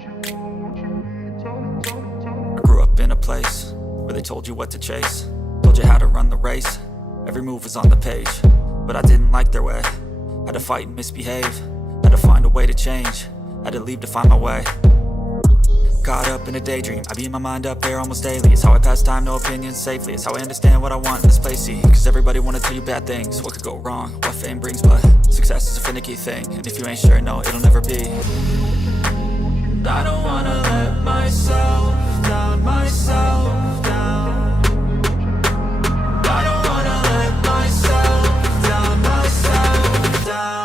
I grew up in a place where they told you what to chase, told you how to run the race. Every move was on the page, but I didn't like their way. Had to fight and misbehave, had to find a way to change, had to leave to find my way. Caught up in a daydream, I beat my mind up there almost daily. It's how I pass time, no opinions safely. It's how I understand what I want in this place, see. Cause everybody wanna tell you bad things, what could go wrong, what fame brings. But success is a finicky thing, and if you ain't sure, no, it'll never be. And I don't wanna let myself down, myself down. I don't wanna let myself down, myself down.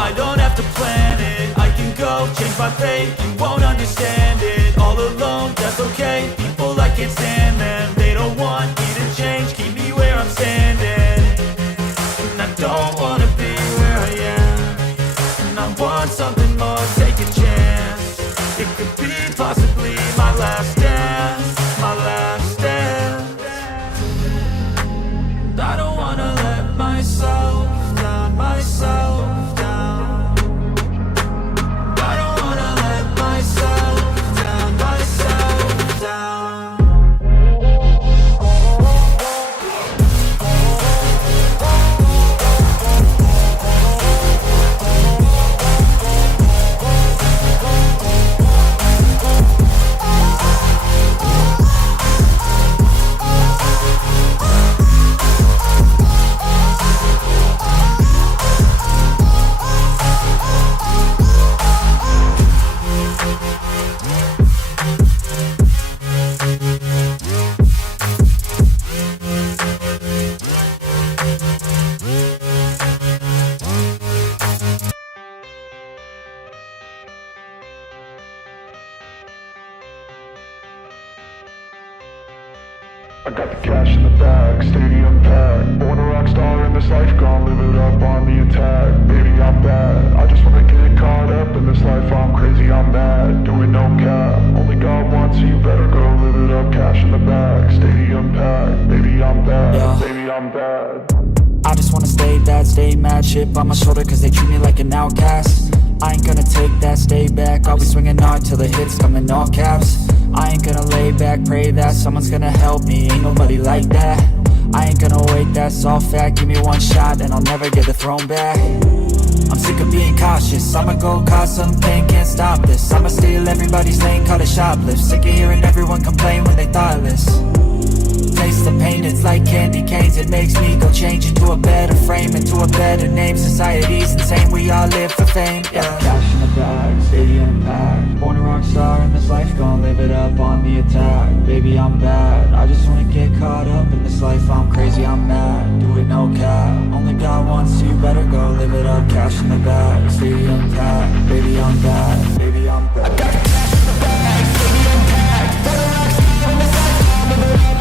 I don't have to plan it, I can go change my fate. You won't understand it, all alone, that's okay. People, I can't stand them, they don't want me to change. Keep me where I'm standing, and I don't wanna be where I am. And I want something more, take a chance. It could be possibly my last dance, my last dance. And I don't wanna let myself down, myself. I got the cash in the bag, stadium packed. Born a rock star in this life, gon' live it up on the attack. Baby, I'm bad, I just wanna get caught up in this life. I'm crazy, I'm mad, doing no cap. Only God wants you, better go live it up. Cash in the bag, stadium packed. Baby, I'm bad, yeah. Baby, I'm bad. I just wanna stay bad, stay mad. Chip on my shoulder cause they treat me like an outcast. I ain't gonna take that, stay back. I'll be swinging hard till the hits come in all caps. I ain't gonna lay back, pray that someone's gonna help me. Ain't nobody like that. I ain't gonna wait, that's all fact. Give me one shot and I'll never get the throne back. I'm sick of being cautious, I'ma go cause something, can't stop this. I'ma steal everybody's lane, call it shoplift. Sick of hearing everyone complain when they thoughtless. Taste the pain, it's like candy canes. It makes me go change into a better frame, into a better name. Society's insane, we all live for fame, yeah. Cash in the bag, stadium packed. Born a rock star in this life, gon' live it up on the attack. Baby, I'm bad, I just wanna get caught up in this life. I'm crazy, I'm mad, do it no cap. Only God wants you, better go live it up. Cash in the bag, stadium packed. Baby, I'm bad, baby, I'm bad. I got the cash in the bag, stadium packed. Born a rock star in this life, gon' live it up.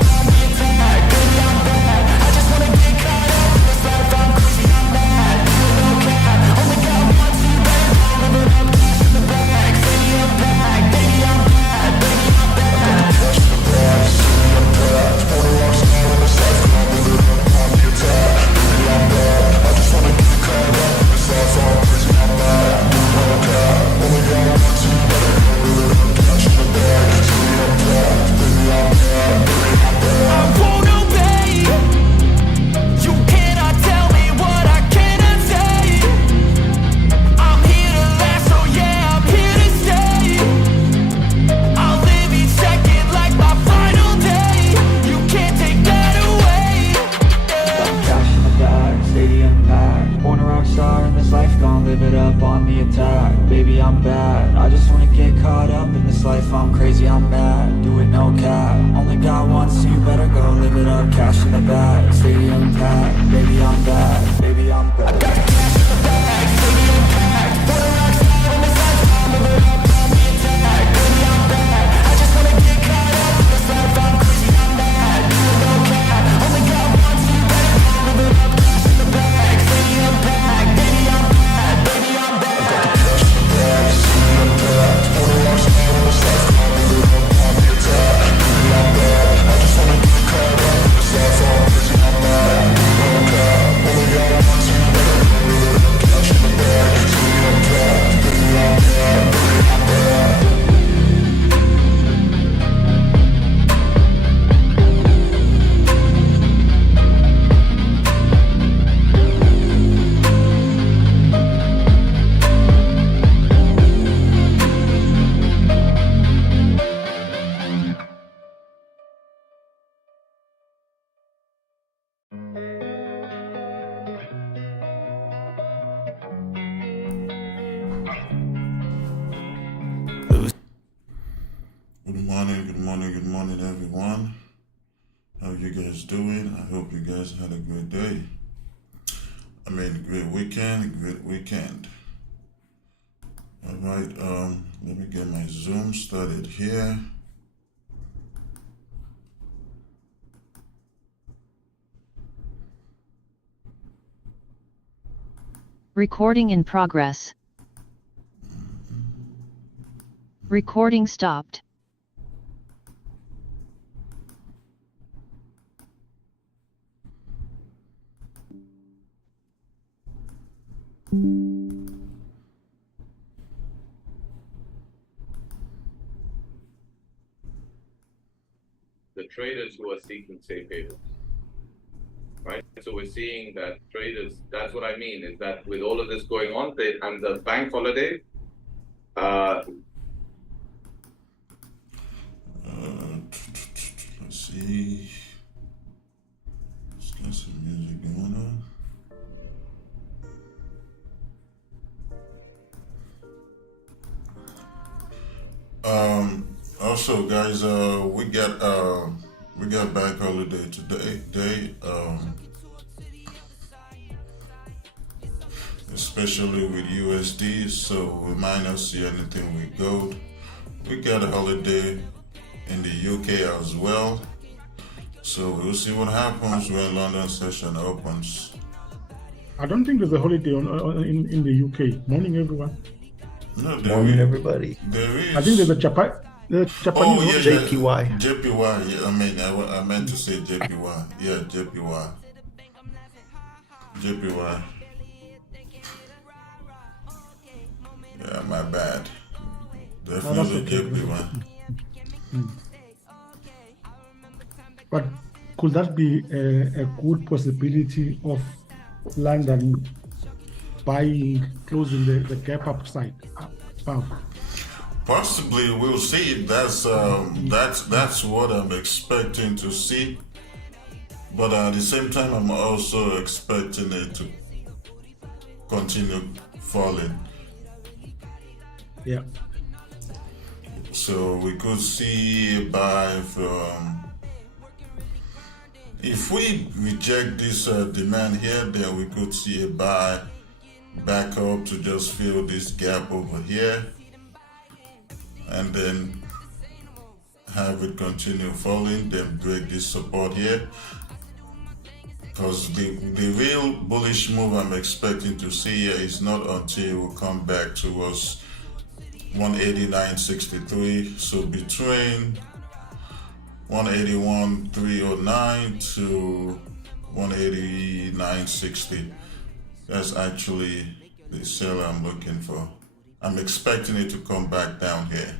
morning, everyone. How you guys doing? I hope you guys had a great day. Great weekend. All right, let me get my Zoom started here. Recording in progress. Recording stopped. The traders who are seeking safe havens, right? So we're seeing that traders, that's what I mean, is that with all of this going on, and the bank holiday, Let's see. Let's get some music going on. Also, guys, we got bank holiday today. Especially with USD, so we might not see anything with gold. We got a holiday in the UK as well, so we'll see what happens when London session opens. I don't think there's a holiday in the UK. Morning, everyone. No, Morning, everybody. There is. I think there's a Japanese Gbpjpy. Gbpjpy. Yeah, I meant to say Gbpjpy. Yeah, Gbpjpy. Gbpjpy. Yeah, my bad. Definitely Gbpjpy. But could that be a good possibility of London closing the gap up side? Possibly, we'll see. That's what I'm expecting to see. But at the same time, I'm also expecting it to continue falling. Yeah. So we could see a buy from. If we reject this demand here, then we could see a buy back up to just fill this gap over here, and then have it continue falling, then break this support here. Because the real bullish move I'm expecting to see here is not until we come back towards 189.63. So between 181.309 to 189.60. That's actually the sell I'm looking for. I'm expecting it to come back down here.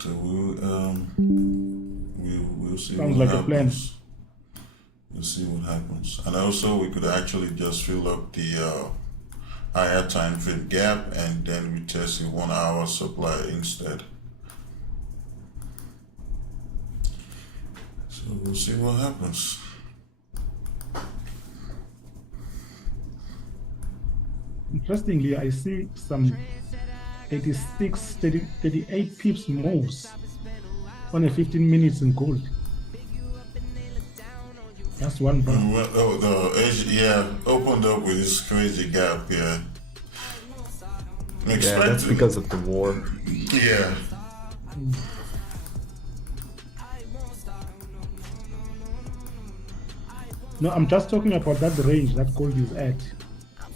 So we'll see. Sounds what like a plan. happens. We'll see what happens. And also we could actually just fill up the higher time frame gap, and then we test the 1 hour supply instead. So we'll see what happens. Interestingly, I see some 38 pips moves on a 15 minutes in gold. That's one bar. Well, the Asia, opened up with this crazy gap here. Yeah, that's because of the war. Yeah. No, I'm just talking about that range that gold is at.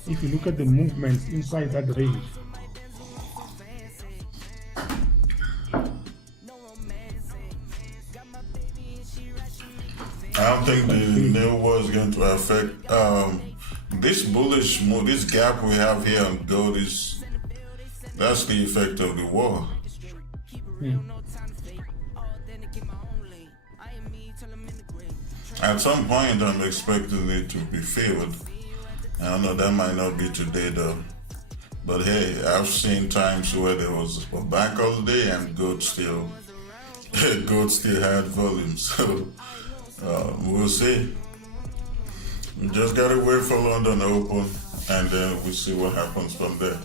If you look at the movements inside that range. I don't think the new war is going to affect this bullish move. This gap we have here on gold that's the effect of the war. Yeah. At some point, I'm expecting it to be filled. I don't know, that might not be today though. But hey, I've seen times where there was a bank holiday and gold still had volume. So we'll see. We just gotta wait for London to open, and then we'll see what happens from there.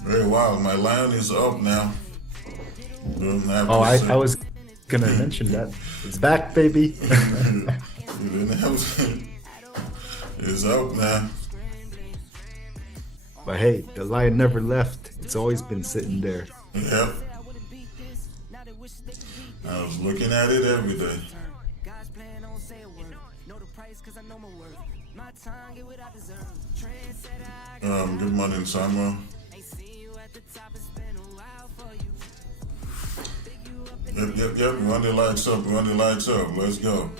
Very wild. My lion is up now. Oh, I was gonna mention that. It's back, baby. You didn't have to. It's up now. But hey, the lion never left. It's always been sitting there. Yep. I was looking at it every day. Good morning, Samuel. Yep. Run the lights up. Let's go.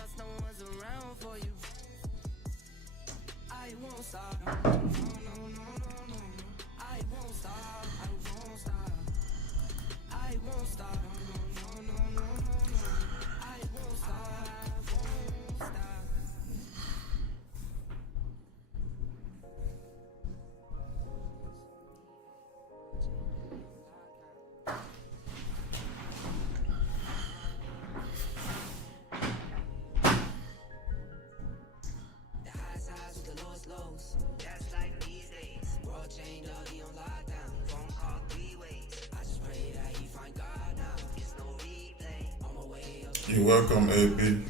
You're welcome, AB.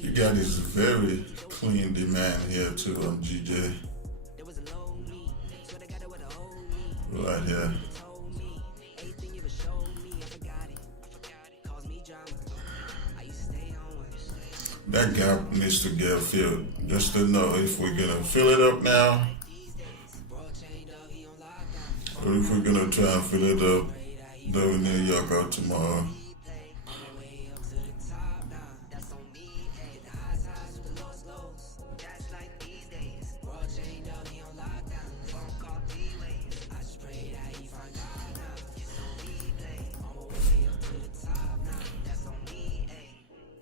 You got this very clean demand here too on GJ. Right here. That gap needs to get filled. Just to know if we're gonna fill it up now, or if we're gonna try and fill it up during New York out tomorrow.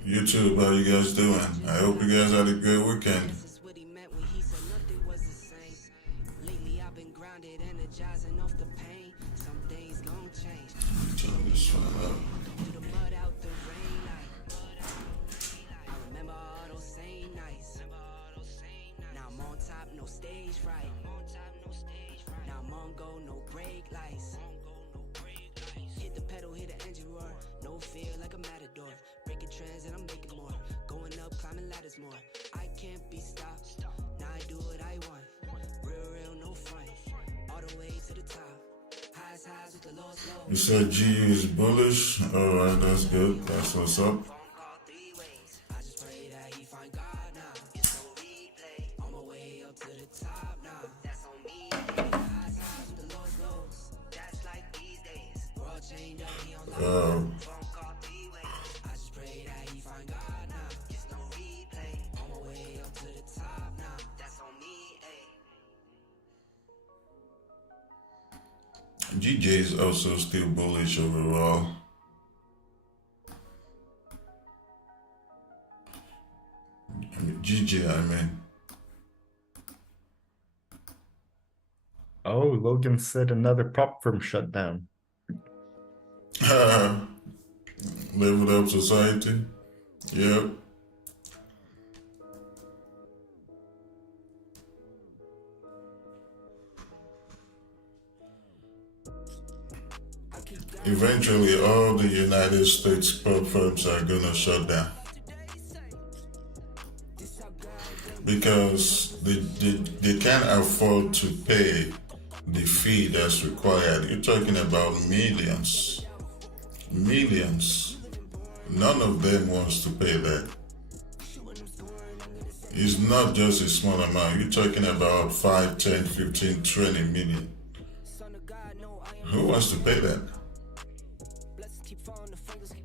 YouTube, how you guys doing? I hope you guys had a great weekend. Turn this one up. You said GU is bullish. Alright, that's good. That's what's up. GJ is also still bullish overall. GJ, I mean. Oh, Logan said another prop firm shut down. Leveled up society. Yep. Eventually, all the United States prop firms are gonna shut down because they can't afford to pay the fee that's required. You're talking about millions. None of them wants to pay that. It's not just a small amount. You're talking about 5, 10, 15, 20 million. Who wants to pay that?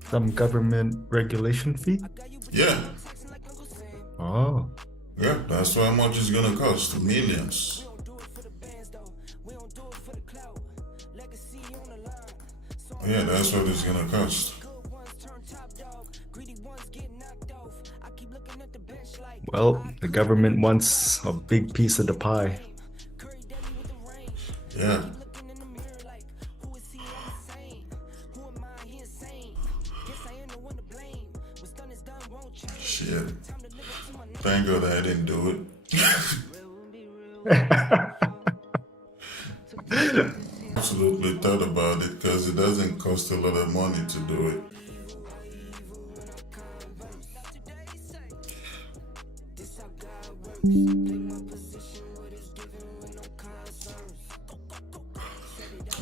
Some government regulation fee? Yeah. Oh. Yeah, that's how much it's gonna cost. Millions. Yeah, that's what it's gonna cost. Well, the government wants a big piece of the pie. Yeah. Shit. Thank God I didn't do it. Absolutely thought about it because it doesn't cost a lot of money to do it.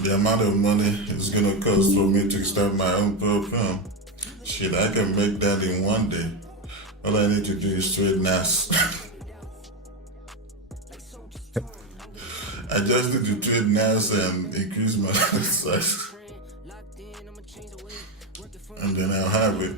The amount of money it's gonna cost for me to start my own program, shit, I can make that in one day. All I need to do is trade NAS. I just need to trade NAS and increase my size. And then I'll have it.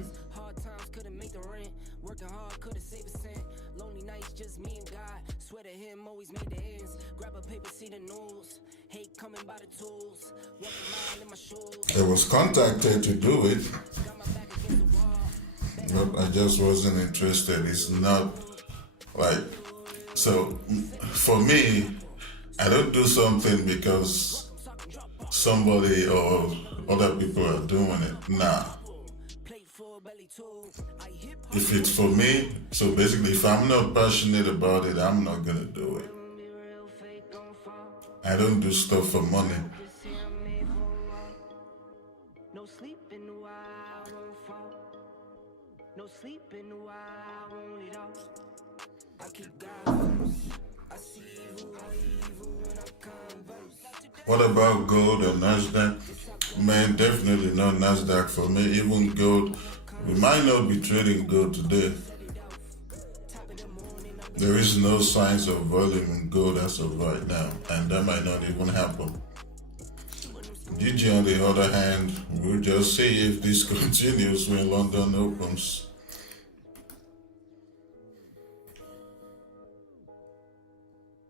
I was contacted to do it, but I just wasn't interested. It's not like, so for me, I don't do something because somebody or other people are doing it. Nah. If it's for me, so basically if I'm not passionate about it, I'm not gonna do it. I don't do stuff for money. What about gold or NASDAQ? Man, definitely not NASDAQ for me. Even gold, we might not be trading gold today. There is no signs of volume in gold as of right now, and that might not even happen. GG on the other hand, we'll just see if this continues when London opens.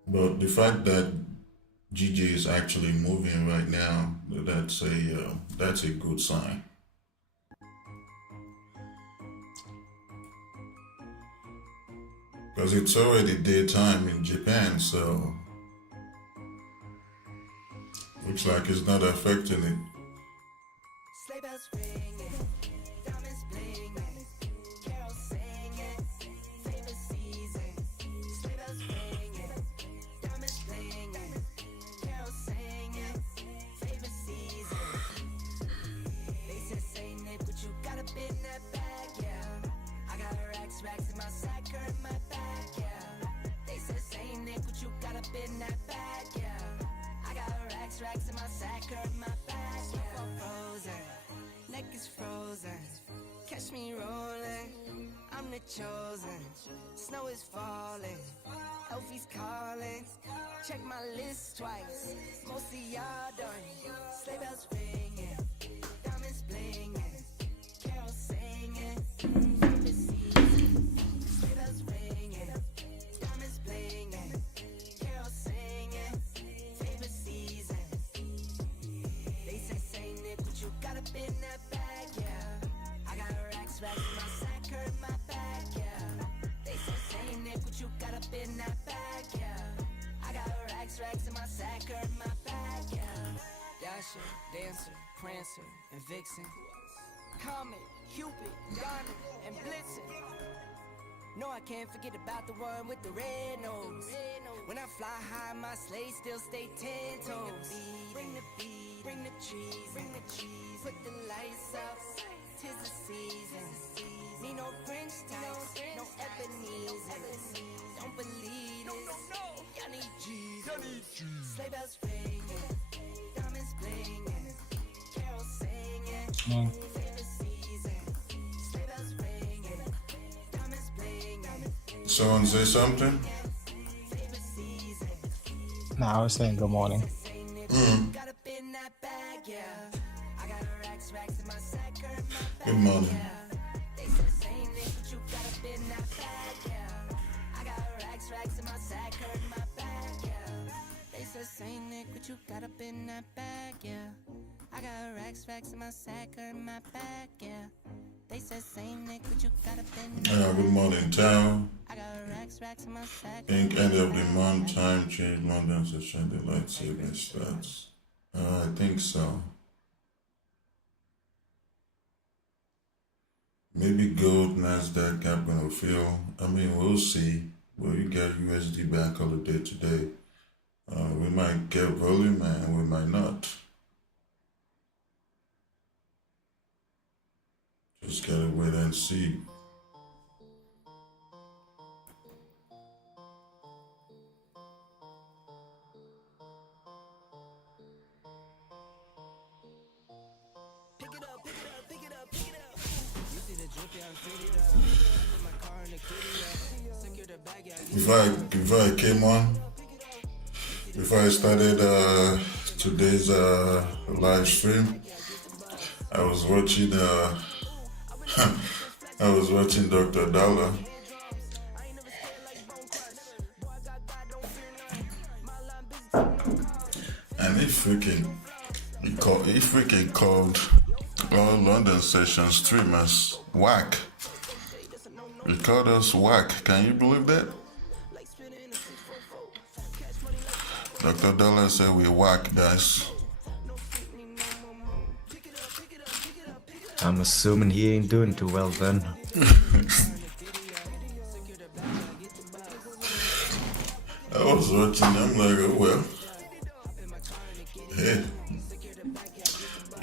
But the fact that GG is actually moving right now, that's a good sign. Because it's already daytime in Japan, so looks like it's not affecting it. Racks in my sack, hurt my back, yeah. Frozen, neck is frozen. Catch me rolling, I'm the chosen. Snow is falling, Elfie's calling. Check my list twice, most of y'all done. Sleigh bells ringing, diamonds blinging, carols singing. Favorite season, sleigh bells ringing, diamonds blinging, carols singing. Favorite season. You got up in that bag, yeah. I got racks in my sack, hurt my back, yeah. They say Nick, what you got up in that bag, yeah. I got racks in my sack, hurt my back, yeah. Dasher, Dancer, Prancer, and Vixen. Comet, Cupid, Donner, and Blitzen. No, I can't forget about the one with the red nose. When I fly high, my sleigh still stay 10 toes. Bring the beat, bring the cheese, put the lights up, 'tis the season. Need no Grinch types, no Ebenezer. Don't believe this, y'all need Jesus. Sleigh bells ringing, diamonds blinging, carols singing. Favorite season, sleigh bells ringing, diamonds blinging. Someone say something? No, I was saying good morning. Good morning. You got up in that bag, yeah. I got racks in my sack, hurt my back, yeah. They said same Nick, but you got up in that good morning, town. Think end of the month, time change, London session, the light saving starts. I think so. Maybe gold, NASDAQ, gap gonna feel. I mean, we'll see. Well, you got USD bank holiday today. We might get volume and we might not. Just gotta wait and see. Before I came on, before I started today's live stream, I was watching I was watching Dr. Dollar. And he freaking called all London session streamers whack. He called us whack. Can you believe that? Dr. Dollar said we whack, guys. I'm assuming he ain't doing too well then. I was watching, I'm like, oh well. Hey,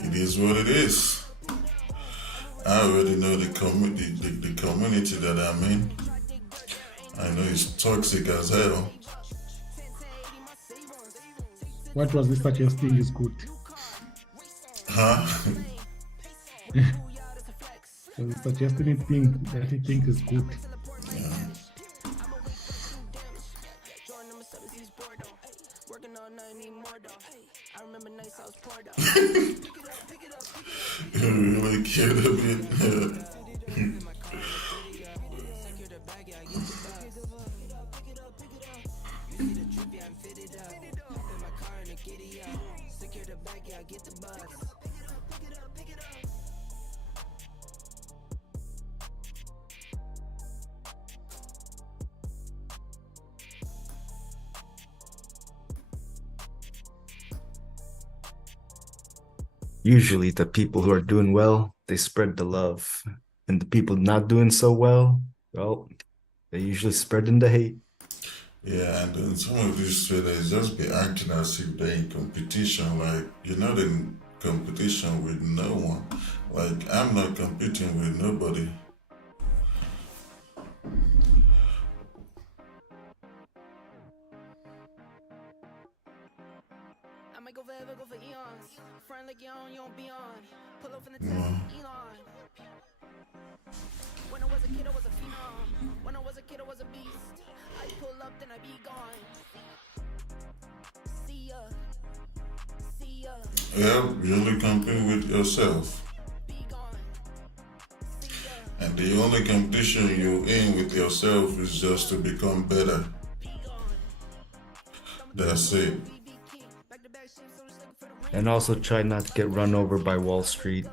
it is what it is. I already know the community that I'm in. I know it's toxic as hell. What was he suggesting is good? Huh? So he's suggesting anything that he thinks is good. Yeah. Really cute a bit. Usually the people who are doing well, they spread the love. And the people not doing so well, they usually spreading the hate. Yeah, and then some of these traders just be acting as if they're in competition. Like, you're not in competition with no one. Like, I'm not competing with nobody. When I was a kid, I was a phenom. When I was a kid, I was a beast. I pull up, then I be gone. See ya. See ya. Yeah, you only compete with yourself. And the only competition you're in with yourself is just to become better. That's it. And also try not to get run over by Wall Street.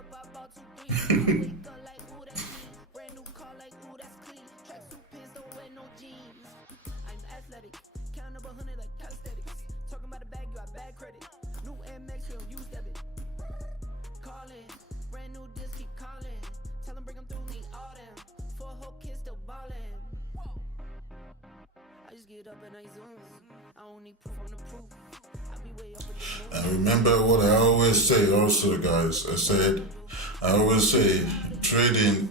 And remember what I always say also, guys. I always say trading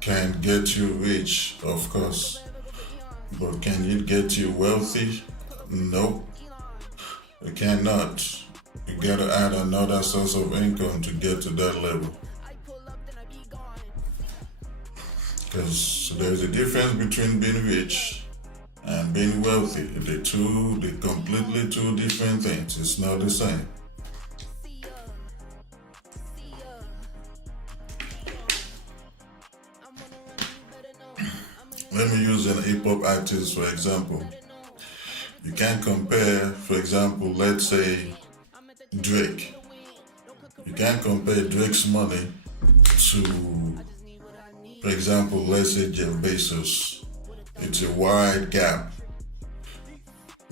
can get you rich, of course. But can it get you wealthy? No. You cannot. You gotta add another source of income to get to that level. Because there's a difference between being rich and being wealthy. They're completely two different things. It's not the same. Let me use an hip-hop artist for example. You can't compare, for example, let's say Drake. You can't compare Drake's money to For example, let's say Jeff Bezos. It's a wide gap.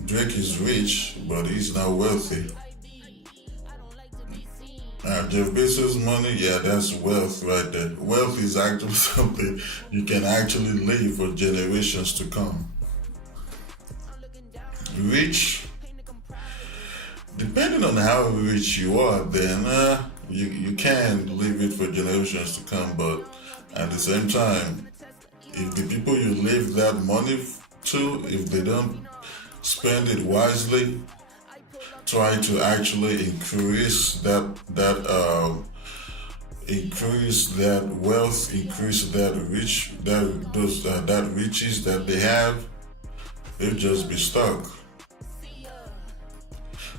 Drake is rich, but he's not wealthy. Jeff Bezos' money, yeah, that's wealth right there. Wealth is actually something you can actually leave for generations to come. Rich, depending on how rich you are, then you can leave it for generations to come. But at the same time, if the people you leave that money to, if they don't spend it wisely, try to actually increase that wealth, increase that riches that they have, they'll just be stuck.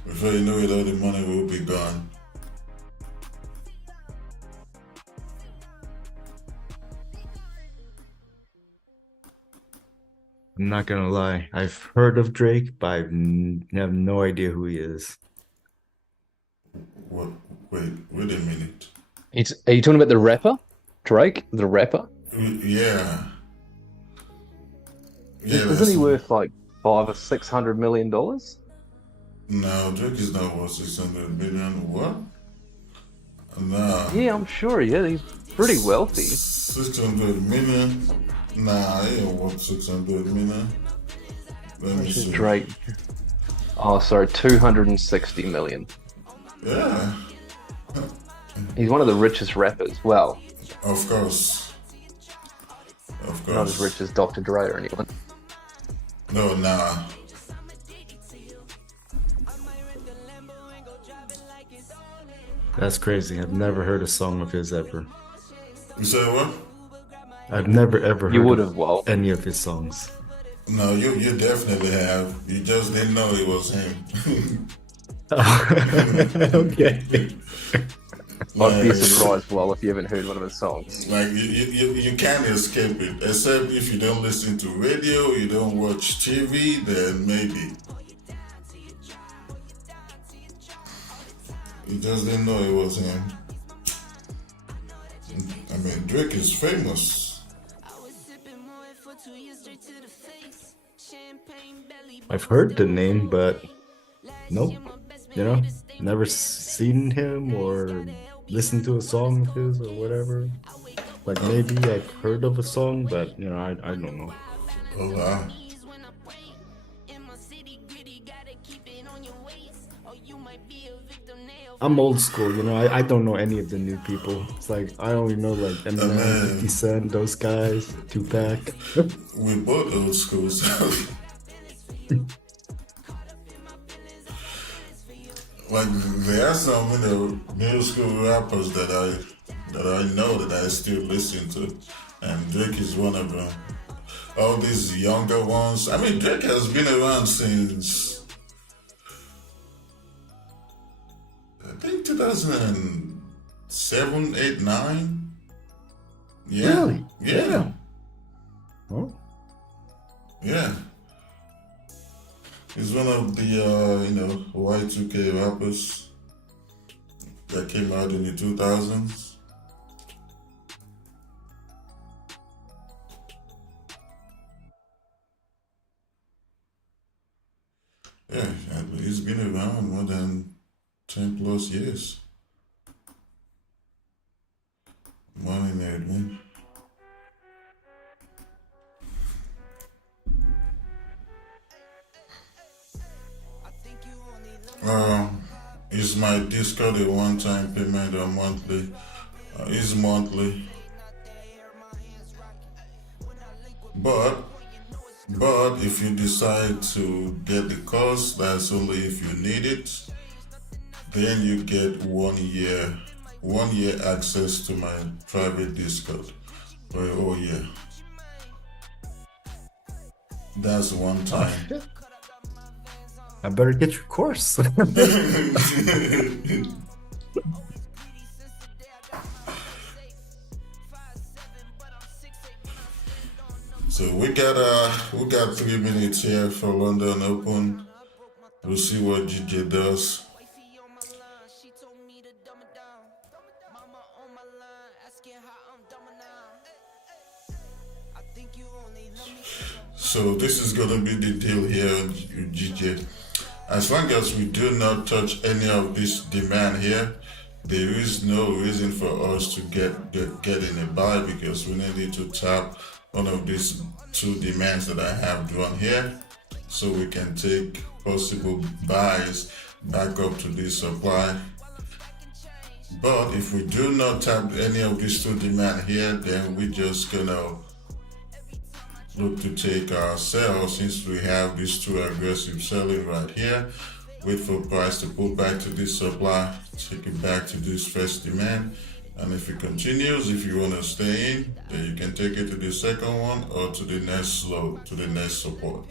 Before you know it, all the money will be gone. I'm not gonna lie. I've heard of Drake, but I have no idea who he is. What? Wait a minute. Are you talking about the rapper? Drake, the rapper? Yeah. Isn't he worth like $500 or $600 million? No, Drake is not worth 600 million. What? Nah. Yeah, I'm sure he is. He's pretty wealthy. 600 million? Nah, he ain't worth 600 million. Let me see. Drake. Oh, sorry, 260 million. Yeah. He's one of the richest rappers. Well, Of course. not as rich as Dr. Dre or anyone. No, nah. That's crazy. I've never heard a song of his ever. You said what? I've never ever heard You would have, well. any of his songs. No, you definitely have. You just didn't know it was him. Okay. I'd be surprised, well, if you haven't heard one of his songs. Like you can't escape it, except if you don't listen to radio, you don't watch TV, then maybe. You just didn't know it was him. I mean, Drake is famous. I've heard the name, but nope. You know, never seen him or listened to a song of his or whatever. Like maybe I've heard of a song, but you know, I don't know. Oh wow. I'm old school, you know. I don't know any of the new people. It's like I only know like Eminem, 50 Cent, those guys, Tupac. We both old school, so like there are some middle school rappers that I know that I still listen to, and Drake is one of them. All these younger ones. I mean, Drake has been around since I think 2007, 8, 9. Yeah. Really? Yeah. Oh. Yeah. He's one of the Y2K rappers that came out in the 2000s. Yeah, he's been around more than 10 plus years. Morning, Edwin. Is my Discord a one-time payment or monthly? It's monthly. But if you decide to get the course, that's only if you need it. Then you get 1 year access to my private Discord for a whole year. That's one time. I better get your course. So we got 3 minutes here for London Open. We'll see what GJ does. So this is gonna be the deal here on GJ. As long as we do not touch any of this demand here, there is no reason for us to get in a buy, because we need to tap one of these two demands that I have drawn here, so we can take possible buys back up to this supply. But if we do not tap any of these two demand here, then we're just gonna look to take our sell, since we have these two aggressive selling right here. Wait for price to pull back to this supply, take it back to this first demand, and if it continues, if you want to stay in, then you can take it to the second one or to the next low, to the next support.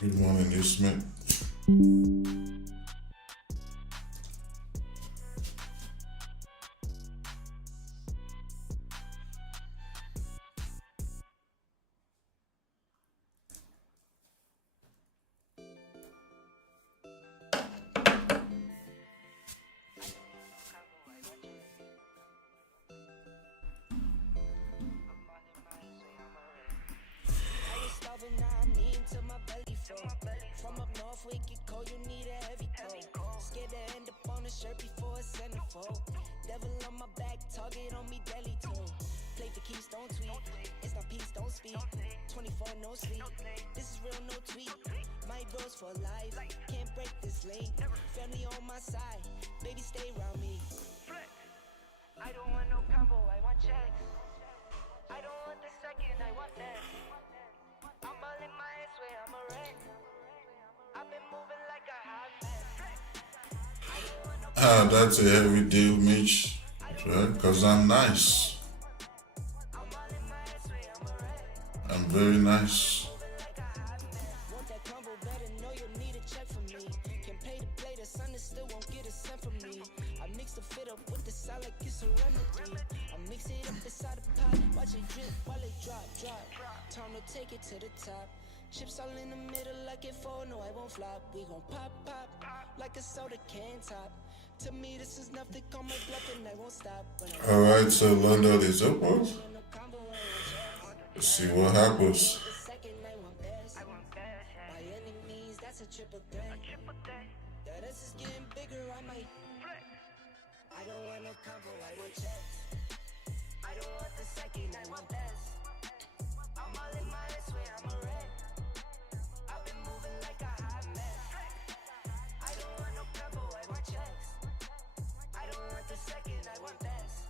Good morning, Usman. From up north, we get cold, you need a heavy coat. Scared to end up on a shirt before a centerfold. Devil on my back, target on me, belly too. Play for keeps, don't tweet. It's not peace, don't speak. 24, no sleep. This is real, no tweet. My bros for life, can't break this link. Family on my side, baby stay around me. I don't want no combo, I want checks. I don't want the second, I want that. I'm all in my head, swear I'm a wreck. I've been moving like a hot mess. That's a heavy deal, Mitch, right? Because I'm nice. I'm very nice. Want that combo, better know you'll need a check from me. Can pay to play, the sun is still won't get a cent from me. I mix the fit up with the side like it's a remedy. I mix it up inside the pot, watch it drip while it drop. Time to take it to the top. Chips all in the middle like it fall, no I won't flop. We gon' pop like a soda can top. To me this is nothing, call my bluff and I won't stop. Alright, so London is upward. Let's see what happens. My enemies, that's a triple threat. Yeah, this is getting bigger, I might. I don't want no combo, I want checks. I don't want the second, I want best. I'm all in my head, swear I'm a wreck. I've been moving like a hot mess. I don't want no combo, I want checks. I don't want the second, I want best.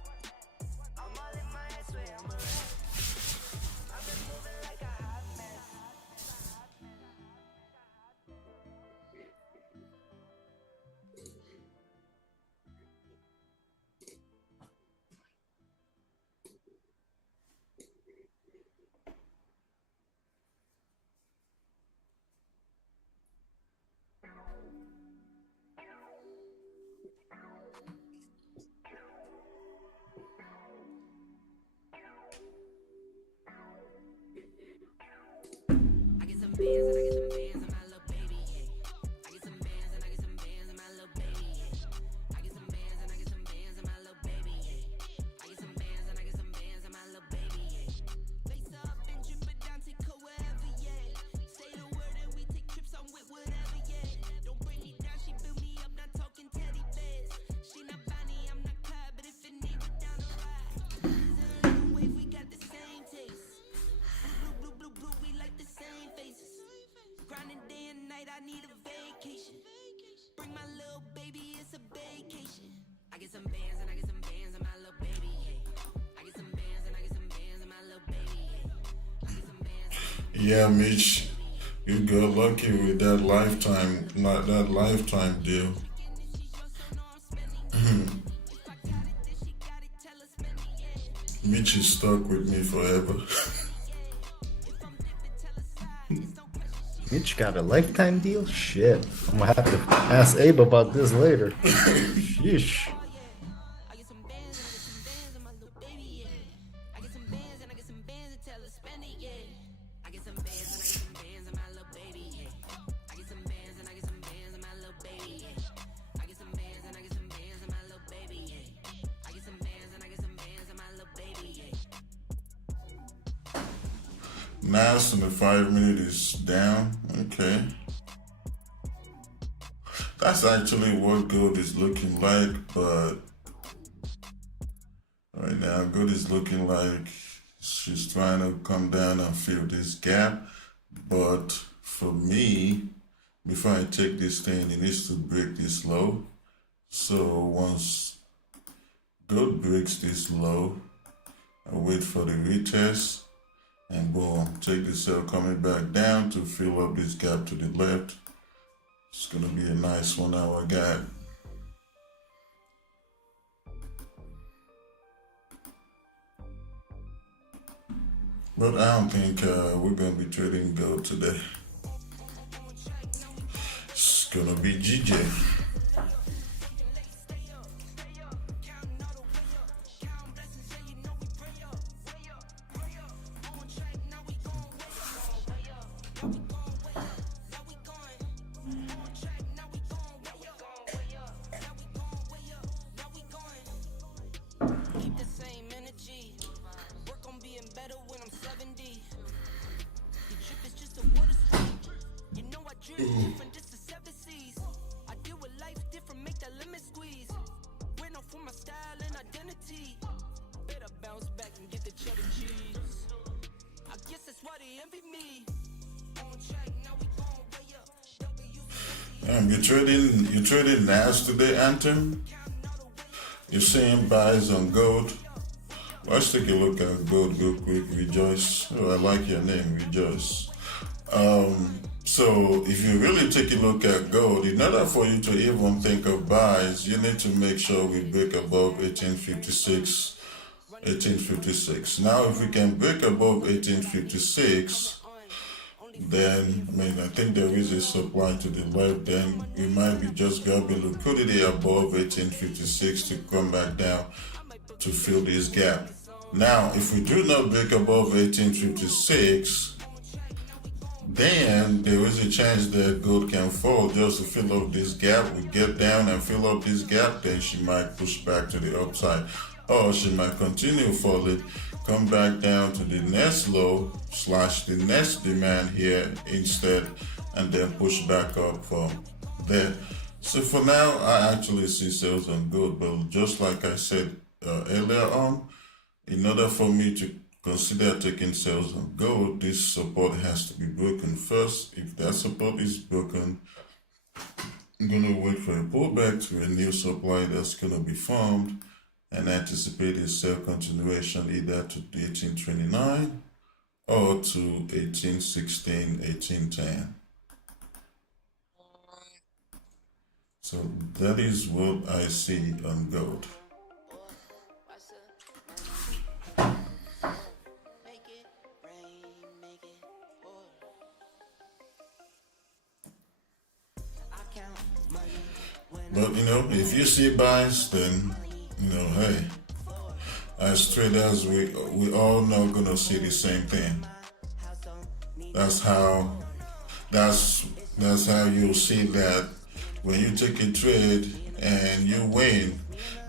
I'm all in my head, swear I'm a wreck. I've been moving like a hot mess. I get some bands and I get some bands and my little baby, yeah. I get some bands and I get some bands and my little baby, yeah. I get some bands and I get some bands and my little baby, yeah. I get some bands and I get some bands and my little baby, yeah. Lace up and drip it down, take her wherever, yeah. Say the word and we take trips on with whatever, yeah. Don't bring me down, she build me up, not talking teddy bears. She not Bonnie, I'm not Clyde, but if it need we down the ride. This is a new wave, we got the same taste. Blue, we like the same faces. Grinding day and night, I need a vacation. Bring my little baby, it's a vacation. I get some bands and I get some bands and my little baby, yeah. I get some bands and I get some bands and my little baby, yeah. I get some bands. Yeah, Mitch, you got lucky with that lifetime deal. Mitch is stuck with me forever. Mitch got a lifetime deal? Shit. I'm gonna have to ask Abe about this later. Sheesh. NAS in the 5 minute is down. Okay. That's actually what gold is looking like, but right now gold is looking like she's trying to come down and fill this gap. But for me, before I take this thing, it needs to break this low. So once gold breaks this low, I wait for the retest. And boom, take the sell coming back down to fill up this gap to the left. It's gonna be a nice 1 hour gap. But I don't think we're gonna be trading gold today. It's gonna be GJ. You're trading NAS today, Anthem. You're seeing buys on gold. Let's take a look at gold real quick. Rejoice. Oh, I like your name, Rejoice. So if you really take a look at gold, in order for you to even think of buys, you need to make sure we break above 1856. 1856. Now, if we can break above 1856, then I think there is a supply to the left. Then we might be just grabbing liquidity above 1856 to come back down to fill this gap. Now, if we do not break above 1856, then there is a chance that gold can fall just to fill up this gap. We get down and fill up this gap, then she might push back to the upside, or she might continue falling, come back down to the next low / the next demand here instead, and then push back up from there. So for now, I actually see sales on gold, but just like I said earlier on, in order for me to consider taking sales on gold, this support has to be broken first. If that support is broken, I'm gonna wait for a pullback to a new supply that's gonna be formed and anticipate a sell continuation either to 1829 or to 1816, 1810. So that is what I see on gold. But if you see buys, then hey, as traders, we all not gonna see the same thing. That's how you'll see that when you take a trade and you win,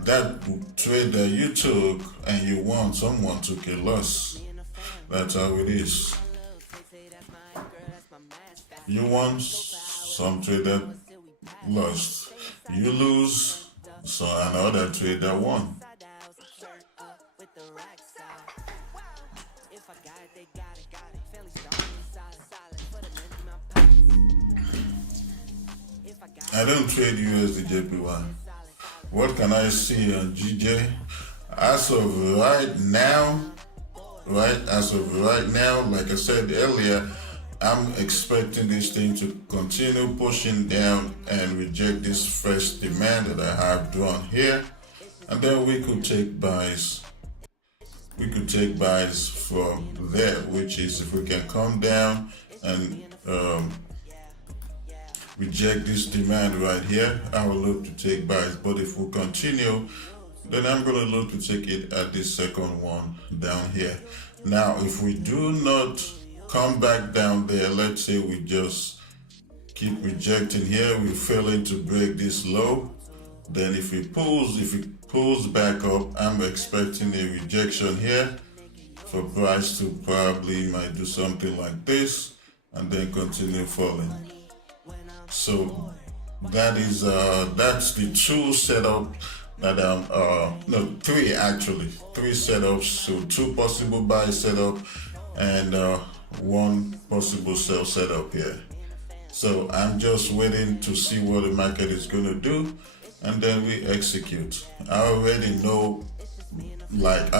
that trade that you took and you won, someone took a loss. That's how it is. You won, some trader lost. You lose, so another trader won. I don't trade USDJPY. What can I see on GJ? As of right now, like I said earlier, I'm expecting this thing to continue pushing down and reject this fresh demand that I have drawn here. And then we could take buys. We could take buys from there, which is if we can come down and reject this demand right here, I will look to take buys. But if we continue, then I'm going to look to take it at this second one down here. Now, if we do not come back down there, let's say we just keep rejecting here, we're failing to break this low, then if it pulls back up, I'm expecting a rejection here for price to probably might do something like this and then continue falling. So that is that's the two setup that no, three actually, three setups. So two possible buy setup and one possible sell setup here. So I'm just waiting to see what the market is going to do, and then we execute. I already know what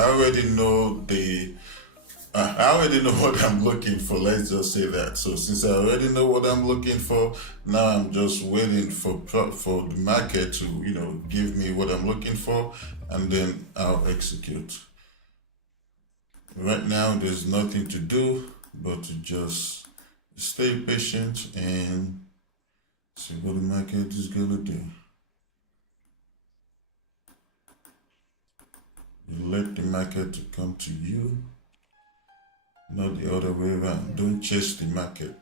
I'm looking for. Let's just say that. So since I already know what I'm looking for, now I'm just waiting for the market to, you know, give me what I'm looking for, and then I'll execute. Right now, there's nothing to do but to just stay patient and see what the market is gonna do. You let the market to come to you, not the other way around. Don't chase the market.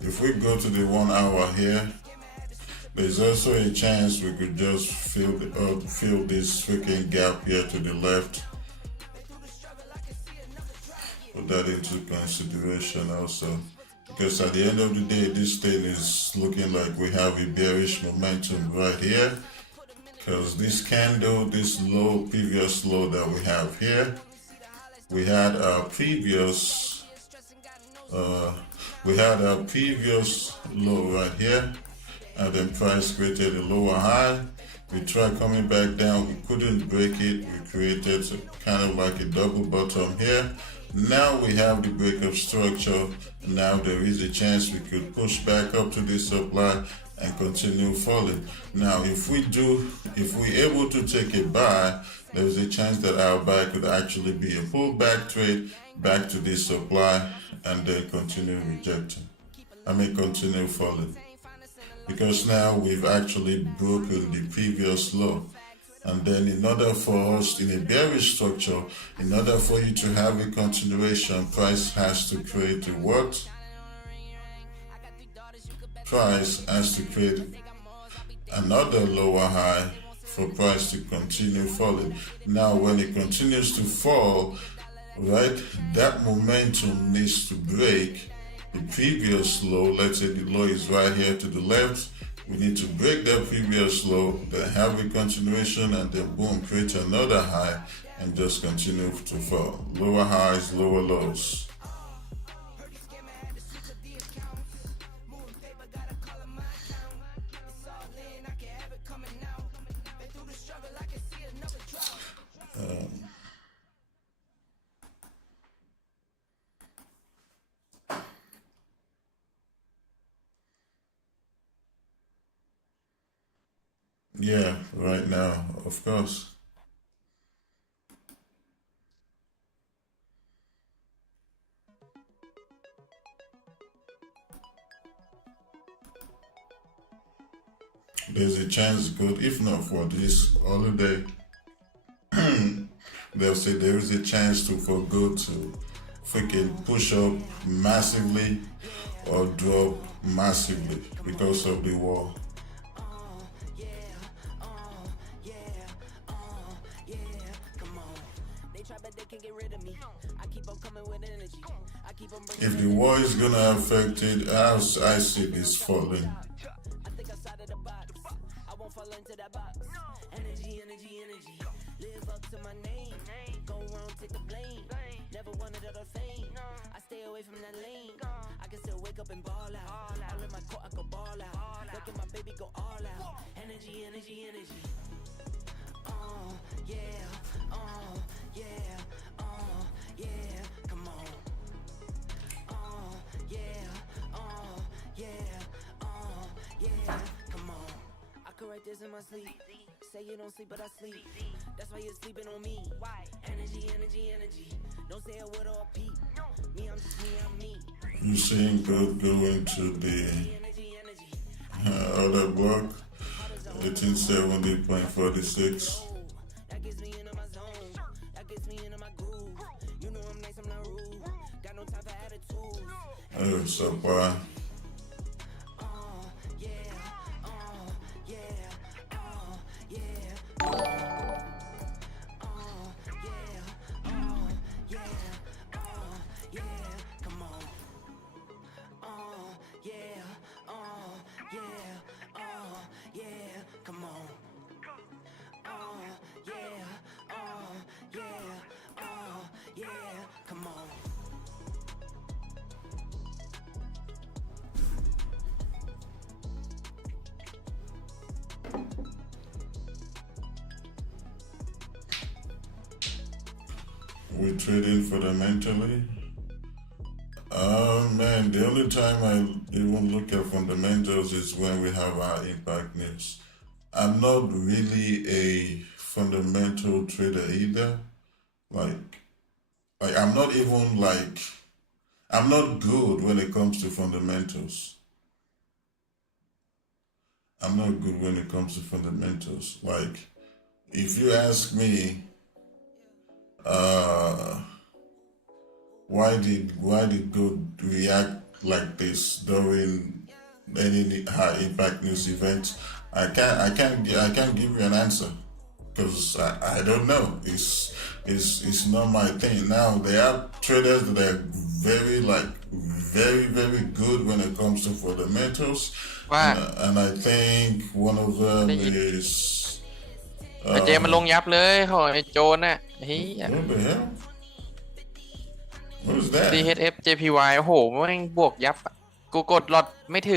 If we go to the 1 hour here, there's also a chance we could just fill this freaking gap here to the left. Put that into consideration also, because at the end of the day, this thing is looking like we have a bearish momentum right here, because this candle, this low, previous low that we have here, we had our previous low right here, and then price created a lower high. We tried coming back down, we couldn't break it. We created kind of like a double bottom here. Now we have the breakup structure. Now there is a chance we could push back up to this supply and continue falling. Now if we're able to take a buy, there's a chance that our buy could actually be a pullback trade back to this supply and then continue continue falling. Because now we've actually broken the previous low. And then in order for us, in a bearish structure, in order for you to have a continuation, price has to create a what? Price has to create another lower high for price to continue falling. Now when it continues to fall, right, that momentum needs to break the previous low. Let's say the low is right here to the left. We need to break that previous low, then have a continuation, and then boom, create another high and just continue to fall. Lower highs, lower lows. Yeah, right now, of course. There's a chance good, if not for this holiday, they'll say there is a chance for good to freaking push up massively or drop massively because of the war. If the war is gonna affect it, as I see this falling. Yeah, come on. I could write this in my sleep. Say you don't sleep, but I sleep. That's why you're sleeping on me. Why? Energy, energy, energy. Don't say a word or a peep. Me, I'm just me, I'm me. You seeing good going to the other block, 1870.46. That gets me into my zone. That gets me into my groove. You know I'm nice, I'm not rude. Got no time for attitude. Oh, so far. We trading fundamentally. Man, the only time I even look at fundamentals is when we have our impact news. I'm not really a fundamental trader either. Like I'm not even like, I'm not good when it comes to fundamentals. I'm not good when it comes to fundamentals. Like, if you ask me, why did gold react like this during any high impact news event? I can't give you an answer because I don't know. It's not my thing. Now there are traders that are very good when it comes to fundamentals, and I think one of them is. เจมันลงยับเลยโหไอ้โจรน่ะเฮ้ย What the hell? What is that? DHF Gbpjpy โอ้โหแม่งบวกยับอะกูกดหลอดไม่ถึง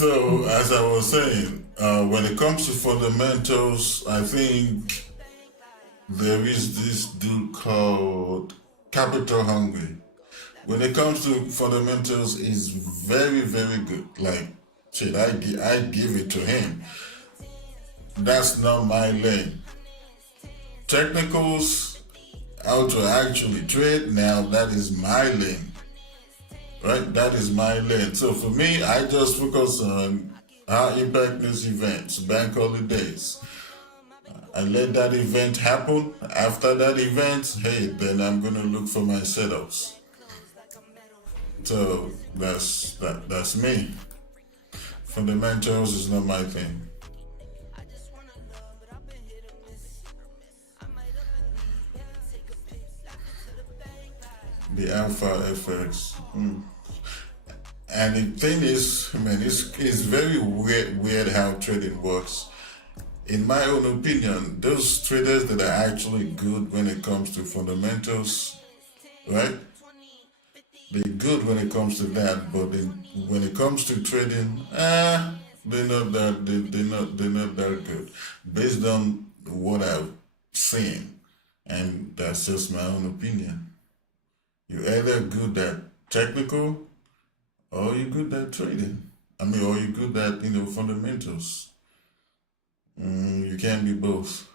So, as I was saying, when it comes to fundamentals, I think there is this dude called Capital Hungry. When it comes to fundamentals, he's very good. Like, shit, I give it to him. That's not my lane. Technicals, how to actually trade, now that is my lane. Right? That is my lane. So for me, I just focus on high impact news events, bank holidays. I let that event happen. After that event, hey, then I'm gonna look for my setups. So that's me. Fundamentals is not my thing. The Alpha FX. And the thing is, man, it's very weird how trading works. In my own opinion, those traders that are actually good when it comes to fundamentals, right? They're good when it comes to that, but when it comes to trading, they're not that good, based on what I've seen, and that's just my own opinion. You're either good at technical, or you're good at trading. Or you're good at fundamentals. You can't be both.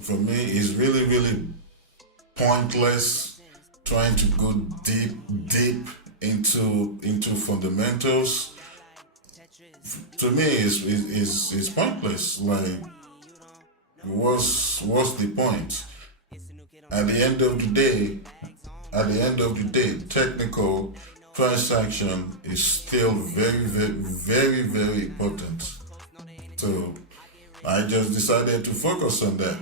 For me, it's really pointless trying to go deep into fundamentals. To me, it's pointless. Like, what's the point? At the end of the day, technical transaction is still very important. So I just decided to focus on that.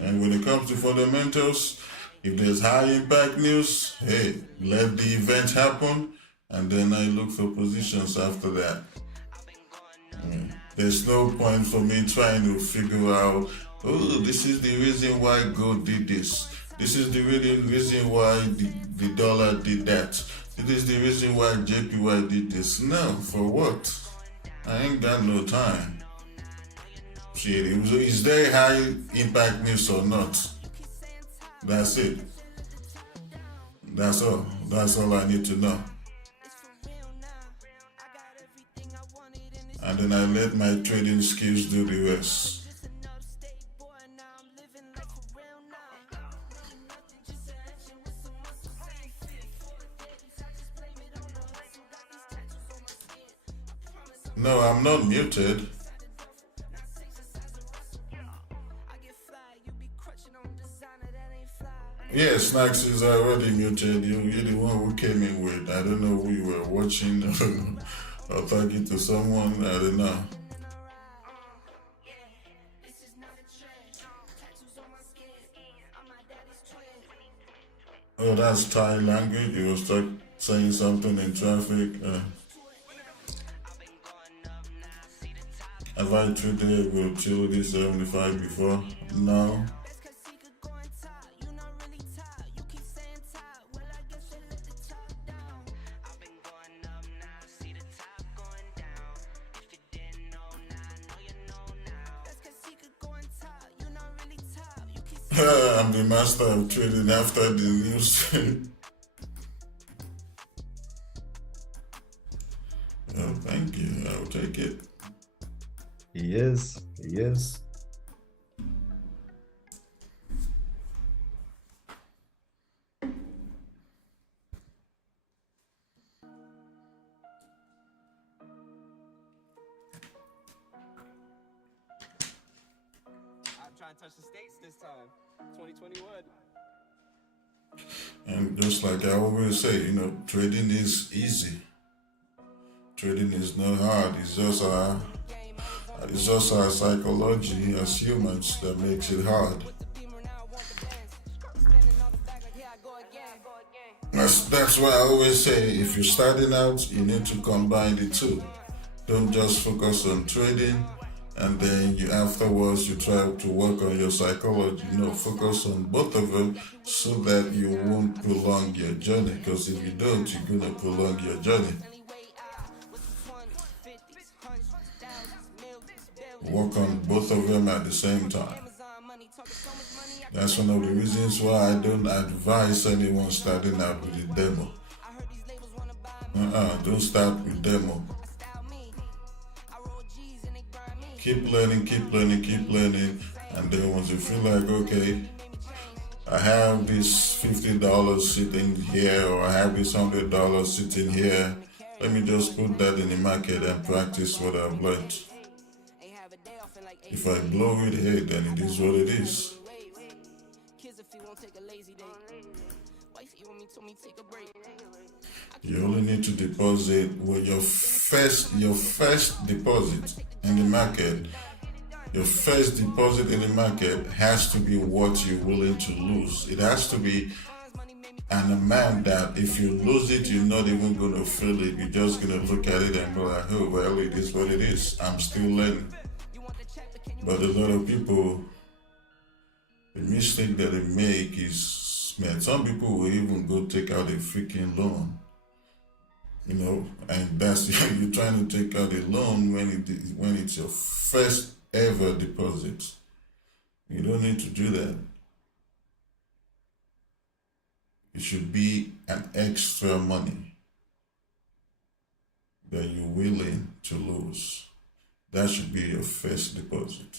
And when it comes to fundamentals, if there's high impact news, hey, let the event happen, and then I look for positions after that. There's no point for me trying to figure out, oh, this is the reason why gold did this. This is the reason why the dollar did that. This is the reason why JPY did this. No, for what? I ain't got no time. Shit, is there high impact news or not? That's it. That's all. That's all I need to know. And then I let my trading skills do the rest. No, I'm not muted. Yeah, Snacks is already muted. You're the one who came in with. I don't know who you were watching or talking to someone. I don't know. Oh, that's Thai language. You was saying something in traffic. Have I traded with Chile 75 before? No. I'm the master of trading after the news. Oh, thank you. I'll take it. He is. He is. Touch the States this time, 2021. And just like I always say, you know, trading is easy. Trading is not hard. It's just our psychology as humans that makes it hard. That's why I always say, if you're starting out, you need to combine the two. Don't just focus on trading and then afterwards you try to work on your psychology. No, focus on both of them so that you won't prolong your journey, because if you don't, you're gonna prolong your journey. Work on both of them at the same time. That's one of the reasons why I don't advise anyone starting out with a demo. Don't start with demo. Keep learning, keep learning, keep learning, and then once you feel like, okay, I have this $50 sitting here, or I have this $100 sitting here, let me just put that in the market and practice what I've learned. If I blow it, hey, then it is what it is. You only need to deposit with your first deposit in the market. Your first deposit in the market has to be what you're willing to lose. It has to be an amount that if you lose it, you're not even going to feel it. You're just going to look at it and go like, oh, well, it is what it is. I'm still learning. But a lot of people, the mistake that they make is, man, some people will even go take out a freaking loan. You know, and that's you're trying to take out a loan when it's your first ever deposit. You don't need to do that. It should be an extra money that you're willing to lose. That should be your first deposit.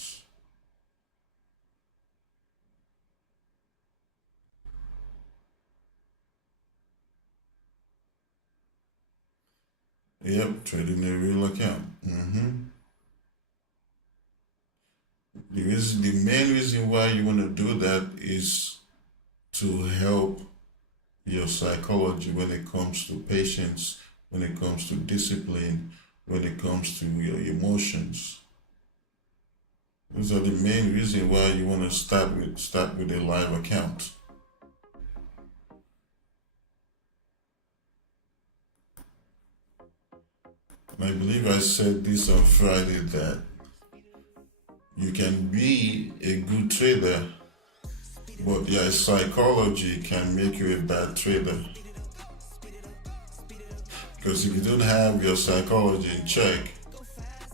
Yep, trading a real account. The main reason why you want to do that is to help your psychology when it comes to patience, when it comes to discipline, when it comes to your emotions. Those are the main reason why you want to start with a live account. And I believe I said this on Friday that you can be a good trader, but your psychology can make you a bad trader. Because if you don't have your psychology in check,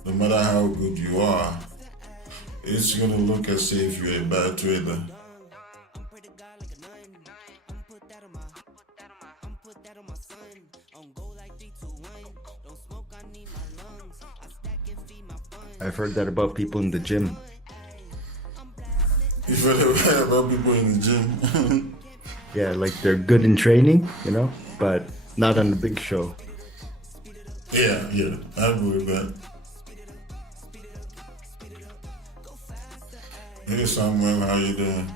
no matter how good you are, it's gonna look as if you're a bad trader. I've heard that about people in the gym. You've heard about people in the gym? Yeah, like they're good in training, you know, but not on the big show. Yeah, I believe that. Hey Samuel, how you doing?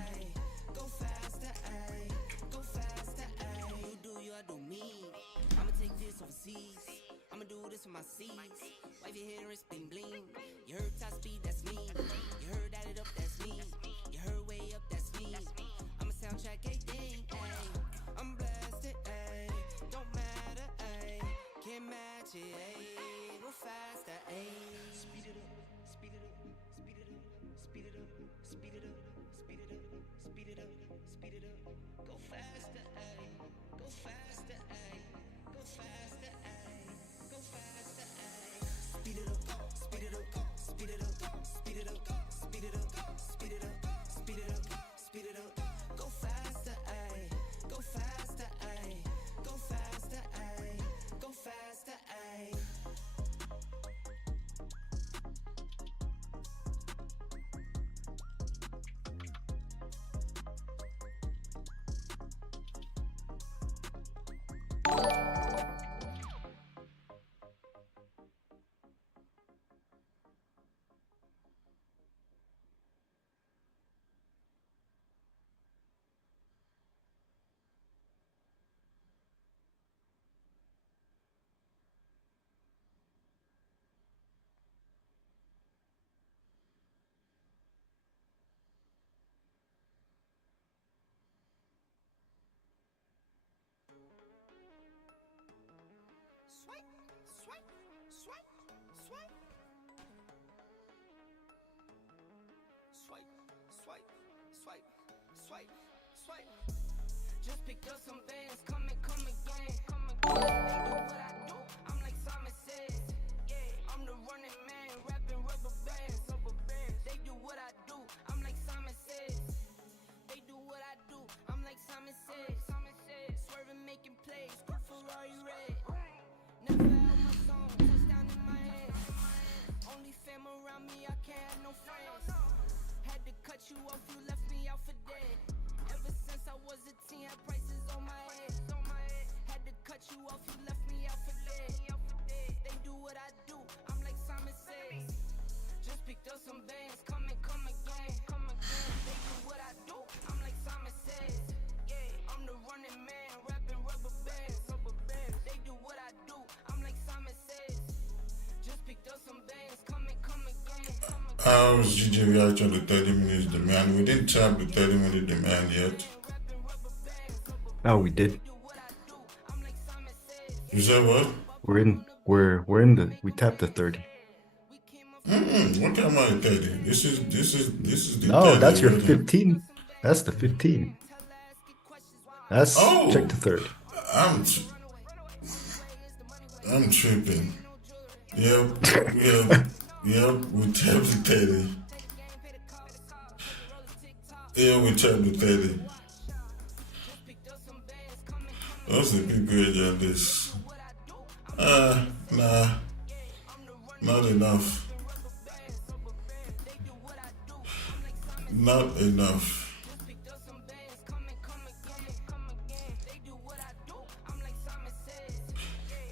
Just picked up some bands, come again. They do what I do, I'm like Simon says. Yeah, I'm the running man, rapping rubber bands. They do what I do, I'm like Simon says. They do what I do, I'm like Simon says. Swerving, making plays, quick Ferrari red. Never held my song, touchdown in my head. Only fam around me, I can't have no friends. Had to cut you off, you left me out for dead. Ever since I was a teen, had prices on my head. Had to cut you off, you left me out for dead. They do what I do, I'm like Simon says. Just picked up some bands, come again. They do what I do, I'm like Simon says. Yeah, I'm the running man, rapping rubber bands. They do what I do, I'm like Simon says. Just picked up some bands, come again. How's GJ reaction to 30 minutes demand? We didn't tap the 30-minute demand yet. Oh, we did. You said what? We're in the, we tapped the 30. What am I 30? This is the No, 30 that's your already. 15. That's the 15. That's, Oh! check the 30. I'm tripping. Yep, we tapped the 30. Yeah, we tapped the 30. What's the big grade on this? Nah, not enough. Not enough.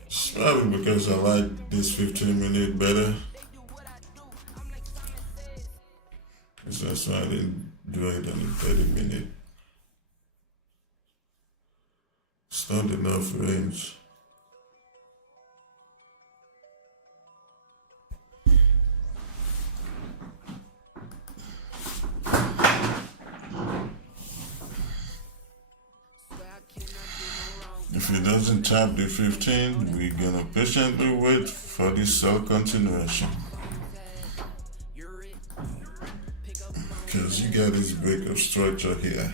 It's probably because I like this 15-minute better. That's why I didn't do it on the 30-minute. It's not enough range. If it doesn't tap the 15, we're gonna patiently wait for the sell continuation. Because you got this breakup structure here.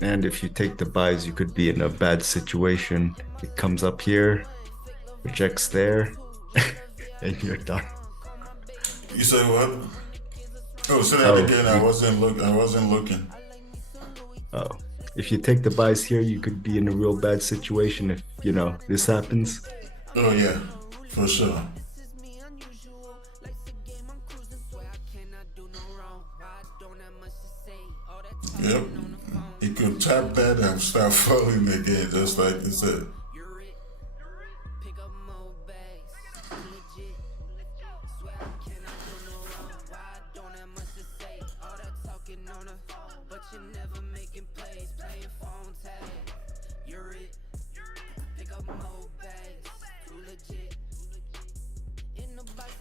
And if you take the buys, you could be in a bad situation. It comes up here, rejects there, and you're done. You say what? Oh, say that again. I wasn't looking. Oh, if you take the buys here, you could be in a real bad situation if, you know, this happens. Oh yeah, for sure. Yep. You could tap that and start falling again, just like you said.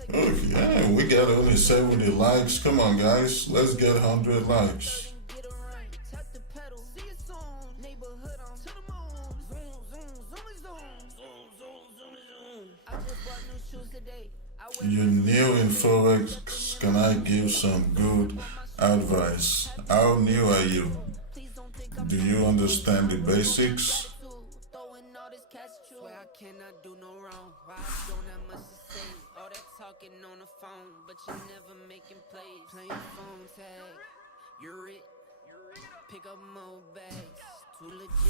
Okay, yeah, we got only 70 likes. Come on, guys. Let's get 100 likes. You're new in Forex. Can I give some good advice? How new are you? Do you understand the basics?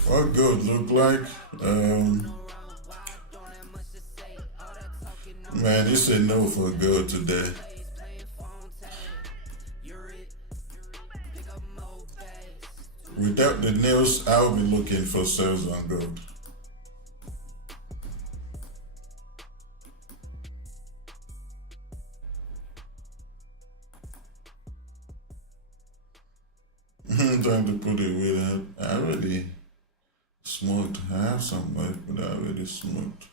What good look like? Man, you say no for good today. Without the nails, I'll be looking for sales on gold. I'm trying to put it with I already smoked. I have some left, but I already smoked.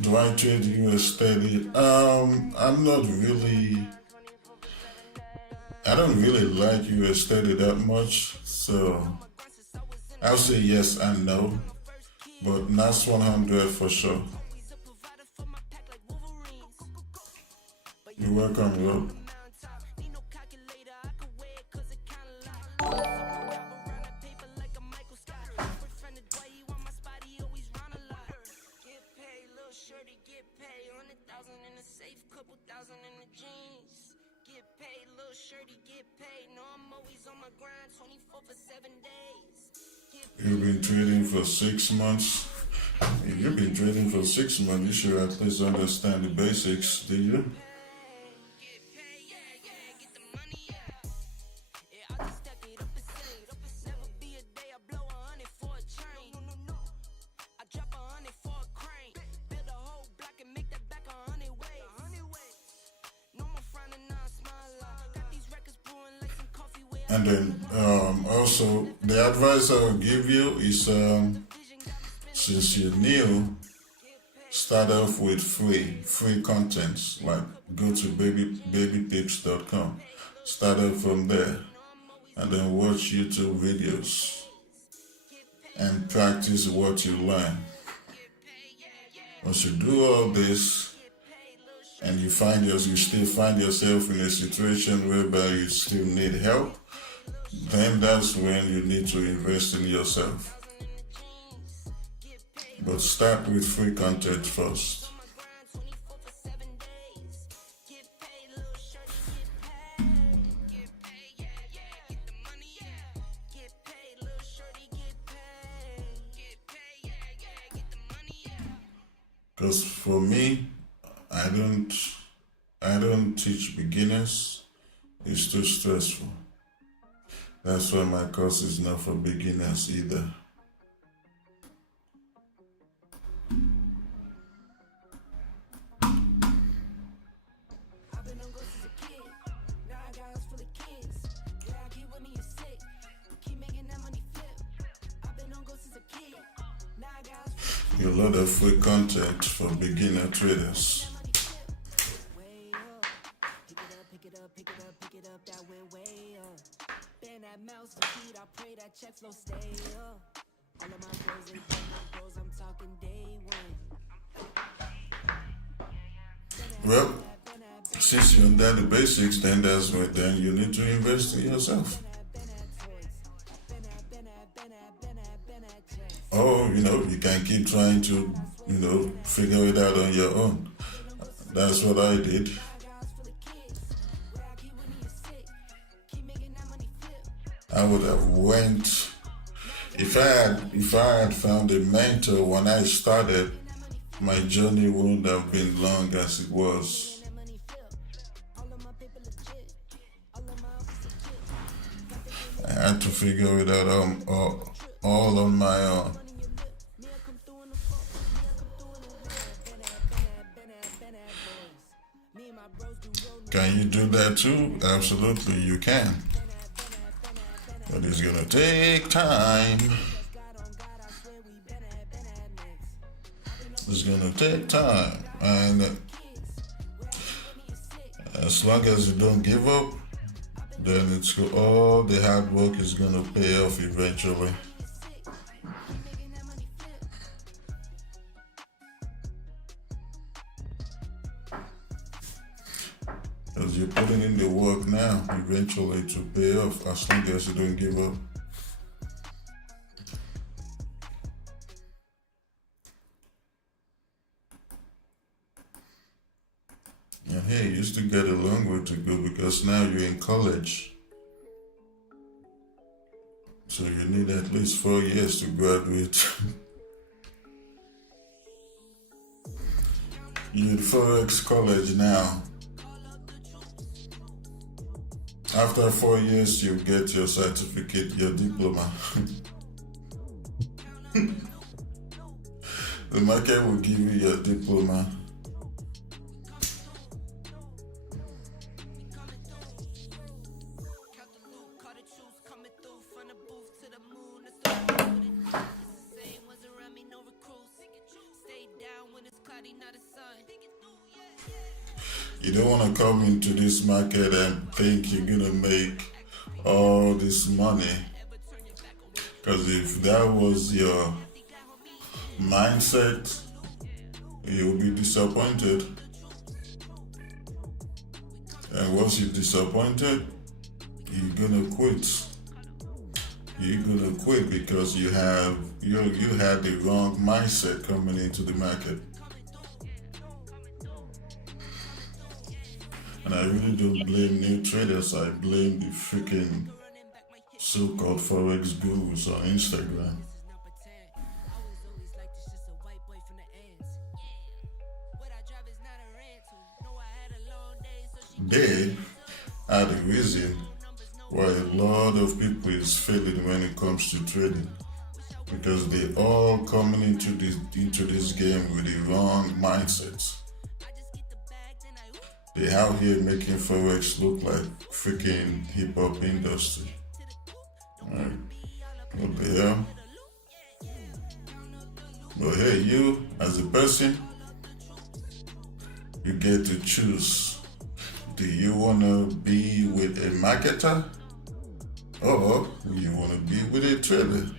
Do I trade US30? I'm not really. I don't really like US30 that much, so I'll say yes and no, but NAS100 for sure. You're welcome, Rob. You've been trading for 6 months. If you've been trading for 6 months, you should at least understand the basics, do you? And then also the advice I will give you is since you're new, start off with free contents, like go to Gbpjpy.com, start off from there, and then watch YouTube videos and practice what you learn. Once you do all this and you still find yourself in a situation whereby you still need help, then that's when you need to invest in yourself. But start with free content first. Because for me, I don't teach beginners. It's too stressful. That's why my course is not for beginners either. Keep making that money flip. I've been on go since a kid. a lot of free content for beginner traders. Well, since you understand the basics, then that's what then you need to invest in yourself. Or, you can keep trying to, figure it out on your own. That's what I did. I would have went, if I had found a mentor when I started, my journey wouldn't have been long as it was. I had to figure it out all on my own. Can you do that too? Absolutely, you can. But it's gonna take time. It's gonna take time, and as long as you don't give up, then all the hard work is gonna pay off eventually. Because you're putting in the work now, eventually to pay off as long as you don't give up. And hey, you still got a long way to go because now you're in college. So you need at least 4 years to graduate. You're in Forex college now. After 4 years, you get your certificate, your diploma. The market will give you your diploma. You don't want to come into this market and think you're going to make all this money. Because if that was your mindset, you'll be disappointed. And once you're disappointed, you're going to quit. You're going to quit because you had the wrong mindset coming into the market. And I really don't blame new traders, I blame the freaking so-called Forex gurus on Instagram. They are the reason why a lot of people is failing when it comes to trading. Because they all coming into this game with the wrong mindsets. They out here making Forex look like freaking hip-hop industry. Alright, what the hell? But hey, you, as a person, you get to choose. Do you want to be with a marketer? Or you want to be with a trader?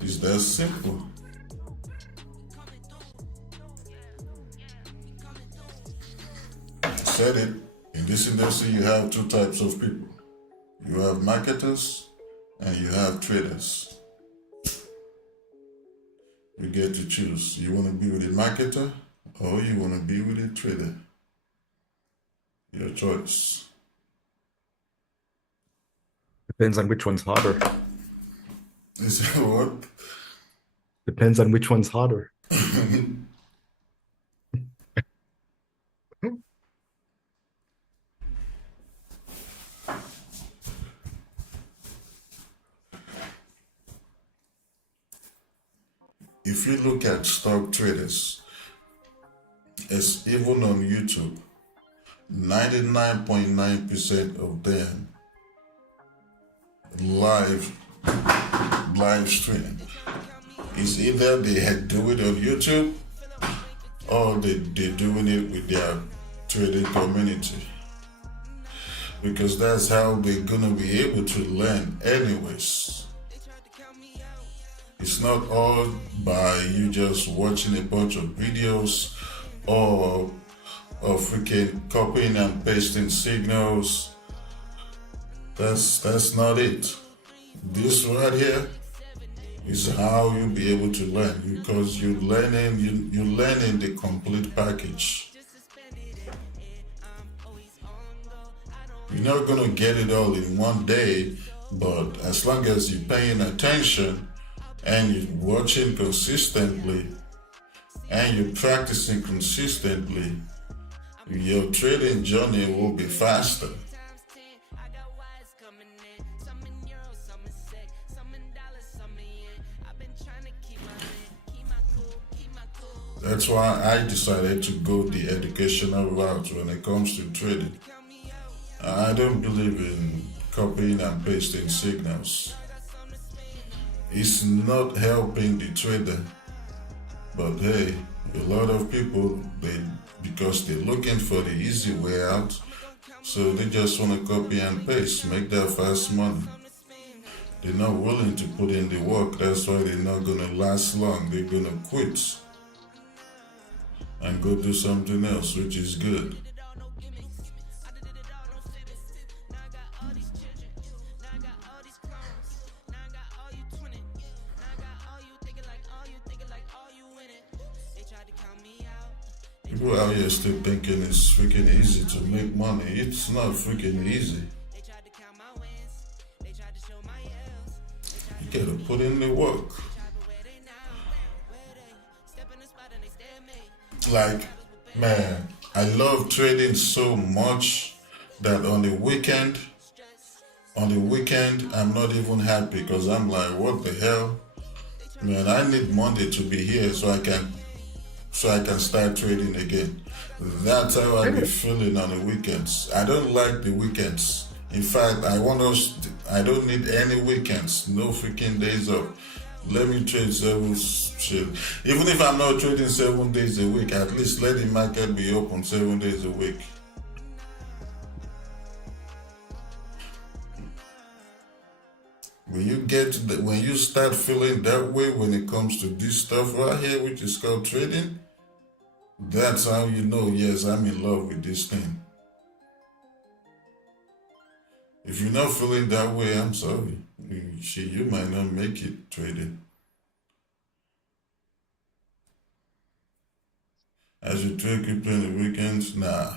It's that simple. Said it, in this industry you have two types of people. You have marketers and you have traders. You get to choose. You want to be with a marketer or you want to be with a trader. Your choice. Depends on which one's hotter. Is that what? Depends on which one's hotter. If you look at stock traders, it's even on YouTube, 99.9% of them live stream. is either they do it on YouTube or they're doing it with their trading community. Because that's how they're gonna be able to learn anyways. It's not all by you just watching a bunch of videos or freaking copying and pasting signals. That's not it. This right here is how you'll be able to learn, because you're learning the complete package. You're not gonna get it all in one day, but as long as you're paying attention and you're watching consistently and you're practicing consistently, your trading journey will be faster. That's why I decided to go the educational route when it comes to trading. I don't believe in copying and pasting signals. It's not helping the trader. But hey, a lot of people, because they're looking for the easy way out, so they just want to copy and paste, make that fast money. They're not willing to put in the work. That's why they're not going to last long. They're going to quit and go do something else, which is good. People out here still thinking it's freaking easy to make money. It's not freaking easy. You gotta put in the work. Like, man, I love trading so much that on the weekend, I'm not even happy, because I'm like, what the hell? Man, I need Monday to be here so I can start trading again. That's how I be feeling on the weekends. I don't like the weekends. In fact, I don't need any weekends. No freaking days off. Let me trade 7 shit. Even if I'm not trading 7 days a week, at least let the market be open 7 days a week. When you start feeling that way when it comes to this stuff right here, which is called trading, that's how you know, yes, I'm in love with this thing. If you're not feeling that way, I'm sorry. You might not make it trading. As you trade crypto on the weekends, nah.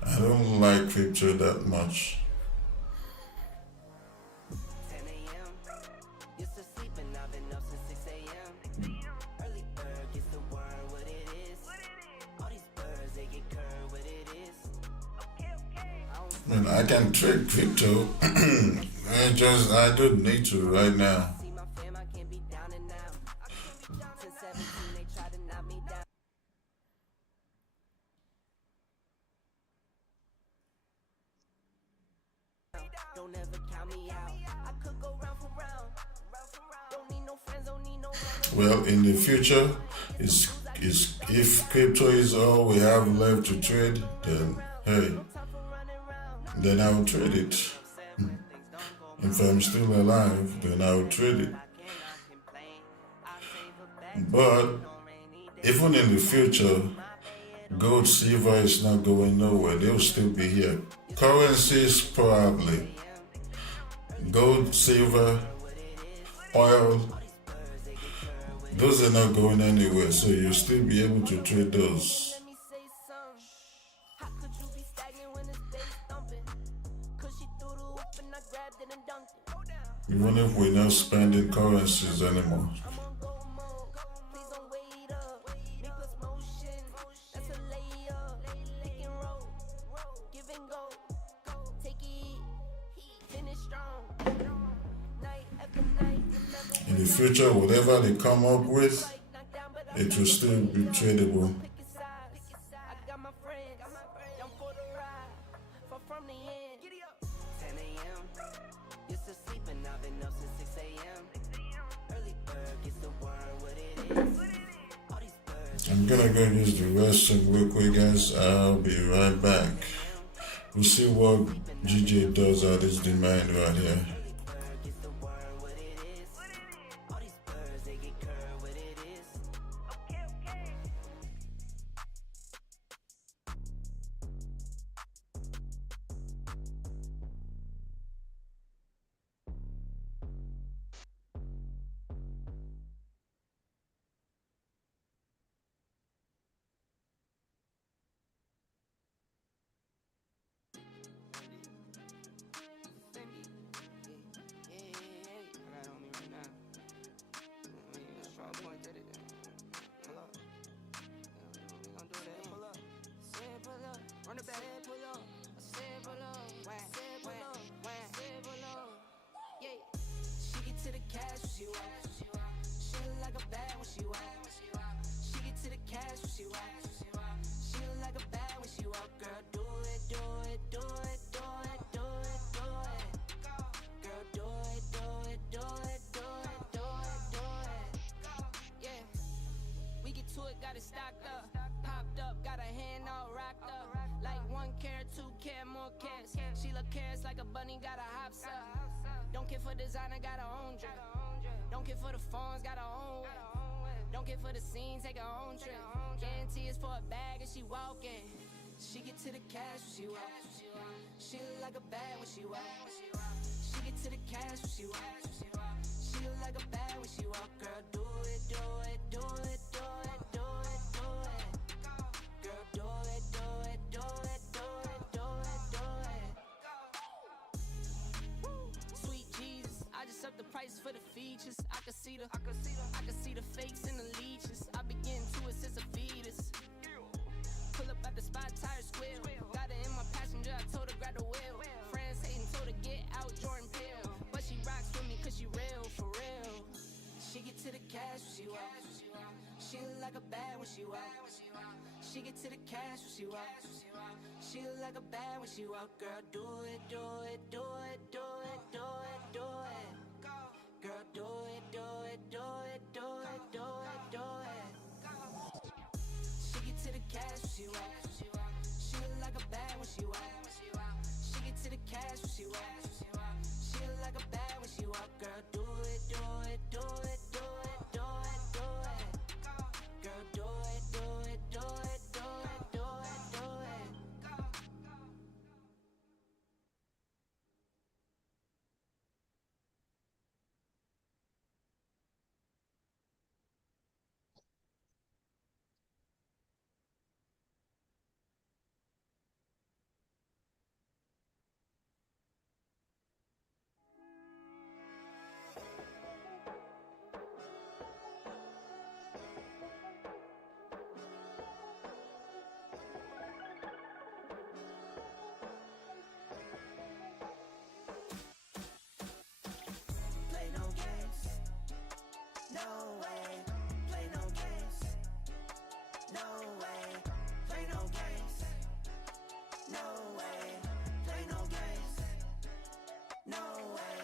I don't like crypto that much. I mean, I can trade crypto. I don't need to right now. Well, in the future, if crypto is all we have left to trade, then hey, then I'll trade it. If I'm still alive, then I'll trade it. But even in the future, gold, silver is not going nowhere. They'll still be here. Currencies, probably. Gold, silver, oil, those are not going anywhere, so you'll still be able to trade those. Even if we're not spending currencies anymore. the future, whatever they come up with, it will still be tradable. I'm gonna go use the restroom real quick, guys. I'll be right back. We'll see what GJ does at this demand right here. Got it stocked up, popped up, got a hand all rocked up. Like 1 carat, 2 carat, more carats. She look carrots like a bunny, got a hops up. Don't care for designer, got her own drip. Don't care for the phones, got her own whip. Don't care for the scene, take her own trip. Guarantee it's for a bag and she walking. She get to the cash when she walk. She look like a bag when she walk. She get to the cash when she walk. She look like a bag when she walk. Girl, do it, do it, do it, do it, do it, do it. Girl, do it, do it, do it, do it, do it, do it. Sweet Jesus, I just up the price for the features. I can see the fakes and the leeches. I begin to it since a fetus. Pull up at the spot, tire squeal. Got it in my passenger, I told her grab the wheel. Friends hating, told her get out, Jordan Peele. But she rocks with me cause she real, for real. She get to the cash when she walk. She look like a bag when she walk. She get to the cash when she walk. She look like a bag when she walk. Girl, do it, do it, do it, do it, do it, do it. Girl, do it, do it, do it, do it, do it, do it. She get to the cash when she walk. She look like a bag when she walk. She get to the cash when she walk. She look like a bag when she walk. Girl, do it, do it, do it, do it, do it, do it. Girl, do it, do it, do it, do it, do it, do it. Play no games. No way. Play no games. No way. Play no games. No way. Play no games. No way.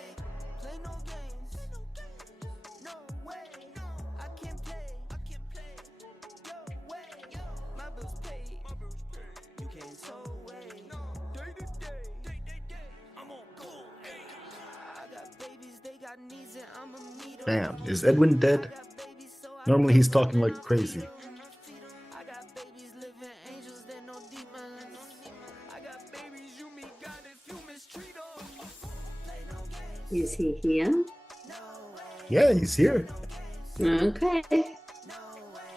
Play no games. No way. I can't play. Yo way. My bills paid. You can't tow away. Day to day. I'm on cool. I got babies, they got needs, and I'ma meet 'em. Damn, is Edwin dead? Normally he's talking like crazy. I got babies living angels, they're no demons. I got babies, you meet God if you mistreat 'em. Play no games. Is he here? Yeah, he's here. Okay. No way.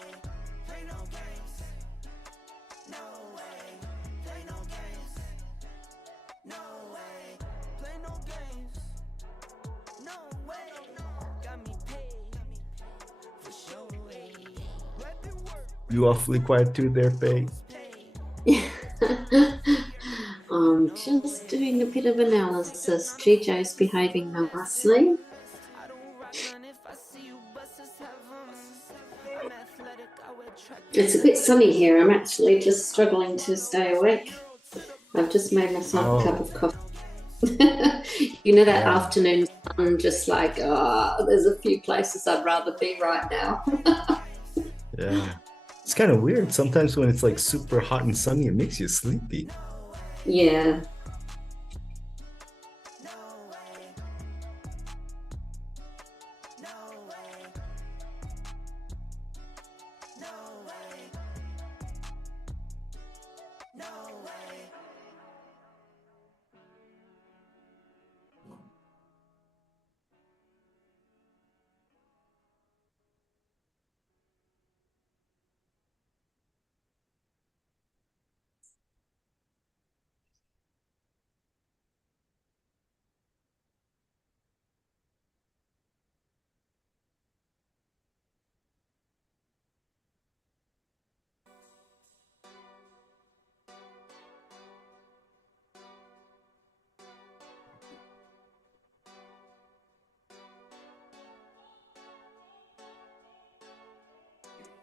Play no games. No way. Play no games. No way. Play no games. No way. Got me paid. For sure. Let it work. You awfully quiet too there, Faye. Just doing a bit of analysis. GJ's behaving nicely. I don't rock none if I see It's a bit sunny here. I'm actually just struggling to stay awake. I've just made myself a cup of coffee. You know that afternoon sun, just like, there's a few places I'd rather be right now. Yeah. It's kind of weird. Sometimes when it's like super hot and sunny, it makes you sleepy. Yeah.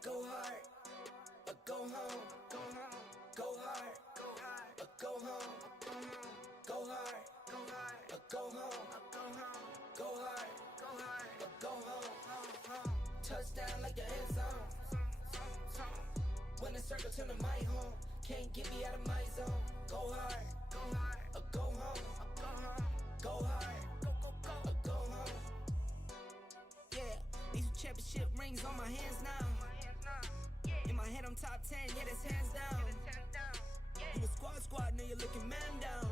Go hard, or go home. Go hard, or go home. Go hard, or go home. Go hard, or go home. Touchdown like the end zone. When the circle turn to my home, can't get me out of my zone. Go hard, or go home. Go hard, or go home. Yeah, these championship rings on my hands now. In my head I'm top 10, yeah, that's hands down. You a squad, now you're looking man down.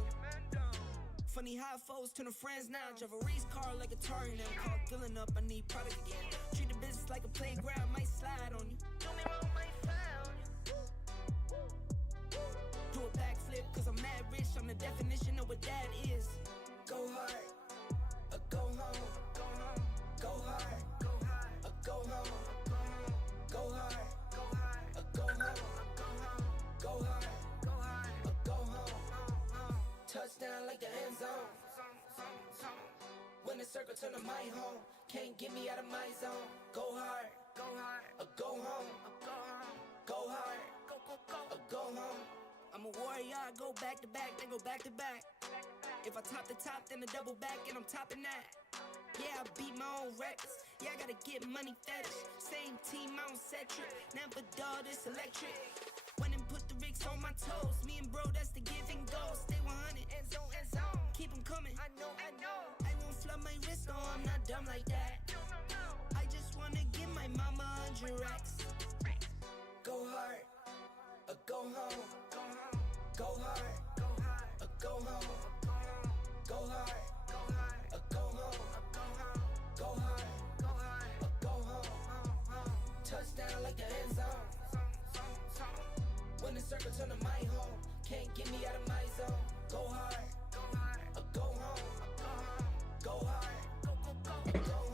Funny how foes turn to friends now. Drive a race car like a Atari now. Call filling up, I need product again. Treat the business like a playground, might slide on you. Do me wrong, might slide on you. Do a backflip, cause I'm mad rich. I'm the definition of what that is. Go hard, or go home. Go hard, or go home. Go hard, or go home. Go hard, or go home. Touchdown like the end zone. When the circle turn to my home, can't get me out of my zone. Go hard, or go home. Go hard, or go home. I'm a warrior, I go back to back, then go back to back. If I top the top, then a double back, and I'm topping that. Yeah, I beat my own records. Yeah, I gotta get money fetish. Same team, I don't set trip. Never dull, this electric. When and put the Ricks on my toes. Me and bro, that's the give and go. Stay 100, end zone, end zone. Keep them coming. I know. I won't flub my wrist, no, I'm not dumb like that. I just wanna give my mama 100 racks. Go hard, or go home. Go hard, or go home. Go hard, or go home. Go hard, or go home. Touchdown like the end zone. When the circle turn to my home, can't get me out of my zone. Go hard, or go home. Go hard, or go home.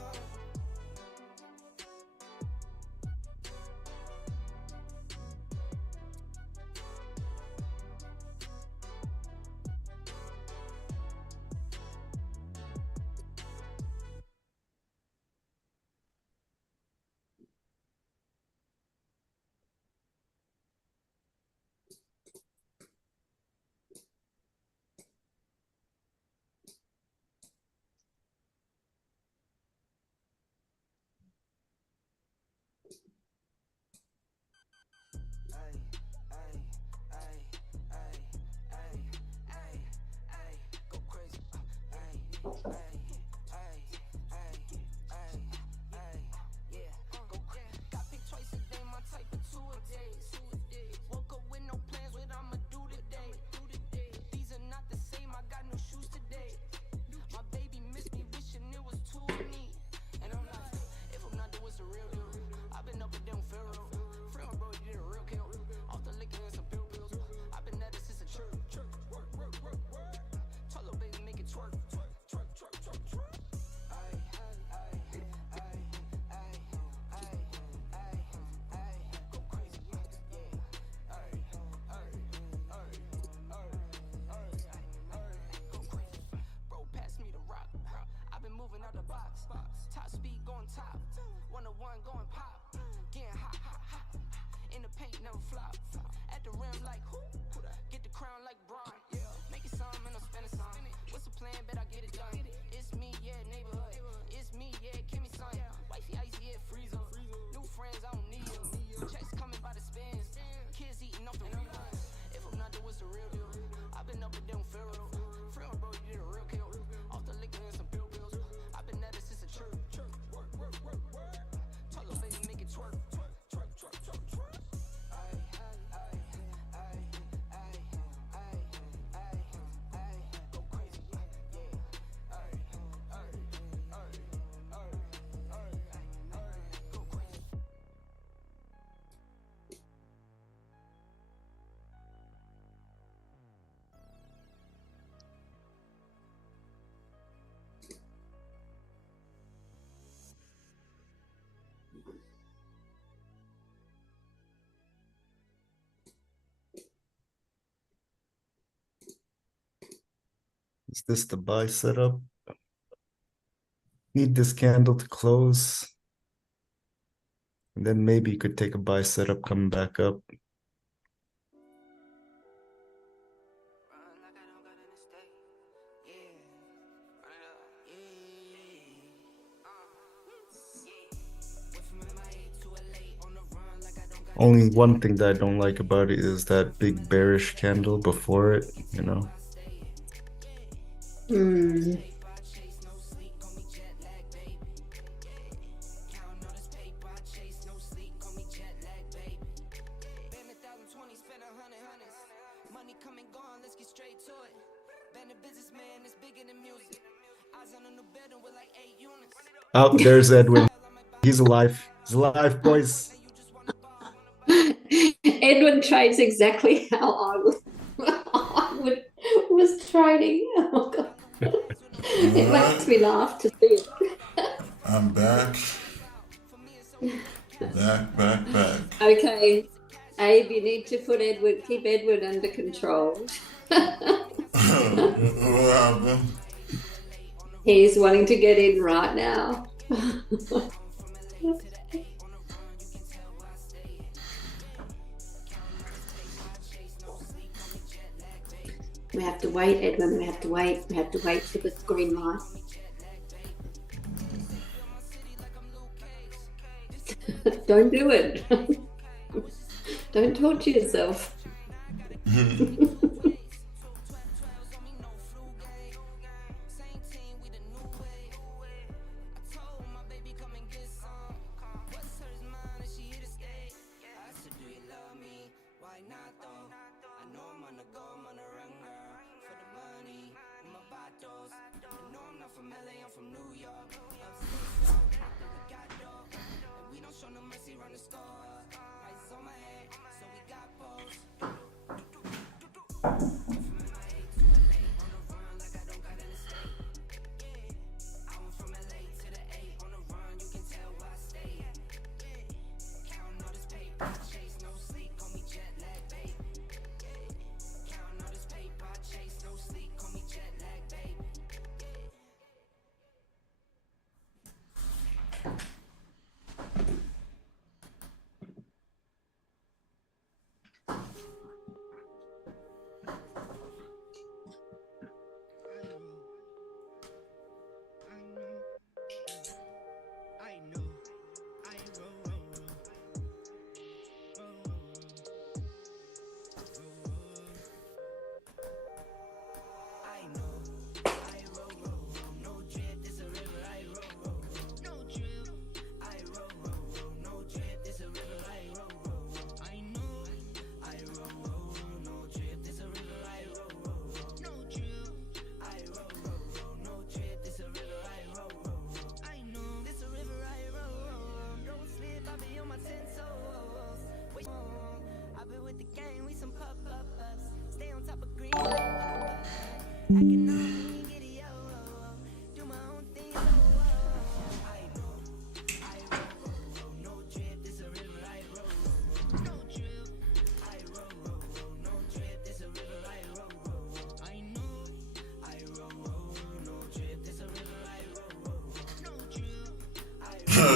Is this the buy setup? Need this candle to close. And then maybe you could take a buy setup coming back up. Only one thing that I don't like about it is that big bearish candle before it, you know. Oh, there's Edwin. He's alive. He's alive, boys. Edwin trades exactly how was trading. Oh God. It makes me laugh to see it. I'm back. Back. Okay, Abe, you need to keep Edwin under control. What happened? He's wanting to get in right now. We have to wait, Edwin. We have to wait. We have to wait for the green light. Don't do it. Don't torture yourself.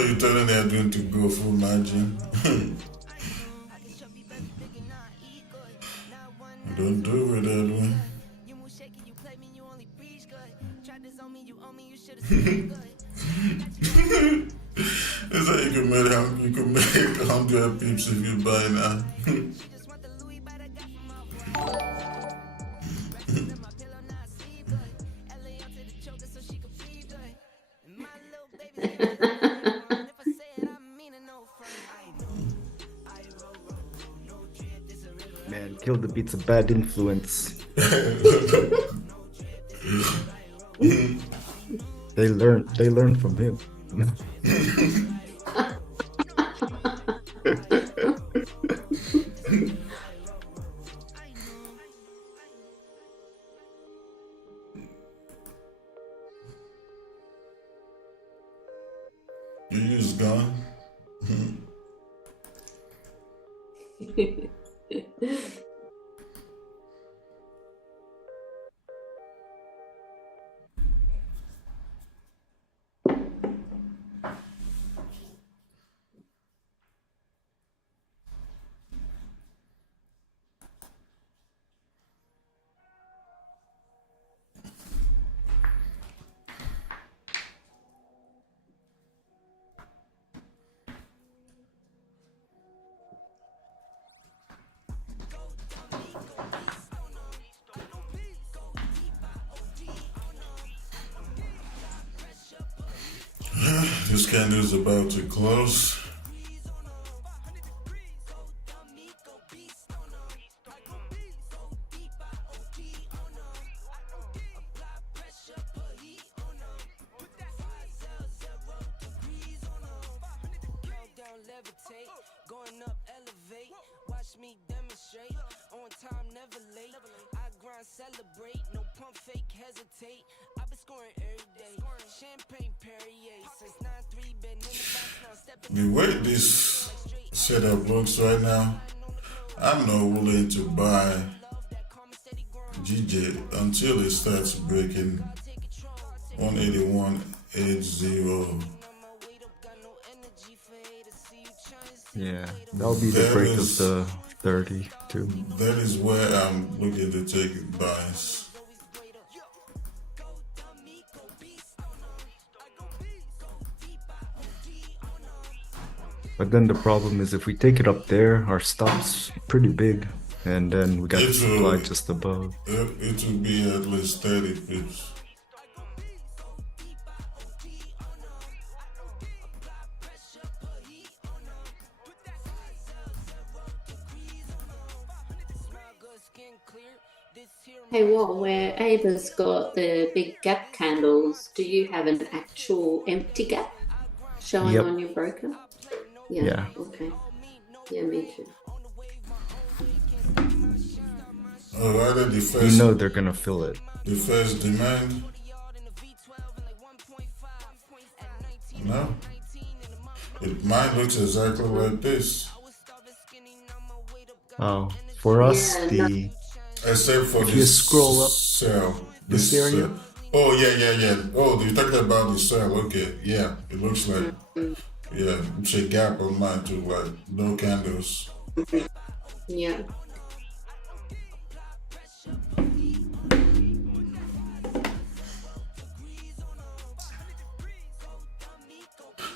You're telling Edwin to go full margin. Don't do it, Edwin. It's like you can make 100 pips if you buy now. Man, Kill the Beat's a bad influence. They learn from him. You use gun. This candle is about to close. Going up, elevate. Watch me demonstrate. On time, never late. I grind, celebrate. No pump, fake, hesitate. I've been scoring every day. Champagne Perrier. Since 9-3, been in the box now. Stepping The way this setup looks right now, I'm not willing to buy GJ until it starts breaking 181.80. Yeah, that'll be the break of the 30 too. That is where I'm looking to take buys. But then the problem is if we take it up there, our stop's pretty big, and then we got the supply just above. It will be at least 30 pips. Hey, what? Where Abe's got the big gap candles, do you have an actual empty gap showing on your broker? Yeah. Okay. Yeah, me too. Alright, the first. You know they're gonna fill it. The first demand. No. Mine looks exactly like this. Oh, for us, the except for if this you scroll up cell, this area. Oh yeah. Oh, you're talking about the cell? Okay, yeah. It looks like it's a gap on mine too, like no candles. Yeah.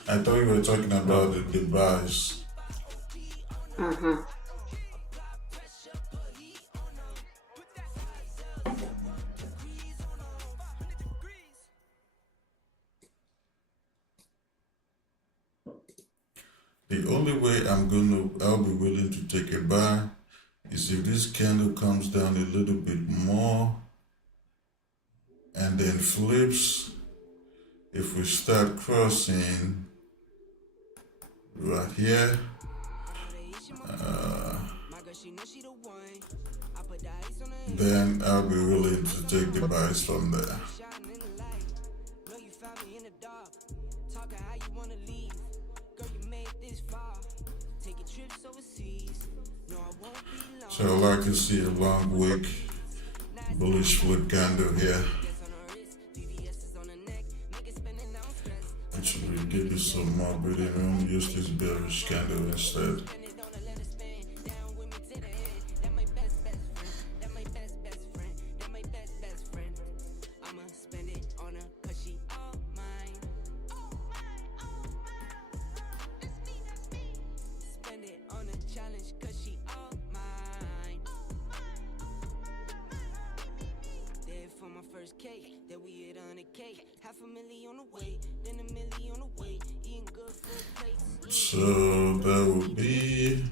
I thought you were talking about the buys. Uh-huh. The only way I'll be willing to take a buy is if this candle comes down a little bit more and then flips. If we start crossing right here, then I'll be willing to take the buys from there. So I like to see a long wick bullish flip candle here. Actually, give you some more breathing room. Use this bearish candle instead. So that would be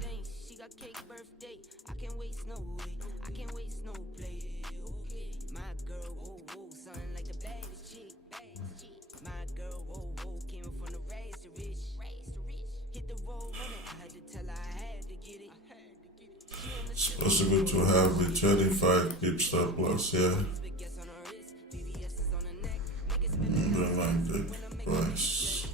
it's possible to have a 25 pip stop loss here. Don't like the price.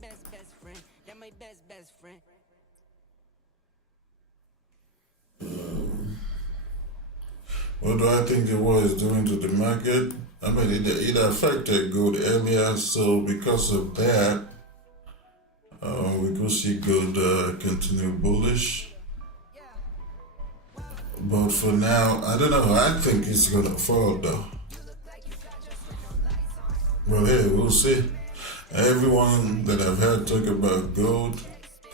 best friend. That my best friend. What do I think the war is doing to the market? I mean, it affected gold earlier, so because of that, we could see gold continue bullish. But for now, I don't know. I think it's gonna fall though. Well, hey, we'll see. Everyone that I've heard talk about gold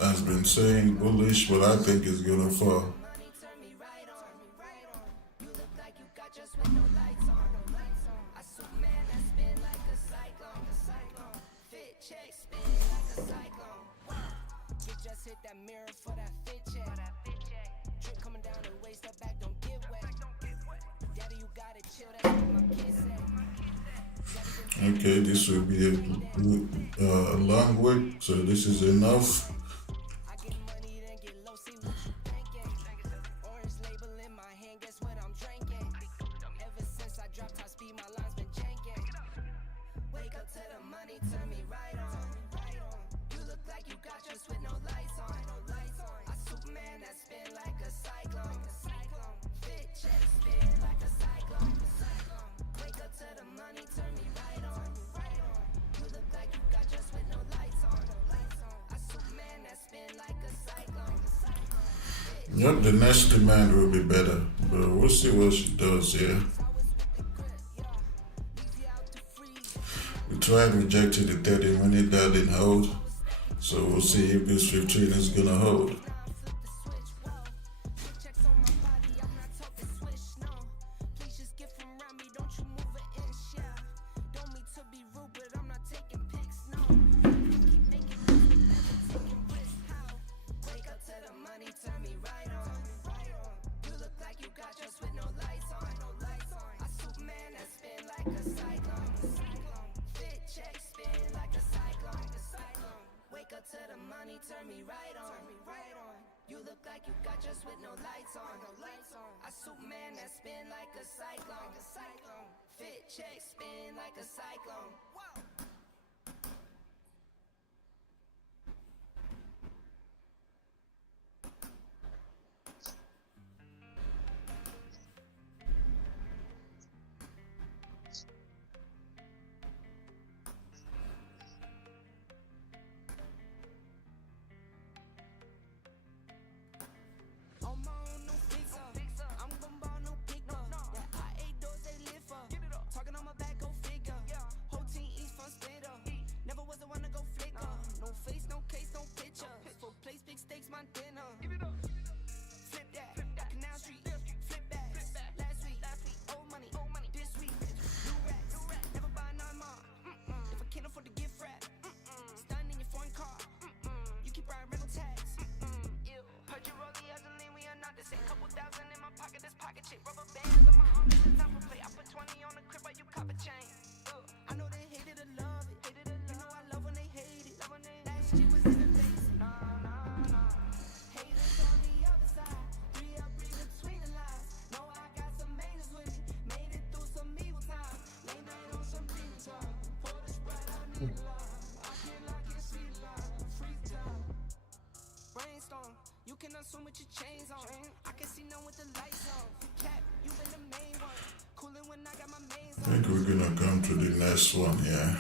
has been saying bullish, but I think it's gonna fall. Okay, this will be a long week, so this is enough. Yep, the next demand will be better, but we'll see what she does here. We tried rejecting the 30-minute, that didn't hold, so we'll see if this 15 is gonna hold. I think we're gonna come to the next one here.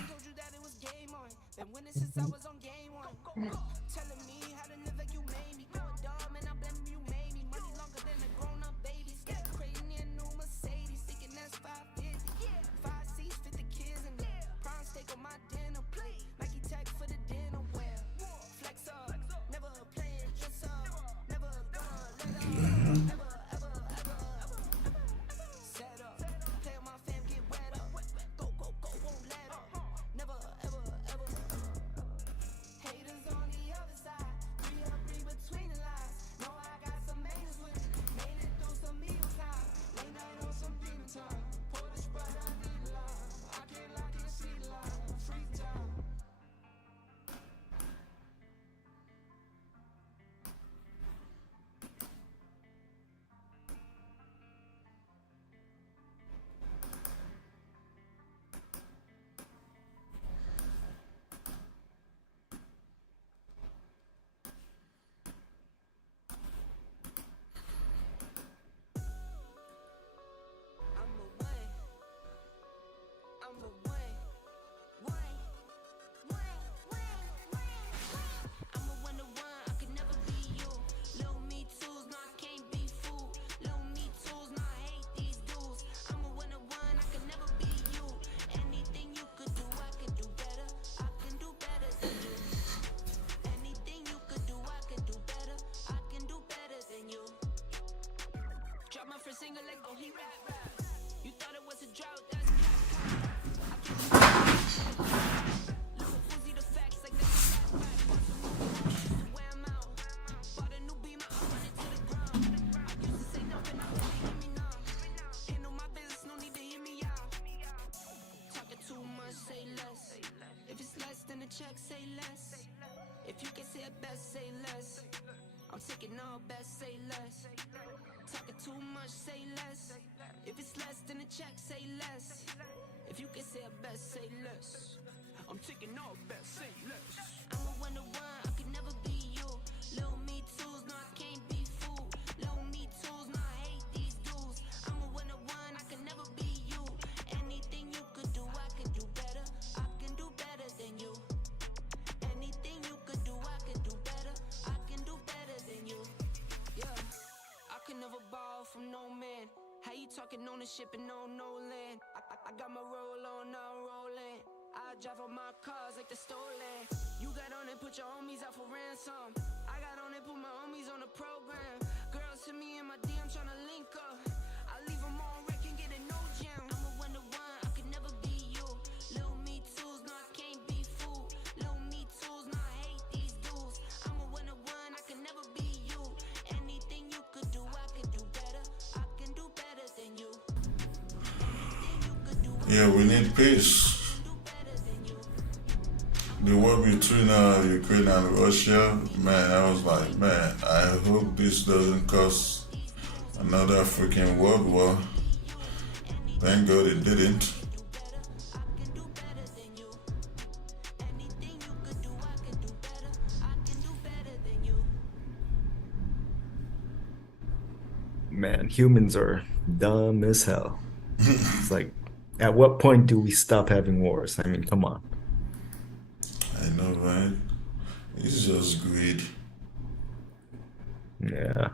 best, say less. I'm taking all best, say less. Talking too much, say less. If it's less than a check, say less. If you can say a best, say less. I'm taking all best, say less. I'm a one-to-one, I could never be you. Little me tools, no, I can't be fooled. Little me tools, no, I hate these dudes. I'm a one-to-one, I could never be you. Anything you could do, I could do better. I can do better than you. Anything you could do, I could do better. I can do better than you. Yeah, I could never borrow from no man. How you talking ownership and no land? I got my roll on, now I'm rolling. I drive all my cars like they're stolen. You got on and put your homies out for ransom. I got on and put my homies on the program. Girls hit me in my DM tryna link up. I leave them on wreck and get a no jam. I'm a one-to-one, I could never be you. Little me tools, no, I can't be fooled. Little me tools, no, I hate these dudes. I'm a one-to-one, I could never be you. Anything you could do, I could do better. I can do better than you. Yeah, we need peace. The war between Ukraine and Russia, man, I was like, man, I hope this doesn't cause another freaking world war. Thank God it didn't. Man, humans are dumb as hell. It's like, at what point do we stop having wars? I mean, come on. I know, right? It's just greed. Yeah.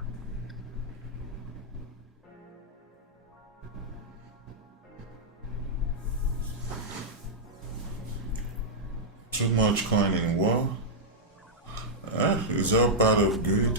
Too much coin in war. It's all part of greed.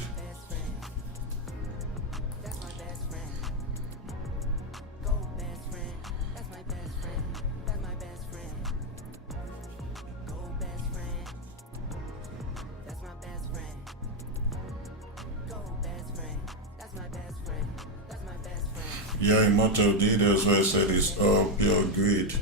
Yeah, Immortal D, that's why I said it's all pure greed.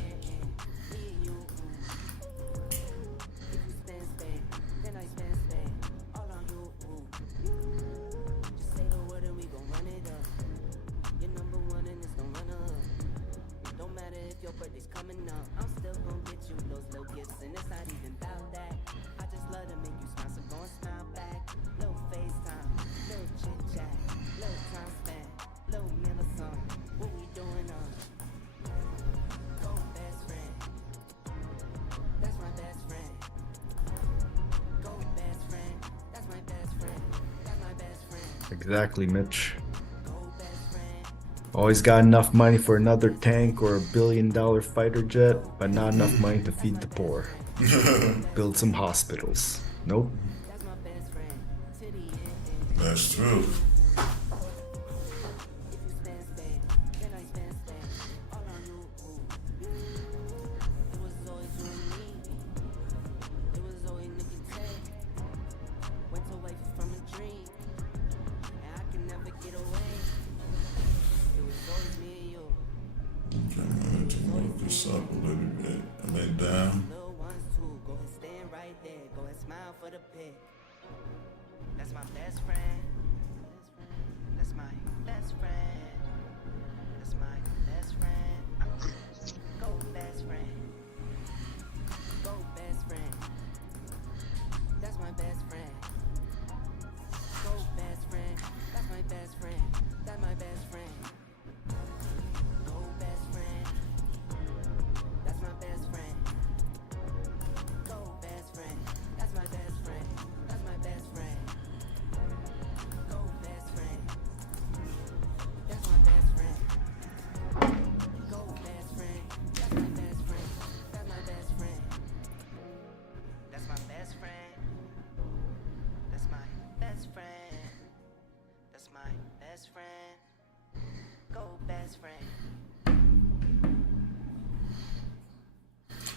Exactly, Mitch. Always got enough money for another tank or $1 billion fighter jet, but not enough money to feed the poor. Build some hospitals. Nope. That's true.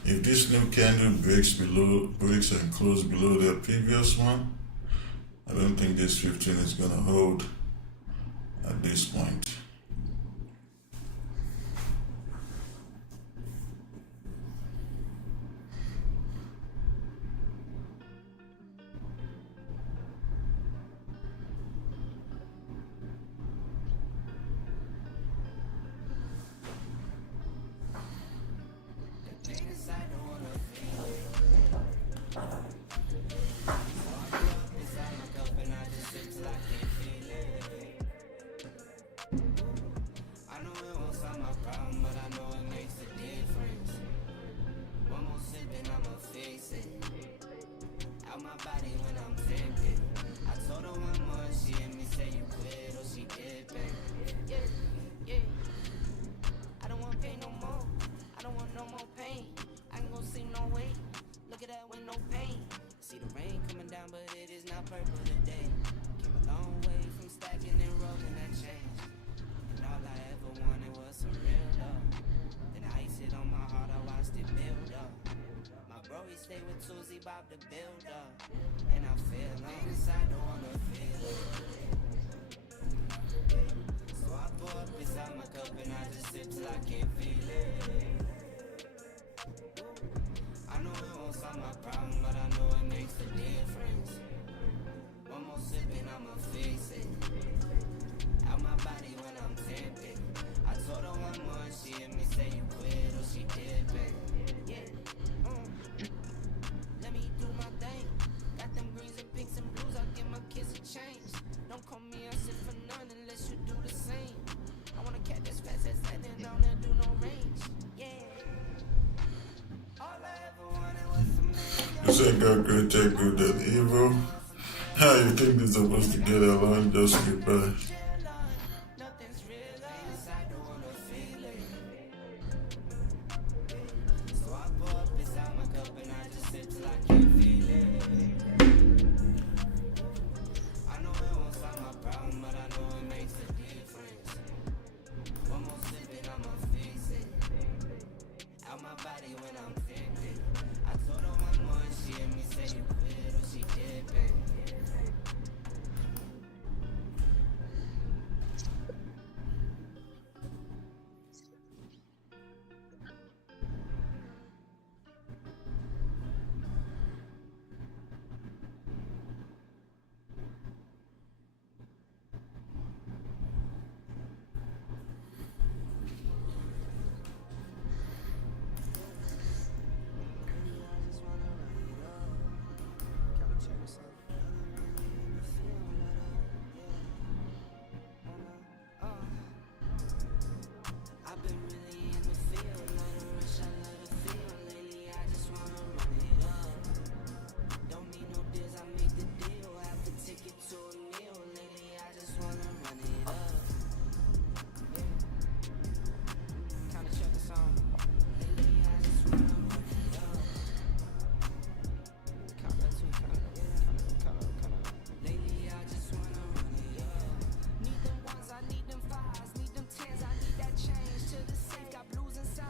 If this new candle breaks and close below the previous one, I don't think this 15 is gonna hold at this point. purple today. Came a long way from stacking and rolling that change. And all I ever wanted was some real love. Then I iced it on my heart, I watched it build up. My bro, he stay with Xauusd Bob to build up. And I feel on inside, don't wanna feel it. So I pour up inside my cup and I just sip till I can't feel it. I know it won't solve my problem, but I know it makes a difference. One more sip and I'ma fix it. Out my body when I'm tempted. I told her one more and she hit me say you quit or she dipping. Yeah, let me do my thing. Got them greens and pinks and blues, I'll give my kids a change. Don't call me a sit for none unless you do the same. I wanna catch as fast as that and don't do no range. Yeah. All I ever wanted was some man. You said got great, take good and evil. How you think they're supposed to get along? Just skip by. Nothing's real inside, don't wanna feel it. So I pour up inside my cup and I just sip till I can't feel it. I know it won't solve my problem, but I know it makes a difference. One more sip and I'ma fix it. Out my body when I'm tempted. I told her one more and she hit me say you quit or she dipping. I've been really in the field, not a rush, I love the feel. Lately I just wanna run it up. Don't need no deals, I make the deal. Have to take it to a meal. Lately I just wanna run it up. Kinda check the song. Lately I just wanna run it up. Count that too, count it. Lately I just wanna run it up. Need them ones, I need them fives, need them tens, I need that change to the safe. Got blues inside.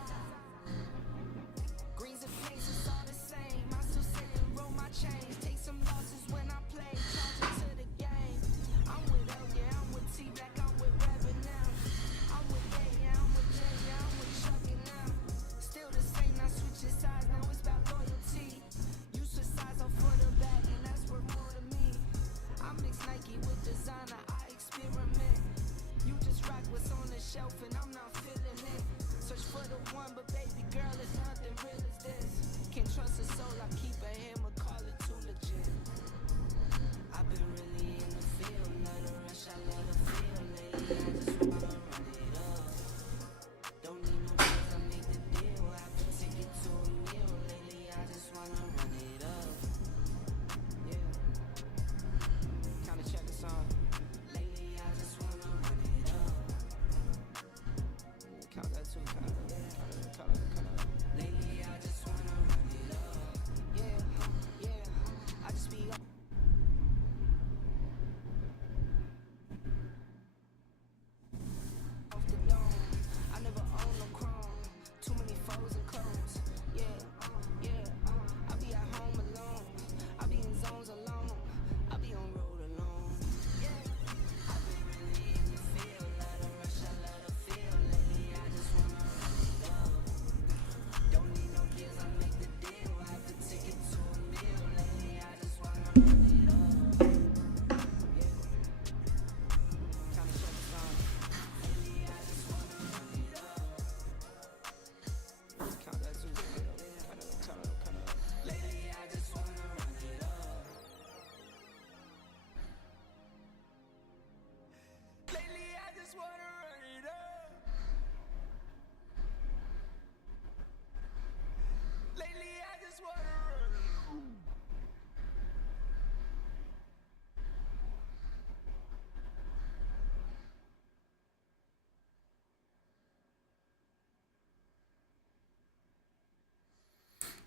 Greens and pinks, it's all the same. I still sit and roll my chains. Take some losses when I play, charge into the game. I'm with L, yeah, I'm with T Black, I'm with Rabbit now. I'm with A, yeah, I'm with J, yeah, I'm with Chucky now. Still the same, not switching sides, now it's about loyalty. You switch sides off for the bag, and that's worth more to me. I mix Nike with designer, I experiment. You just rock what's on the shelf, and I'm not feeling it. Search for the one, but baby girl, it's nothing real as this. Can't trust a soul, I keep a hammer, call it too legit. I've been really in the field, love the rush, I love the feel. Lately, I just wanna run it up. Don't need no deals, I make the deal. Have to take it to a meal. Lately, I just wanna run it up. Yeah. Kinda check the song. Lately, I just wanna run it up. Count that too, count it. Lately, I just wanna run it up. Yeah, yeah. I just be off the dome. I never own no chrome. Too many foes and clones. Yeah, I be at home alone. I be in zones alone. I be on road alone. Yeah, I've been really in the field. Love the rush, I love the feel. Lately, I just wanna run it up. Don't need no deals, I make the deal. Have to take it to a meal. Lately, I just wanna run it up. Yeah, kinda check the song. Lately, I just wanna run it up. Count that too. Lately, I just wanna run it up. Lately, I just wanna run it up. Lately, I just wanna run it up.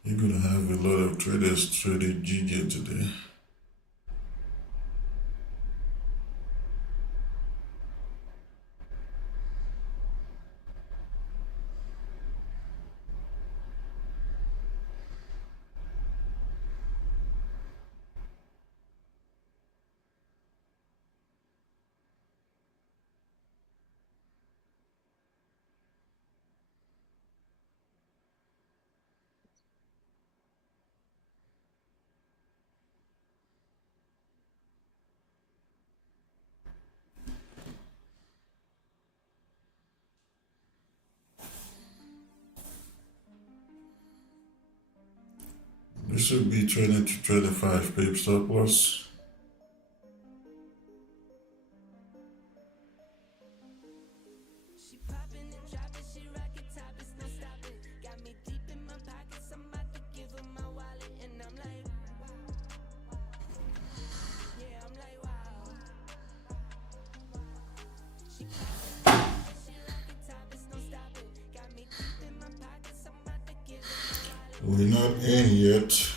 You're gonna have a lot of traders trading GJ today. should be 20 to 25 pip stop loss. We're not in yet.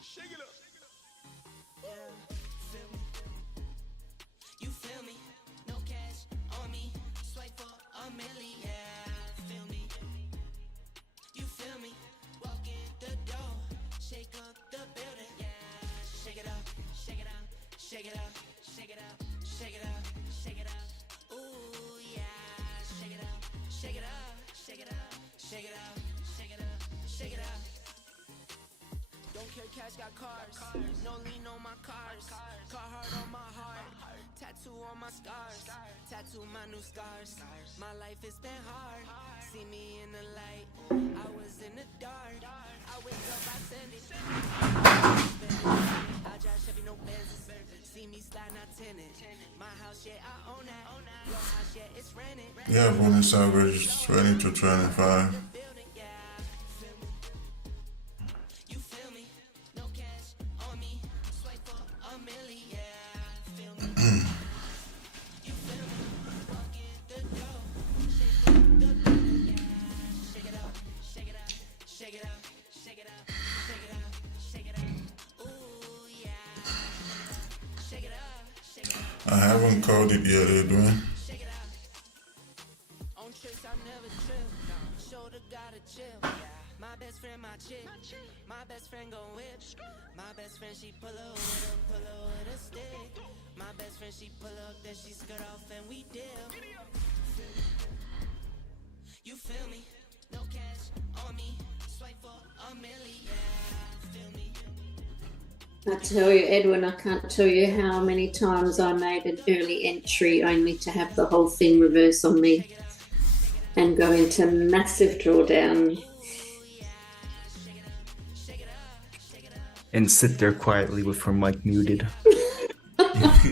Shake it up. Yeah, feel me. You feel me? No cash on me. Swipe for a milli. Yeah, feel me. You feel me? Walk in the door. Shake up the building. Yeah, shake it up. Shake it out. Shake it out. Shake it out. Shake it out. Shake it out. Ooh, yeah. Shake it out. Shake it out. Shake it out. Shake it out. Shake it out. Shake it out. Don't care, cash got cars. No lean on my cars. Car hard on my heart. Tattoo on my scars. Tattoo my new scars. My life has been hard. See me in the light. I was in the dark. I wake up, I send it. I drive Chevy, no Benz. See me slide, not tenant. My house, yeah, I own that. Your house, yeah, it's rented. Yeah, bonus average 20 to 25. I haven't called it yet, Edwin. On trips I never trip. Shoulder gotta chill. My best friend, my chick. My best friend gon' whip. My best friend, she pull up with a stick. My best friend, she pull up, then she skirt off and we dip. You feel me? No cash on me. Swipe for a milli. Yeah, feel me? I tell you, Edwin, I can't tell you how many times I made an early entry only to have the whole thing reverse on me and go into massive drawdown. And sit there quietly with her mic muted.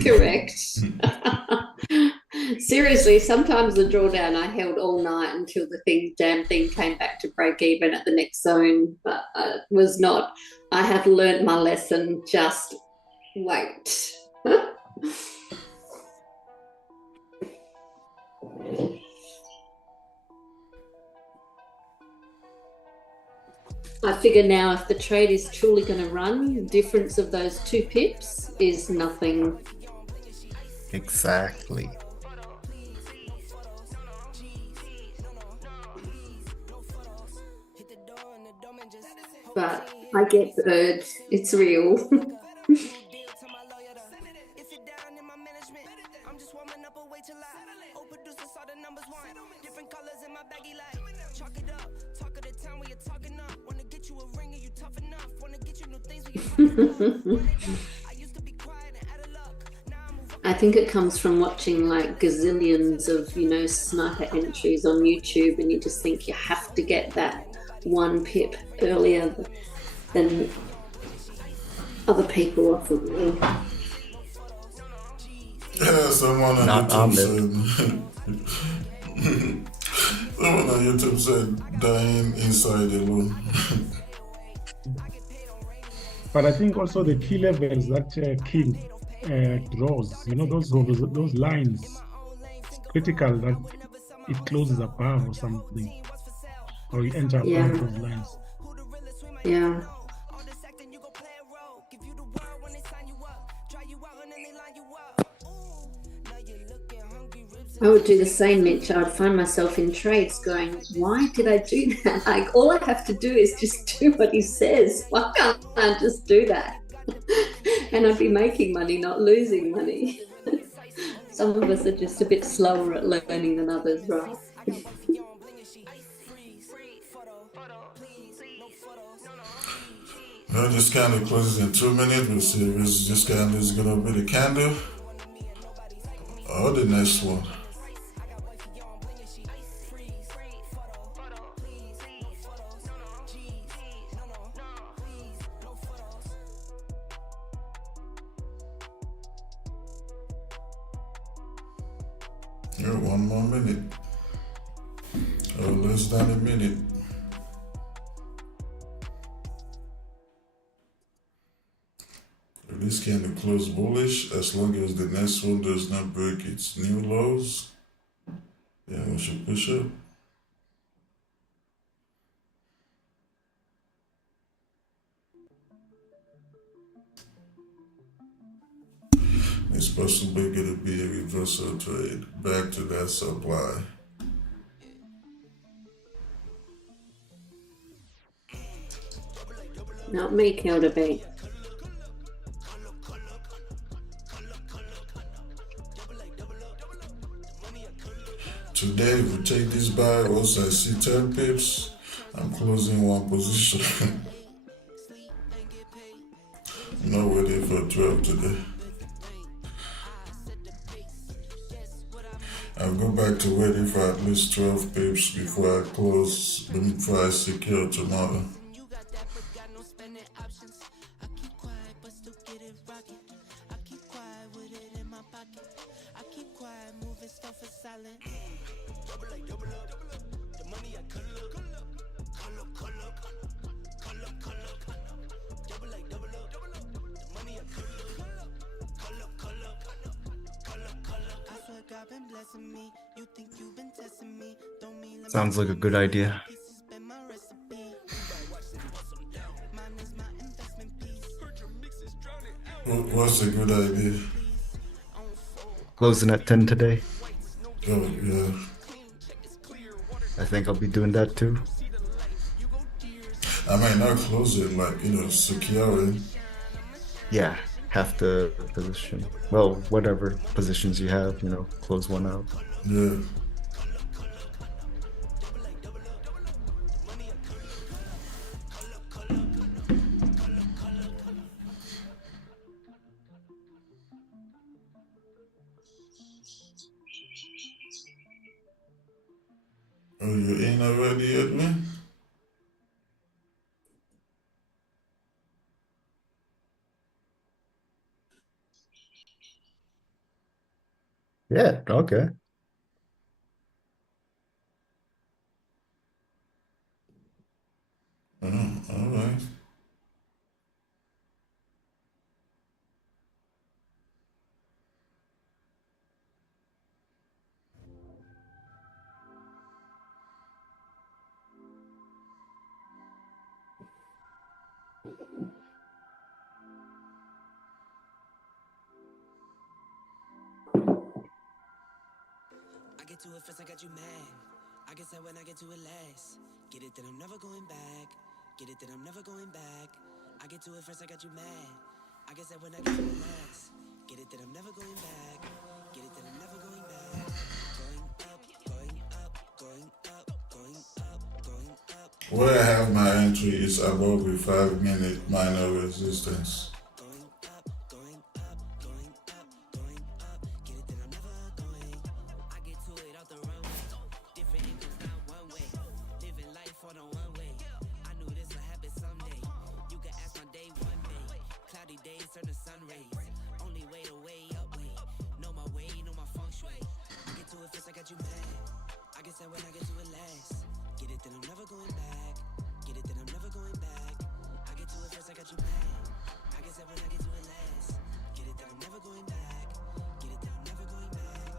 Correct. Seriously, sometimes the drawdown I held all night until the damn thing came back to break even at the next zone, but it was not. I have learned my lesson. Just wait. I figure now if the trade is truly going to run, the difference of those 2 pips is nothing. Exactly. But I get bird. It's real. I think it comes from watching like gazillions of, you know, sniper entries on YouTube, and you just think you have to get that 1 pip earlier than other people or something. Yeah, someone on YouTube said. Someone on YouTube said dying inside alone. But I think also the key levels that King draws, you know, those lines, it's critical that it closes above or something, or you enter above those lines. Yeah. I would do the same, Mitch. I would find myself in trades going, why did I do that? Like, all I have to do is just do what he says. Why can't I just do that? And I'd be making money, not losing money. Some of us are just a bit slower at learning than others, right? Well, this candle closes in 2 minutes. We'll see if this candle is gonna be the candle or the next one. Here, 1 more minute. Or less than a minute. This candle close bullish as long as the next one does not break its new lows. Yeah, we should push up. It's possibly going to be a reversal trade back to that supply. Not me, Gbpjpy. Today, if we take this buy, once I see 10 pips, I'm closing one position. I'm not waiting for 12 today. I'll go back to waiting for at least 12 pips before I close, before I secure tomorrow. Sounds like a good idea. What's a good idea? Closing at 10 today. Oh, yeah. I think I'll be doing that too. I might not close it, like, secure it. Yeah, half the position. Well, whatever positions you have, close one out. Yeah. Oh, you ain't already yet, man? Yeah, okay. All right. I get to it first, I got you mad. I guess that when I get to it last. Get it that I'm never going back. Get it that I'm never going back. I get to it first, I got you mad. I guess that when I get to it last. Get it that I'm never going back. Get it that I'm never going back. Going up, going up, going up, going up, going up. Where I have my entry is above the 5-minute minor resistance. Going up, going up, going up, going up. Get it that I'm never going. I get to it off the runway. Different angles, not one way. Living life on a one way. I knew this would happen someday. You can ask my day one day. Cloudy days turn to sun rays. Only way to way up way. Know my way, know my feng shui. I get to it first, I got you mad. I guess that when I get to it last. Get it that I'm never going back. Get it that I'm never going back. I get to it first, I got you mad. I guess that when I get to it last. Get it that I'm never going back. Get it that I'm never going back.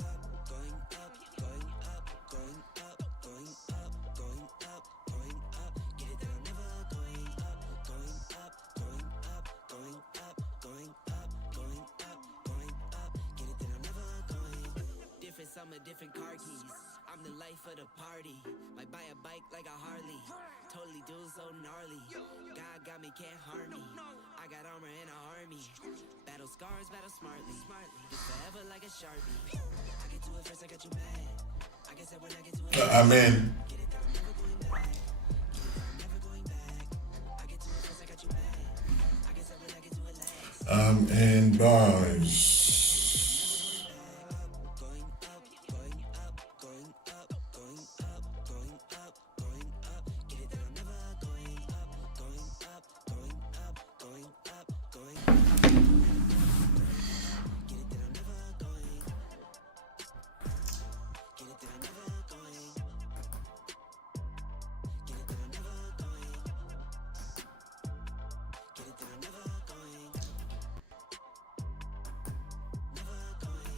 Going up, going up, going up, going up, going up, going up. Get it that I'm never going up, going up, going up, going up, going up, going up, going up. Get it that I'm never going. Different summer, different car keys. I'm the life of the party. Might buy a bike like a Harley. Totally do so gnarly. God got me, can't harm me. I got armor and an army. Battle scars, battle smartly. It's forever like a Sharpie. I get to it first, I got you mad. I guess that when I get to it, I mean, get it that I'm never going back. Get it that I'm never going back. I get to it first, I got you mad. I guess that when I get to it last. I'm in buys. Going up, going up, going up, going up, going up, going up. Get it that I'm never going up, going up, going up, going up, going up. Get it that I'm never going. Get it that I'm never going. Get it that I'm never going. Get it that I'm never going. Never going.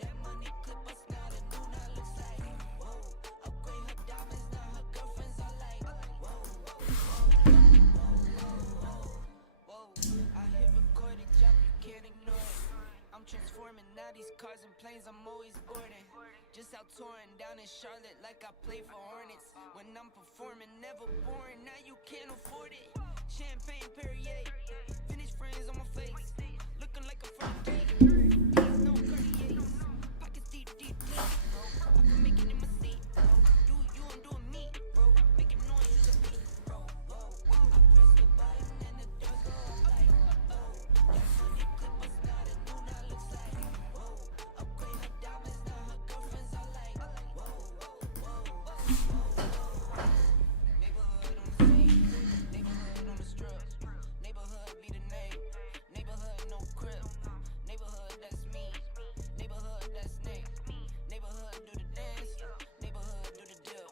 That money clip us now, the new now looks like. Whoa, upgrade her diamonds, now her girlfriends are like. Whoa, whoa, I hit record and drop, you can't ignore it. I'm transforming now these cars and planes, I'm always boarding. Just out touring down in Charlotte like I play for Hornets. When I'm performing, never boring, now you can't afford it. Champagne Perrier, finish friends on my face. Looking like a front gate. No Cartiers, pockets deep, deep, deep, bro. I can make it in my seat, bro. Do you, I'm doing me, bro. Making noise with the beat, bro. Whoa, I press the button and the doors go off like, oh. That money clip us now, the new now looks like, whoa. Upgrade her diamonds, now her girlfriends are like, whoa, whoa, whoa. Neighborhood on the scene, neighborhood on the strip. Neighborhood be the name, neighborhood no crib. Neighborhood that's me, neighborhood that's Nick. Neighborhood do the dance, neighborhood do the dip.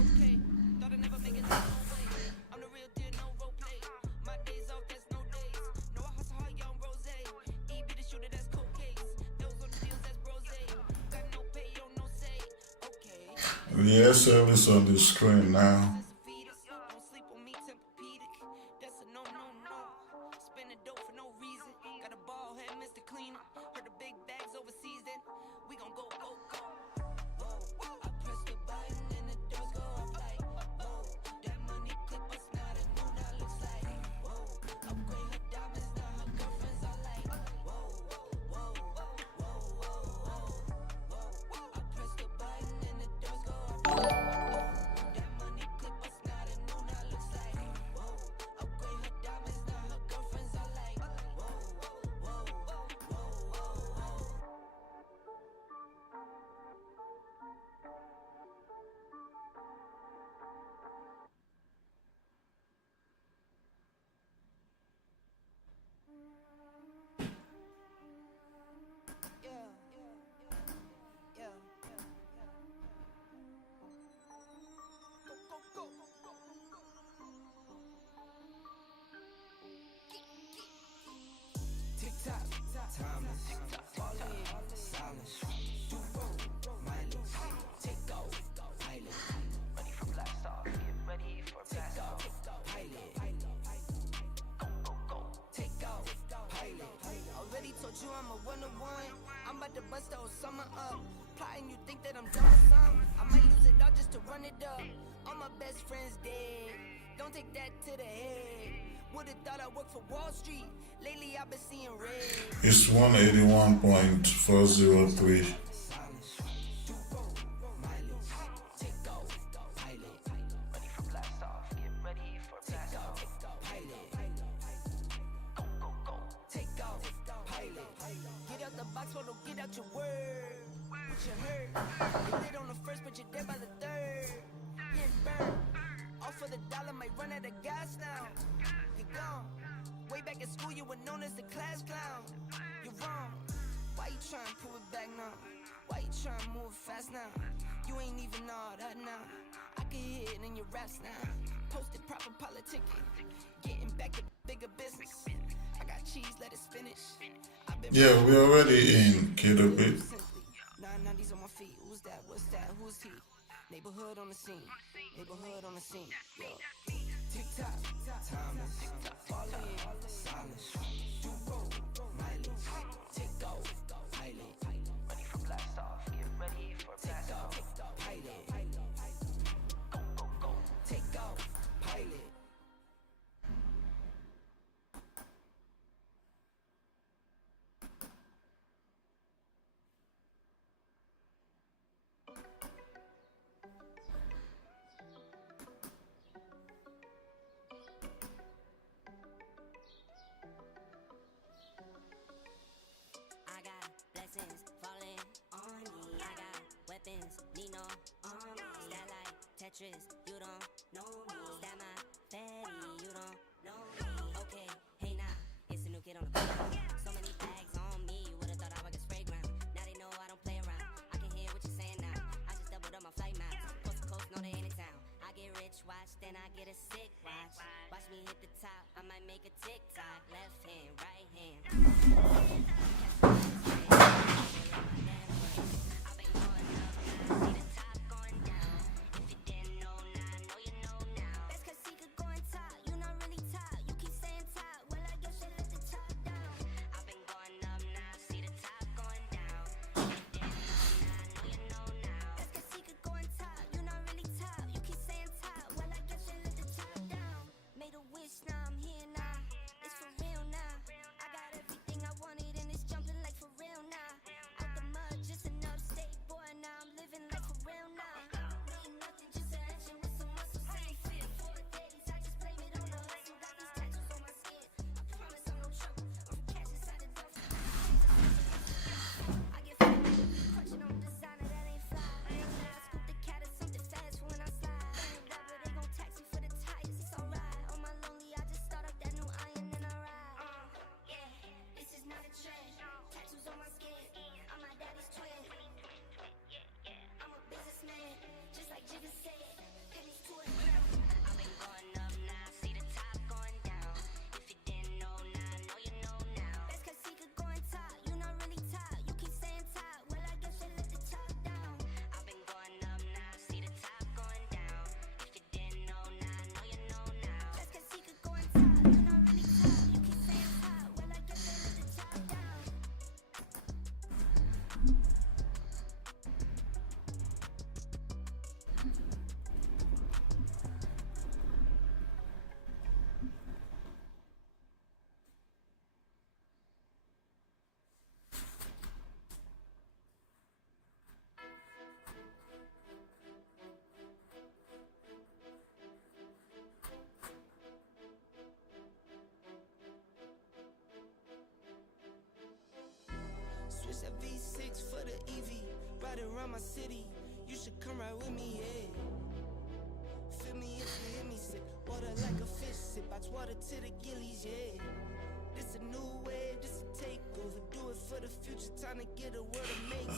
Okay, thought I'd never make it, no way. I'm the real deal, no role play. My days off, that's no days. No, I hustle hard, young rose. E be the shooter, that's cold case. Those on the deals, that's brose. Got no pay, yo, no say. Okay. The air service on the screen now. Don't sleep on me, Tempur-Pedic. That's a no, no, no. Spending dope for no reason. Got a ball head, Mr. Cleaner. Heard the big bags overseas, then we gon' go, go, go. Whoa, I press the button and the doors go off like, whoa. That money clip us now, the new now looks like, whoa. Upgrade her diamonds, now her girlfriends are like, whoa, whoa, whoa, whoa, whoa. I press the button and the doors go off like, that money clip us now, the new now looks like, whoa. Upgrade her diamonds, now her girlfriends are like, whoa, whoa, whoa, whoa, whoa. told you I'm a one-to-one. I'm about to bust the whole summer up. Plotting, you think that I'm done with some? I might lose it all just to run it up. All my best friends dead. Don't take that to the head. Would've thought I worked for Wall Street. Lately I've been seeing red. It's 181.403. Get out your word, what you heard. You lit on the first, but you're dead by the third. Getting burned, all for the dollar, might run out of gas now. You're gone, way back in school you were known as the class clown. You're wrong, why you trying to pull it back now? Why you trying to move fast now? You ain't even all that now. I can hear it in your raps now. Posted proper politicking, getting back to bigger business. I got cheese, let it spinach. Yeah, we're already in Gbpjpy. 990s on my feet. Who's that? What's that? Who's he? Neighborhood on the scene. Neighborhood on the scene. Yo. Tick tock, timers. Falling, silence. Do roll, mileage. Take off, pilot. Ready for blast off. Get ready for blast off. Pilot. Go, go, go. Take off, pilot. Falling on me, I got weapons, need no army. That like Tetris, you don't know me. That my fatty, you don't know me. Okay, hey now, it's a new kid on the block. So many bags on me, you would've thought I was a spray ground. Now they know I don't play around. I can hear what you're saying now. I just doubled up my flight miles. Coast to coast, know they ain't in town. I get rich, watch, then I get a sick watch. Watch me hit the top, I might make a TikTok. Left hand, right hand. Switch that V6 for the EV. Ride around my city. You should come ride with me, yeah. Feel me if you hear me sip. Water like a fish sip. I water to the gillies, yeah. This a new wave, this a takeover. Do it for the future, time to get a word of make.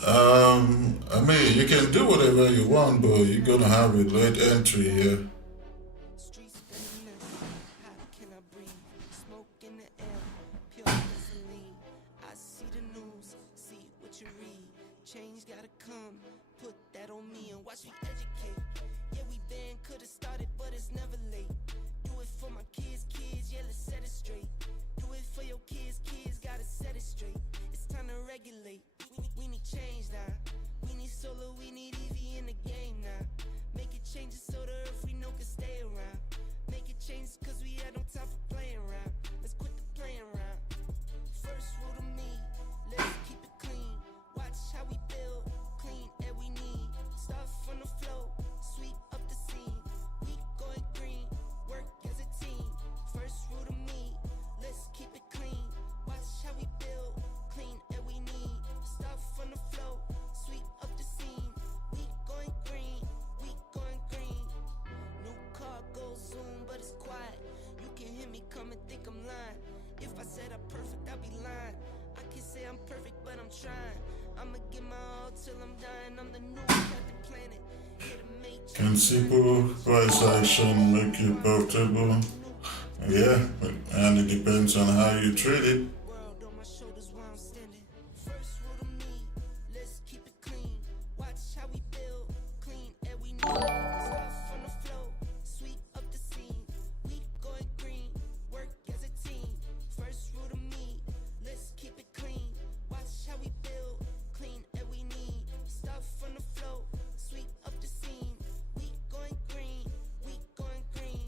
I mean, you can do whatever you want, but you're gonna have a late entry here. Streets spinning, how can I breathe? Smoke in the air, pure gasoline. I see the news, see what you read. Change gotta come, put that on me and watch me educate. Yeah, we been could've started, but it's never late. Do it for my kids, yeah, let's set it straight. Do it for your kids, gotta set it straight. got no time for playing around. Let's quit the playing around. First rule to me, let's keep it clean. Watch how we build, clean air we need. Stuff on the floor, sweep up the scene. We going green, work as a team. First rule to me, let's keep it clean. Watch how we build, clean air we need. Stuff on the floor, sweep up the scene. We going green, we going green. New car goes zoom, but it's quiet. You can hear me come and think I'm lying. If I said I'm perfect, I'd be lying. I can say I'm perfect, but I'm trying. I'ma give my all till I'm dying. I'm the new Captain Planet. Can simple price action make you profitable? Yeah, and it depends on how you trade it. World on my shoulders while I'm standing. First rule to me, let's keep it clean. Watch how we build, clean air we need. Stuff on the floor, sweep up the scene. We going green, work as a team. First rule to me, let's keep it clean. Watch how we build, clean air we need. Stuff on the floor, sweep up the scene. We going green, we going green.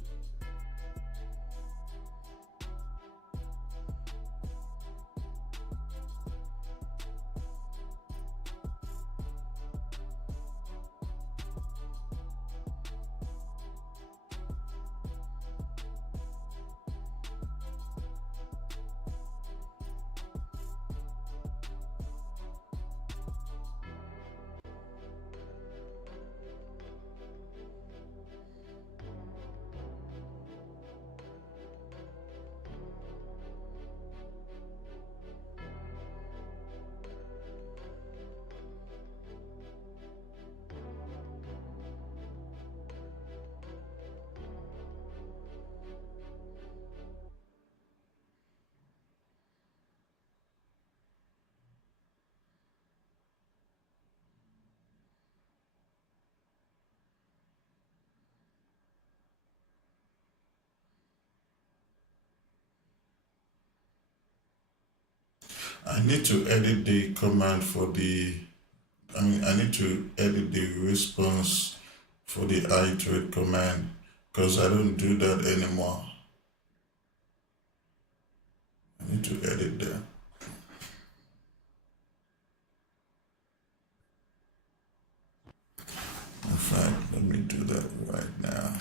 I need to edit the command for the, I need to edit the response for the iTrade command because I don't do that anymore. I need to edit that. In fact, let me do that right now.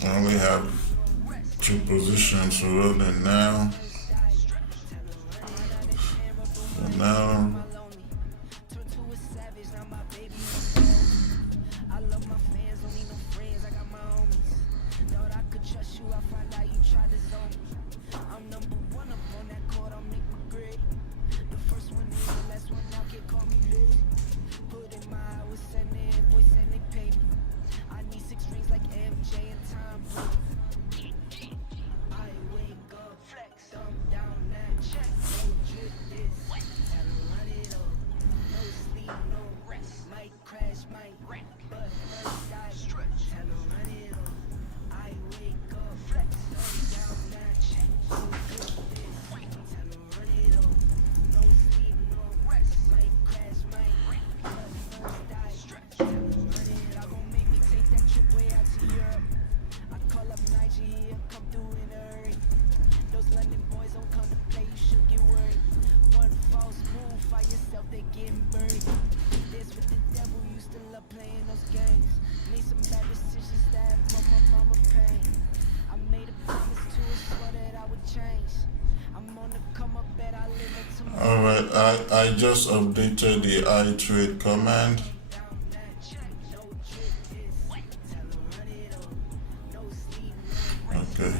I only have 2 positions rolling now. For now, alright, I just updated the iTrade command. Okay.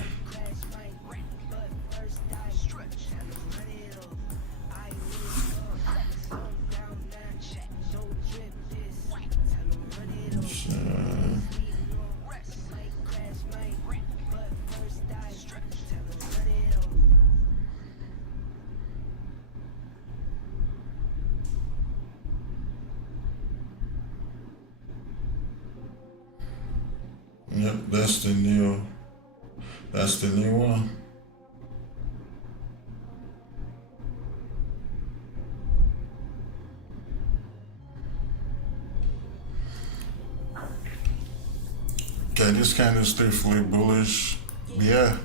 Yep, that's the new one. Okay, this kind of stay fully bullish. Yeah.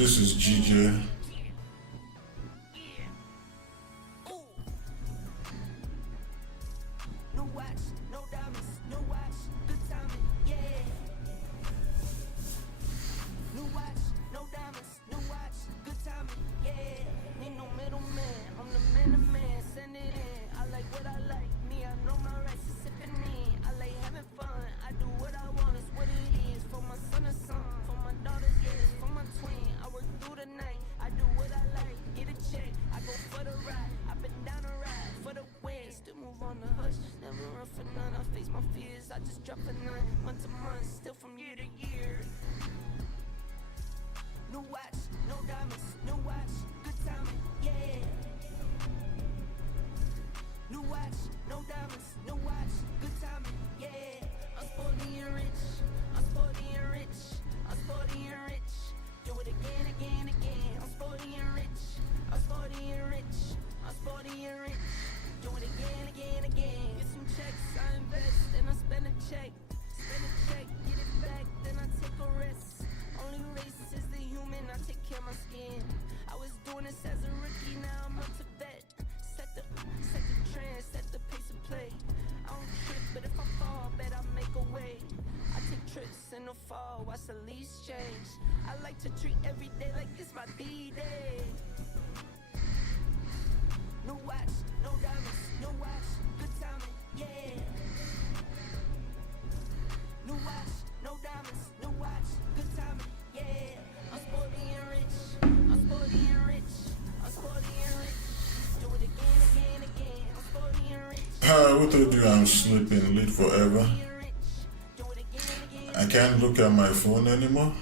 This is GJ. What I do, I'm sleeping late forever. I can't look at my phone anymore.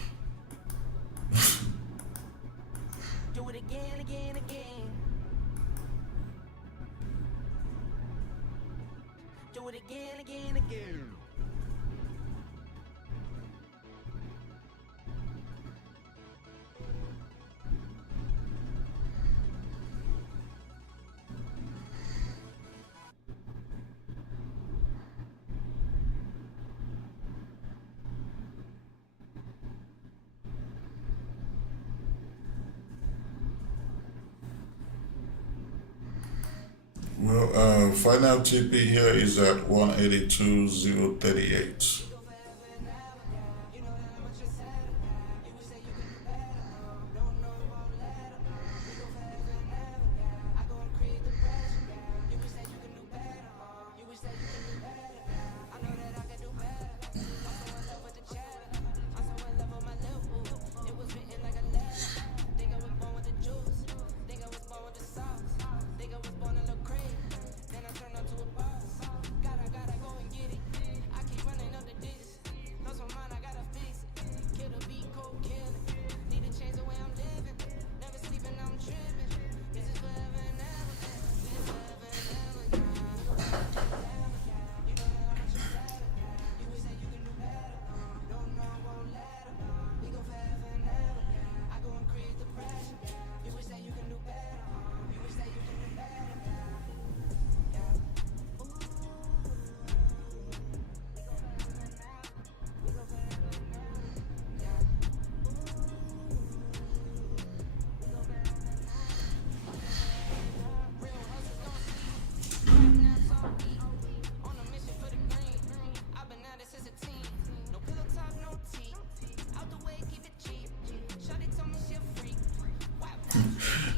final TP here is at 182,038.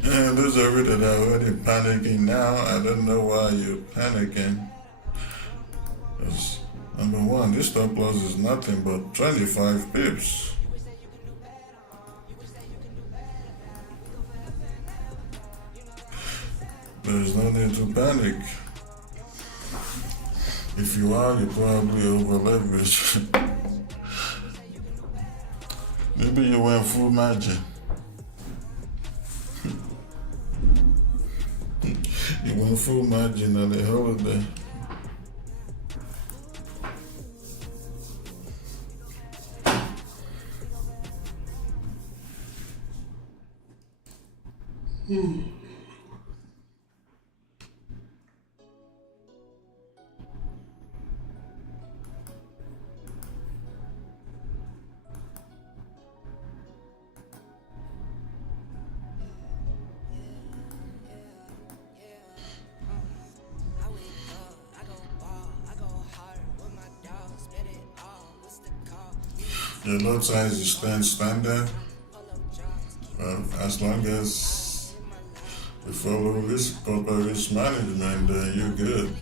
And those of you that are already panicking now, I don't know why you're panicking. Because number one, this stop loss is nothing but 25 pips. There's no need to panic. If you are, you're probably over leveraged. Maybe you went full margin. You went full margin on the holiday. Your lot size is standard. As long as you follow risk, proper risk management, then you're good.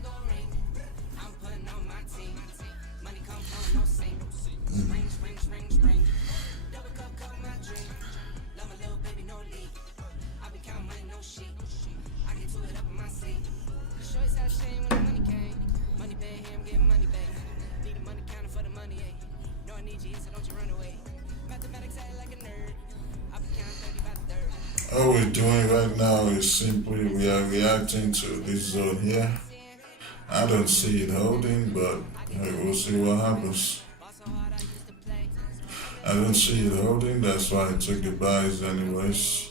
All we're doing right now is simply we are reacting to this zone here. I don't see it holding, but we'll see what happens. I don't see it holding, that's why I took the buys anyways.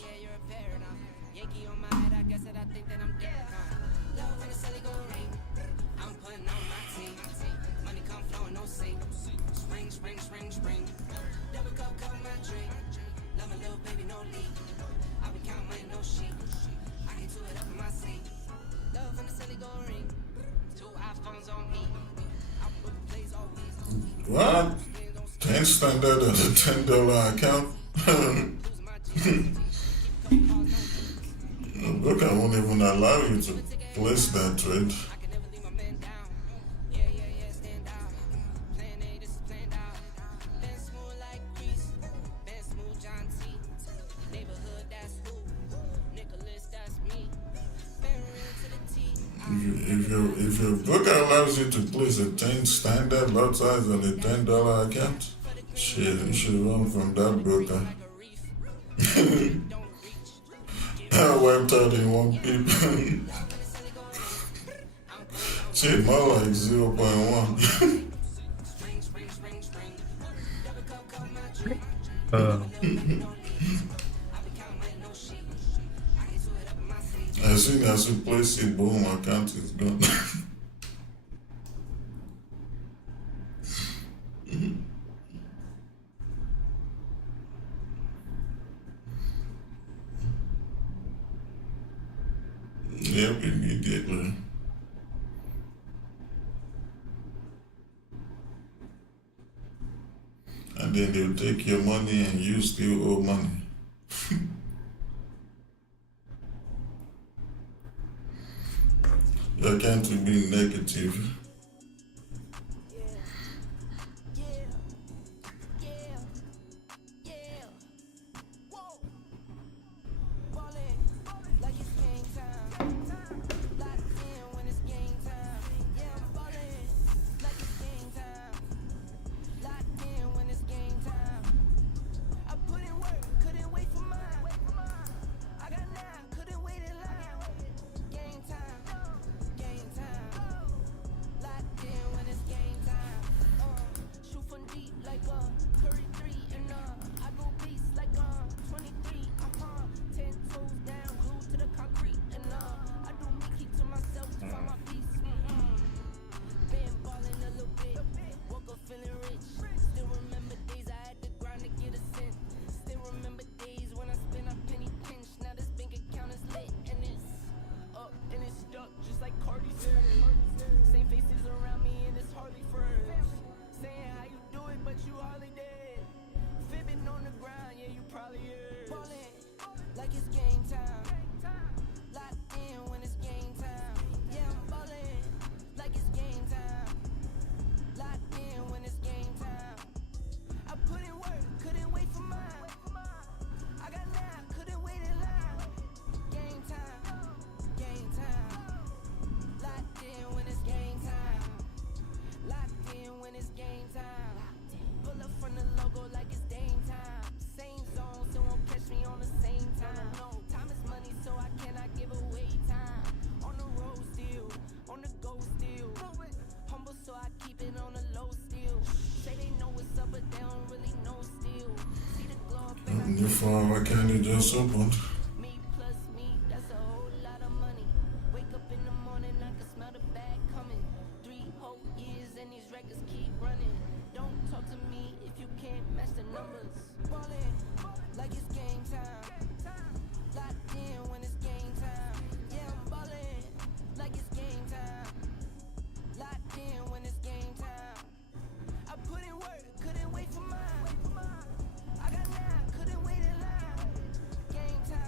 What? 10 standard on a $10 account? Look, I won't even allow you to place that trade. If your broker allows you to place a 10 standard lot size on a $10 account, shit, you should run from that broker. I wiped out in one pip. Shit, more like 0.1. As soon as you place it, boom, account is gone. Yep, immediately. then they'll take your money and you still owe money. You can't be negative. Why can't you just open? Couldn't wait for mine. I got 9, couldn't wait in line. Game time.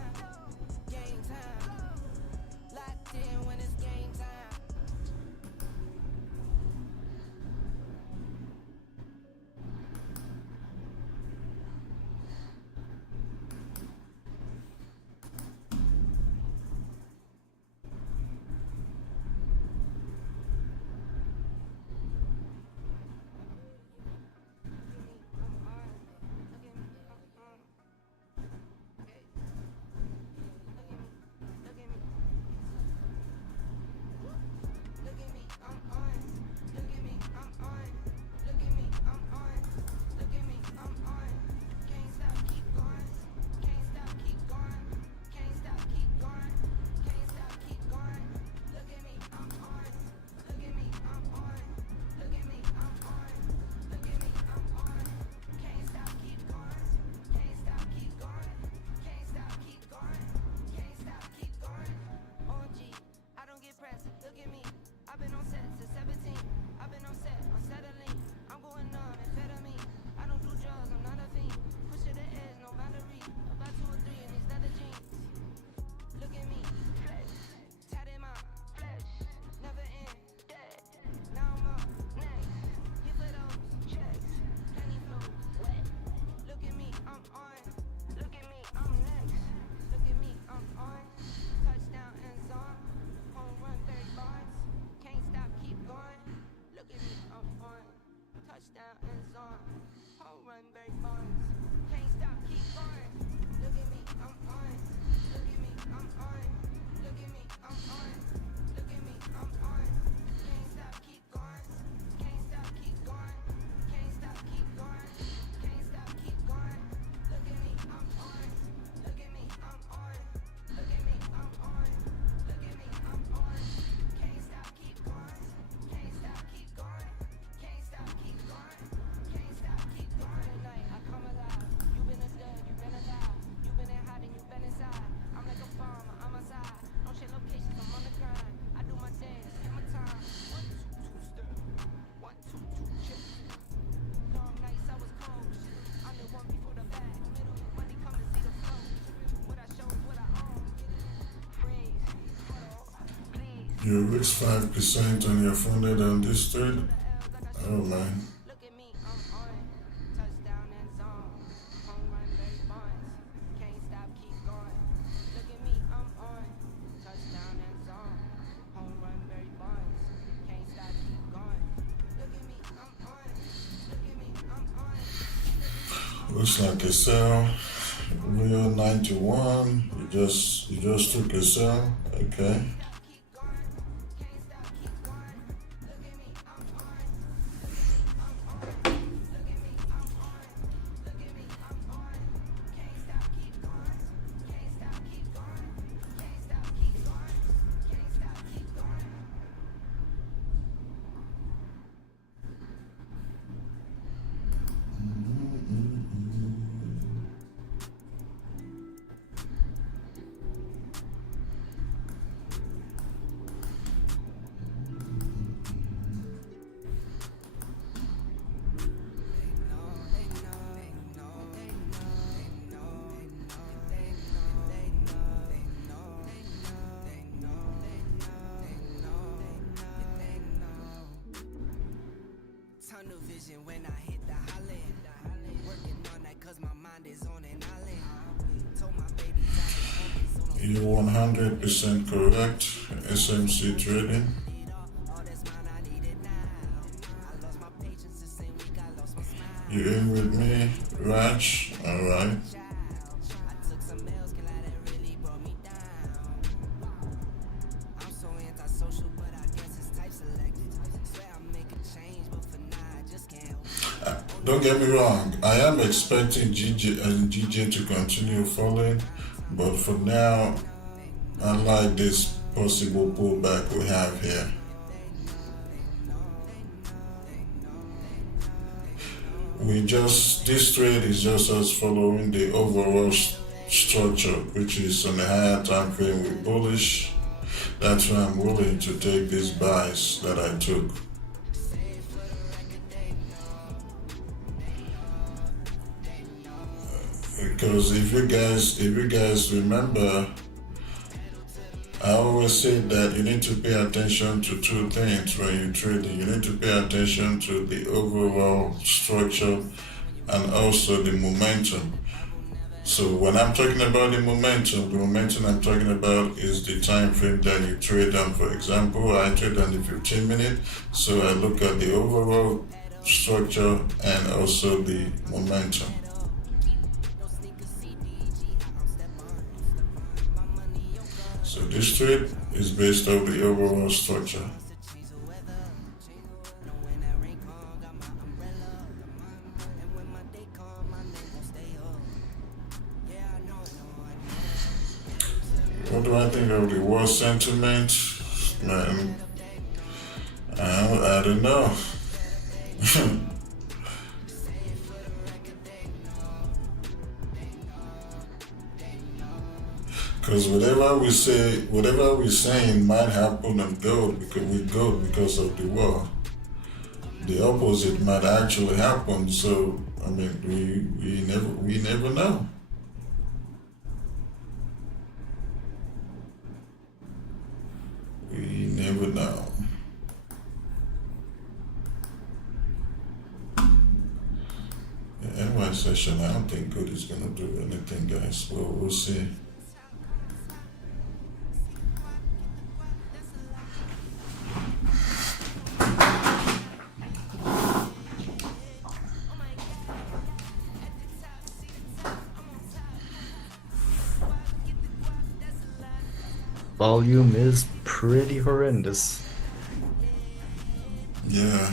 You risk 5% on your funded on this trade? Oh man. Looks like a sell. Real 91. You just took a sell. Okay. You're 100% correct. SMC trading. You in with me, Raj? All right. Don't get me wrong, I am expecting GJ to continue falling, but for now, I like this possible pullback we have here. This trade is just us following the overall structure, which is on the higher time frame with bullish. That's why I'm willing to take these buys that I took. Because if you guys remember, I always say that you need to pay attention to two things when you're trading. You need to pay attention to the overall structure and also the momentum. So when I'm talking about the momentum I'm talking about is the time frame that you trade on. For example, I trade on the 15 minute, so I look at the overall structure and also the momentum. So this trade is based on the overall structure. What do I think of the war sentiment? Man, I don't know. Because whatever we're saying might happen and go because of the war. The opposite might actually happen. So I mean, we never know. We never know. The NY session, I don't think good is gonna do anything, guys. Well, we'll see. Volume is pretty horrendous. Yeah.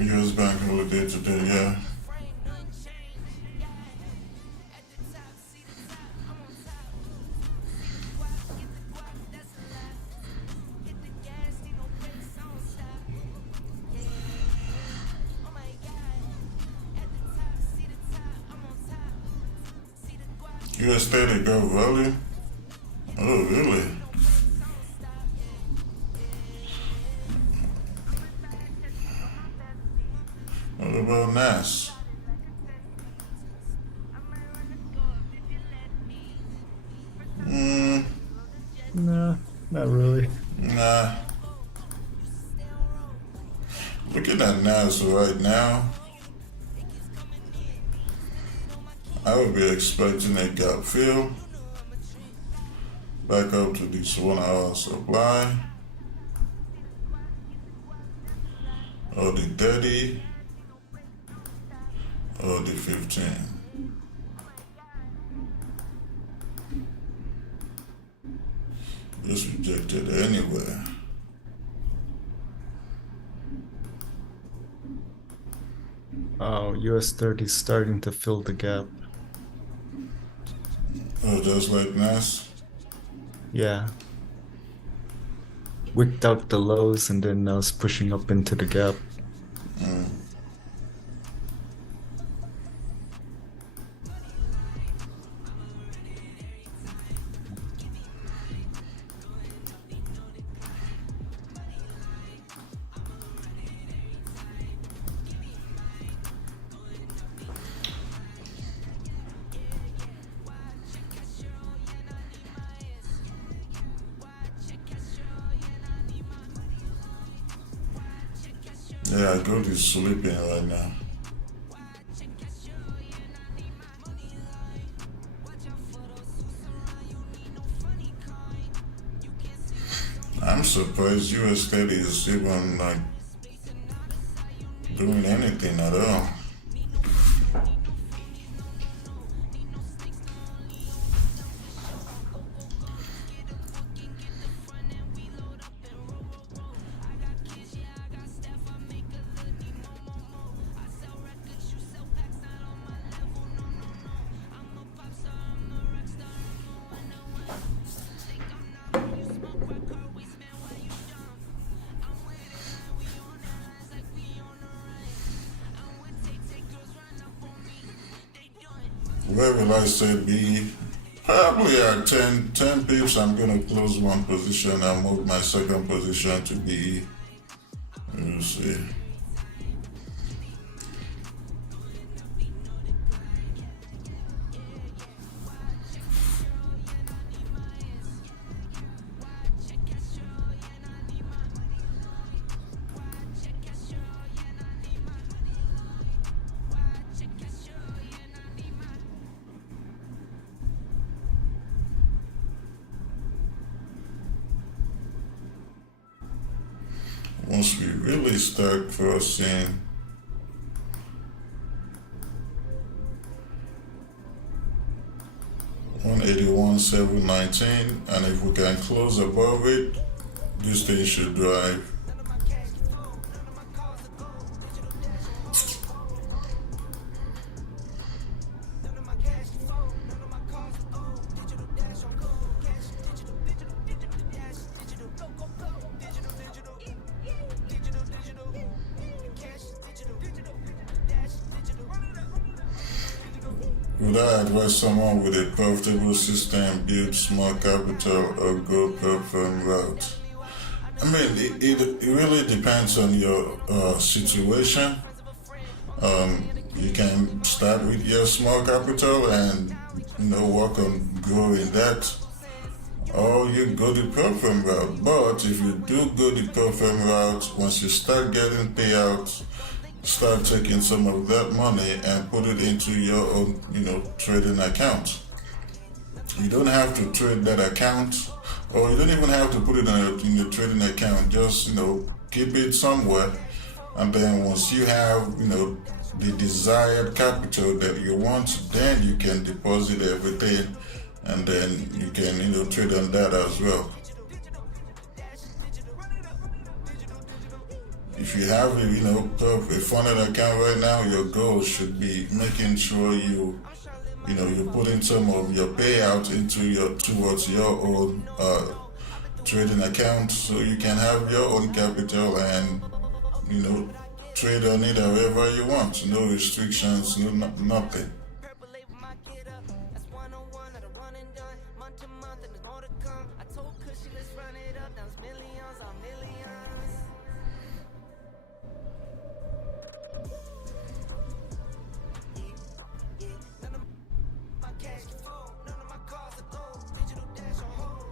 US bank holiday today, yeah. US30 got value? Oh, really? What about NAS? Nah, not really. Nah. Looking at NAS right now, I would be expecting a gap fill back up to this 1 hour supply, or the 30, or the 15. Just rejected anywhere. Oh, US30 is starting to fill the gap. Oh, just like NAS? Yeah. Wicked out the lows and then now it's pushing up into the gap. Yeah, Gold is sleeping right now. I'm surprised US30 is even like doing anything at all. Where will I say be? Probably at 10 pips, I'm going to close one position and move my second position to be, we'll see. Once we really start crossing $181,719, and if we can close above it, this thing should drive. Would I advise someone with a profitable system build small capital or go per-firm route? I mean, it really depends on your situation. You can start with your small capital and work on growing that, or you go the per-firm route. But if you do go the per-firm route, once you start getting payouts, start taking some of that money and put it into your own, trading account. You don't have to trade that account, or you don't even have to put it in your trading account. Just, keep it somewhere, and then once you have, the desired capital that you want, then you can deposit everything, and then you can, trade on that as well. If you have a funded account right now, your goal should be making sure you put in some of your payout towards your own trading account, so you can have your own capital and trade on it however you want. No restrictions, nothing. month to month and there's more to come. I told Cushy, let's run it up, now it's millions on millions. None of my cash can fold, none of my cars are gold. Digital dash on hold.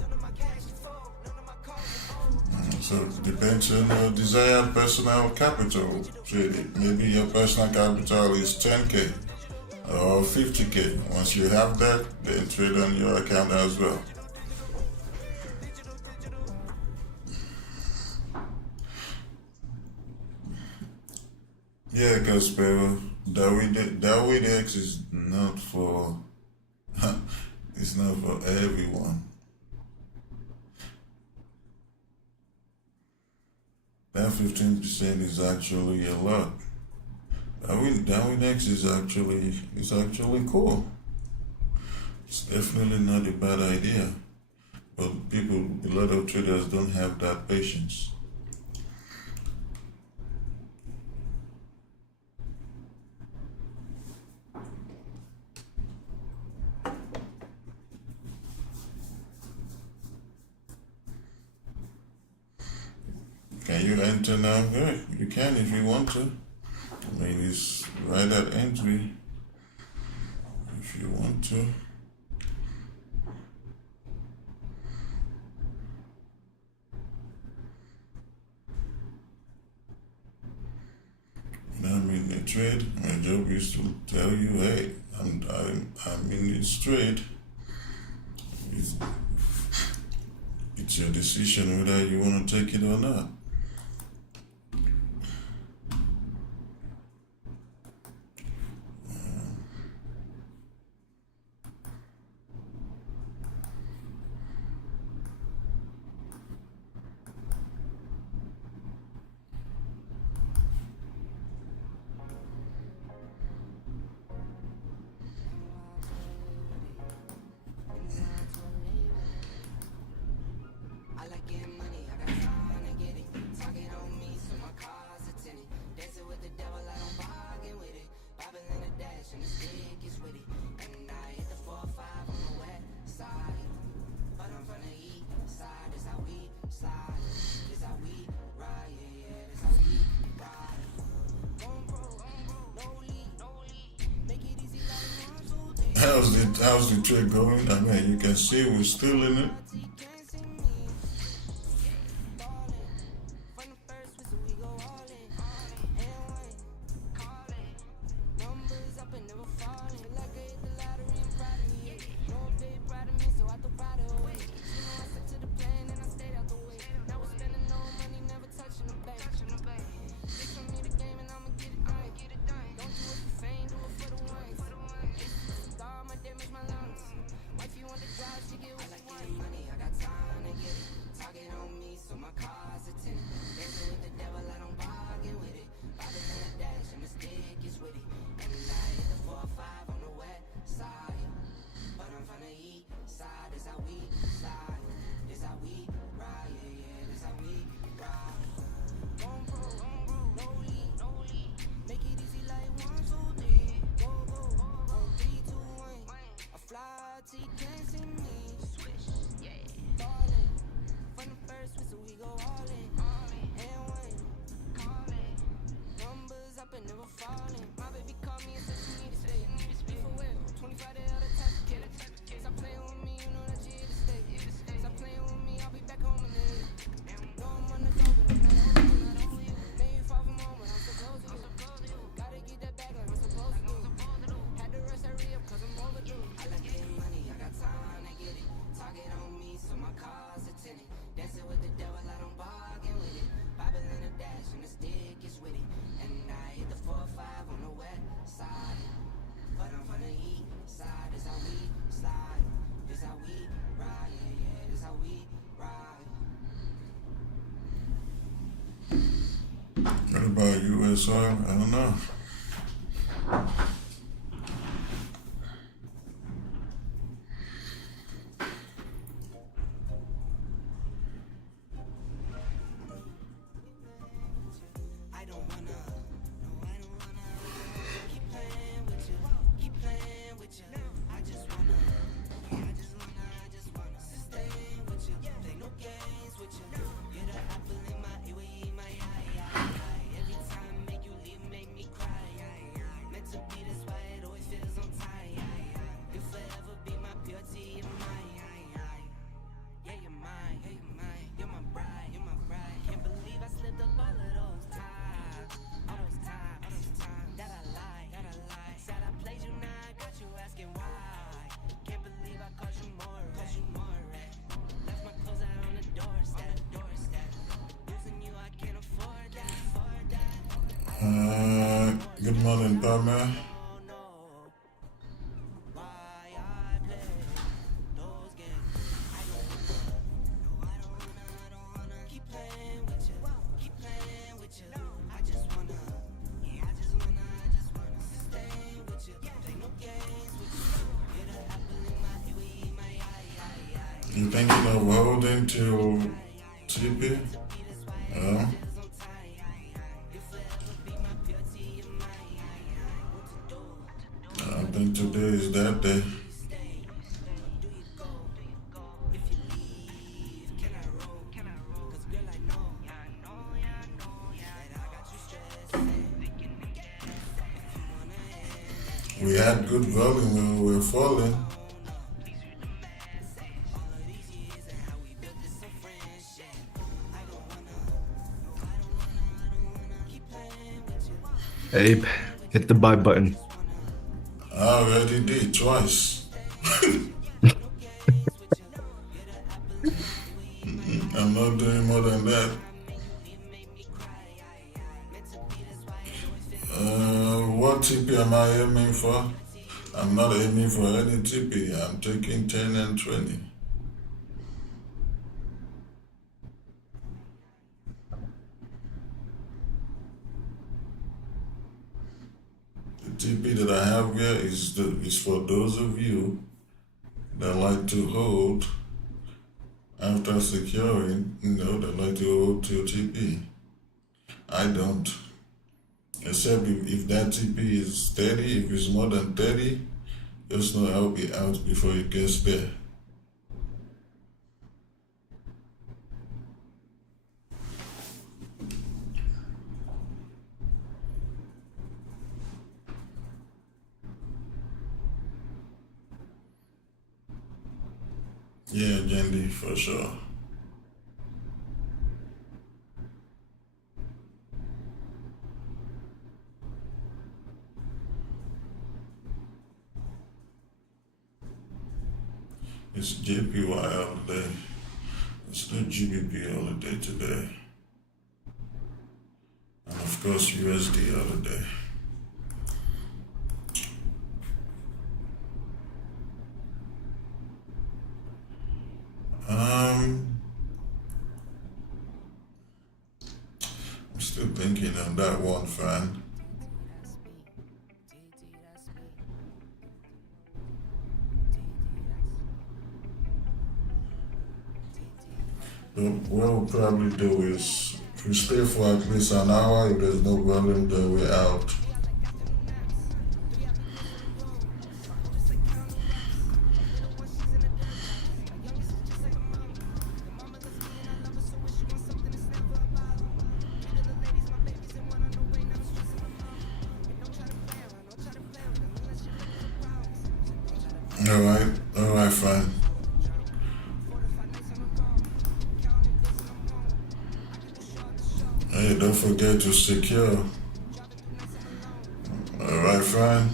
None of my cash can fold, none of my cars are gold. So it depends on your desired personal capital. Maybe your personal capital is 10K or 50K. Once you have that, then trade on your account as well. Yeah, Gaspero, David X is not for it's not for everyone. That 15% is actually a lot. Darwin X is actually cool. It's definitely not a bad idea. But a lot of traders don't have that patience. Can you enter now? Yeah, you can if you want to. I mean, it's right at entry if you want to. When I'm in a trade, my job is to tell you, hey, I'm in this trade. It's your decision whether you want to take it or not. How's the trade going? I mean, you can see we're still in it. What about US oil? I don't know. Keep playing with you, Morning, Palmer. You thinking of holding till TP? Yeah. I think today is that day. We had good volume when we were falling. Abe, hit the buy button. I already did twice. I'm not doing more than that. What TP am I aiming for? I'm not aiming for any TP. I'm taking 10 and 20. The TP that I have here is for those of you that like to hold after securing, that like to hold to TP. I don't. Except if that TP is 30, if it's more than 30, just know I'll be out before it gets there. Yeah, Jandy, for sure. It's JPY holiday. It's not GBP holiday today. And of course, USD holiday. I'm still thinking on that one, fan. But what we'll probably do is, if we stay for at least an hour, if there's no volume, then we're out. All right, fine. Hey, don't forget to secure. All right, fine.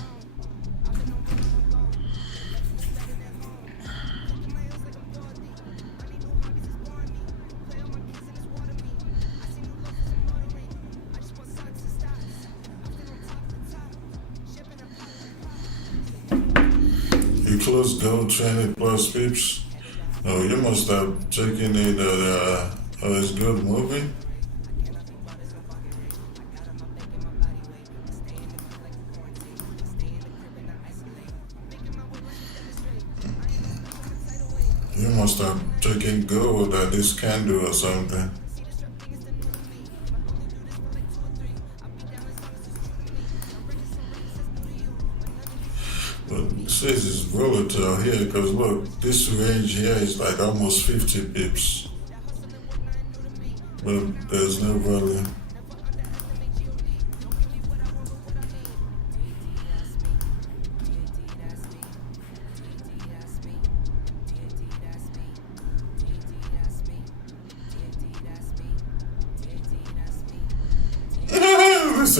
You closed gold 20 plus pips. Oh, you must have taken it that it's good moving. You must have taken gold at this candle or something. But it says it's volatile here because look, this range here is like almost 50 pips. But there's no volume.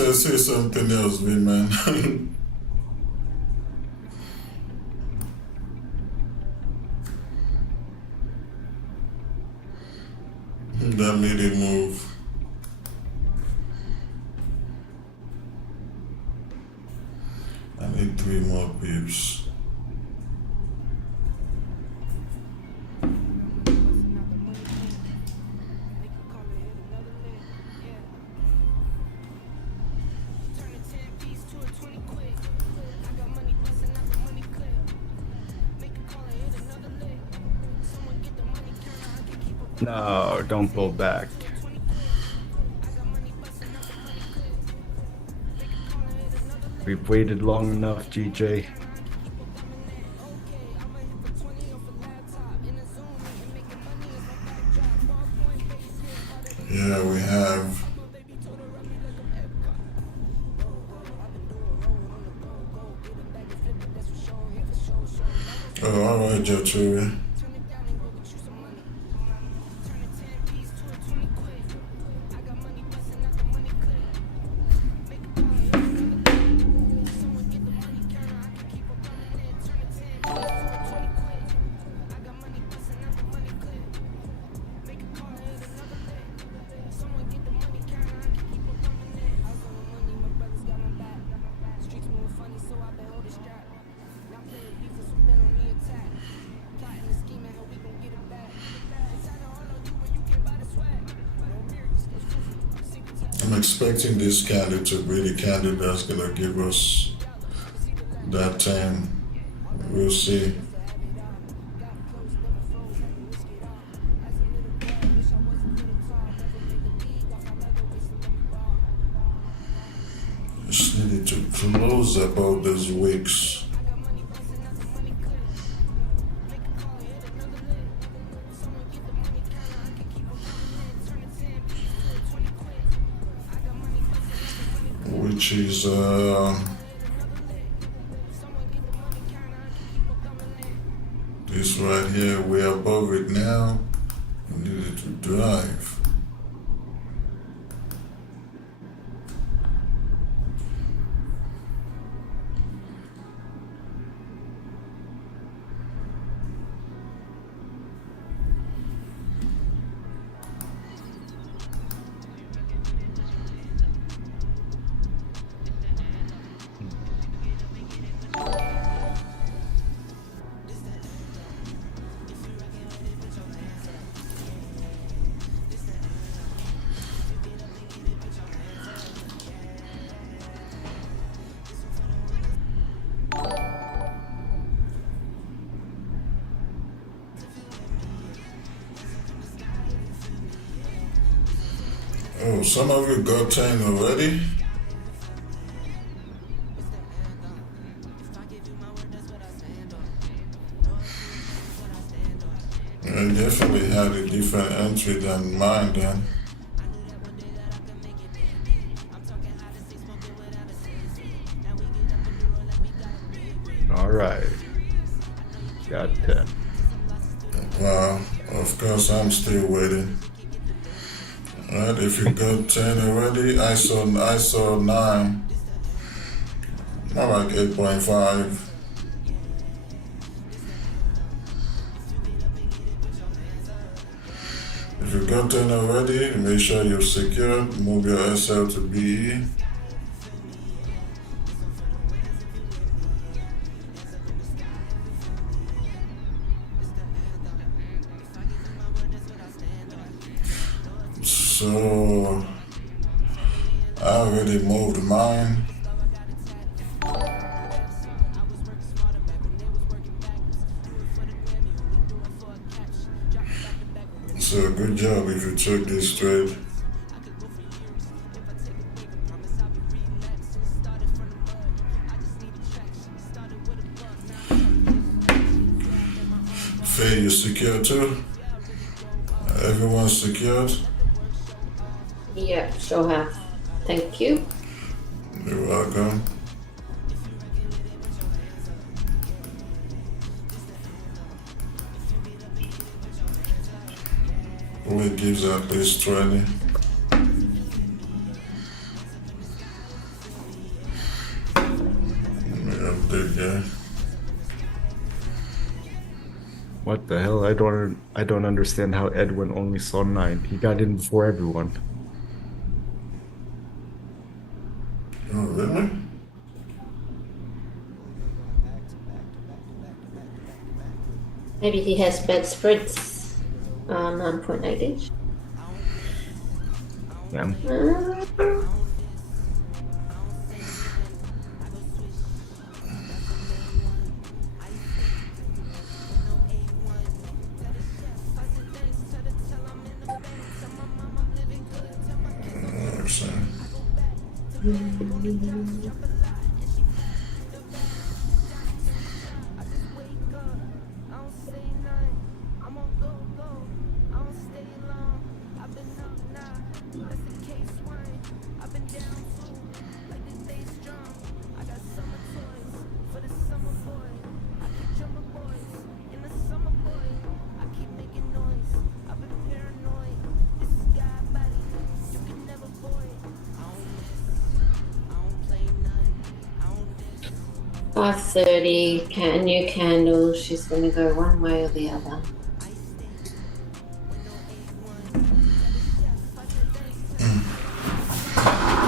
Let's say something else, man. That made it move. 3 more pips. No, don't pull back. We've waited long enough, GJ. Yeah, we have. Oh, alright, Gbpjpy. I'm expecting this candle to be the candle that's gonna give us that time. We'll see. Just needed to close about those wicks. Which is this right here, we're above it now. We needed to drive. Oh, some of you got 10 already? I definitely had a different entry than mine then. All right. Got 10. Wow, of course I'm still waiting. Alright, if you got 10 already, I saw 9. More like 8.5. If you got 10 already, make sure you're secured. Move your SL to BE. So I already moved mine. So good job if you took this trade. Faye, you secure too? Everyone's secured? Yeah, sure have. Thank you. You're welcome. Only gives at least 20. Let me update there. What the hell? I don't understand how Edwin only saw 9. He got in before everyone. Oh, really? Maybe he has bad spreads. 9.8-ish. Yeah. $5.30, new candle. She's going to go one way or the other.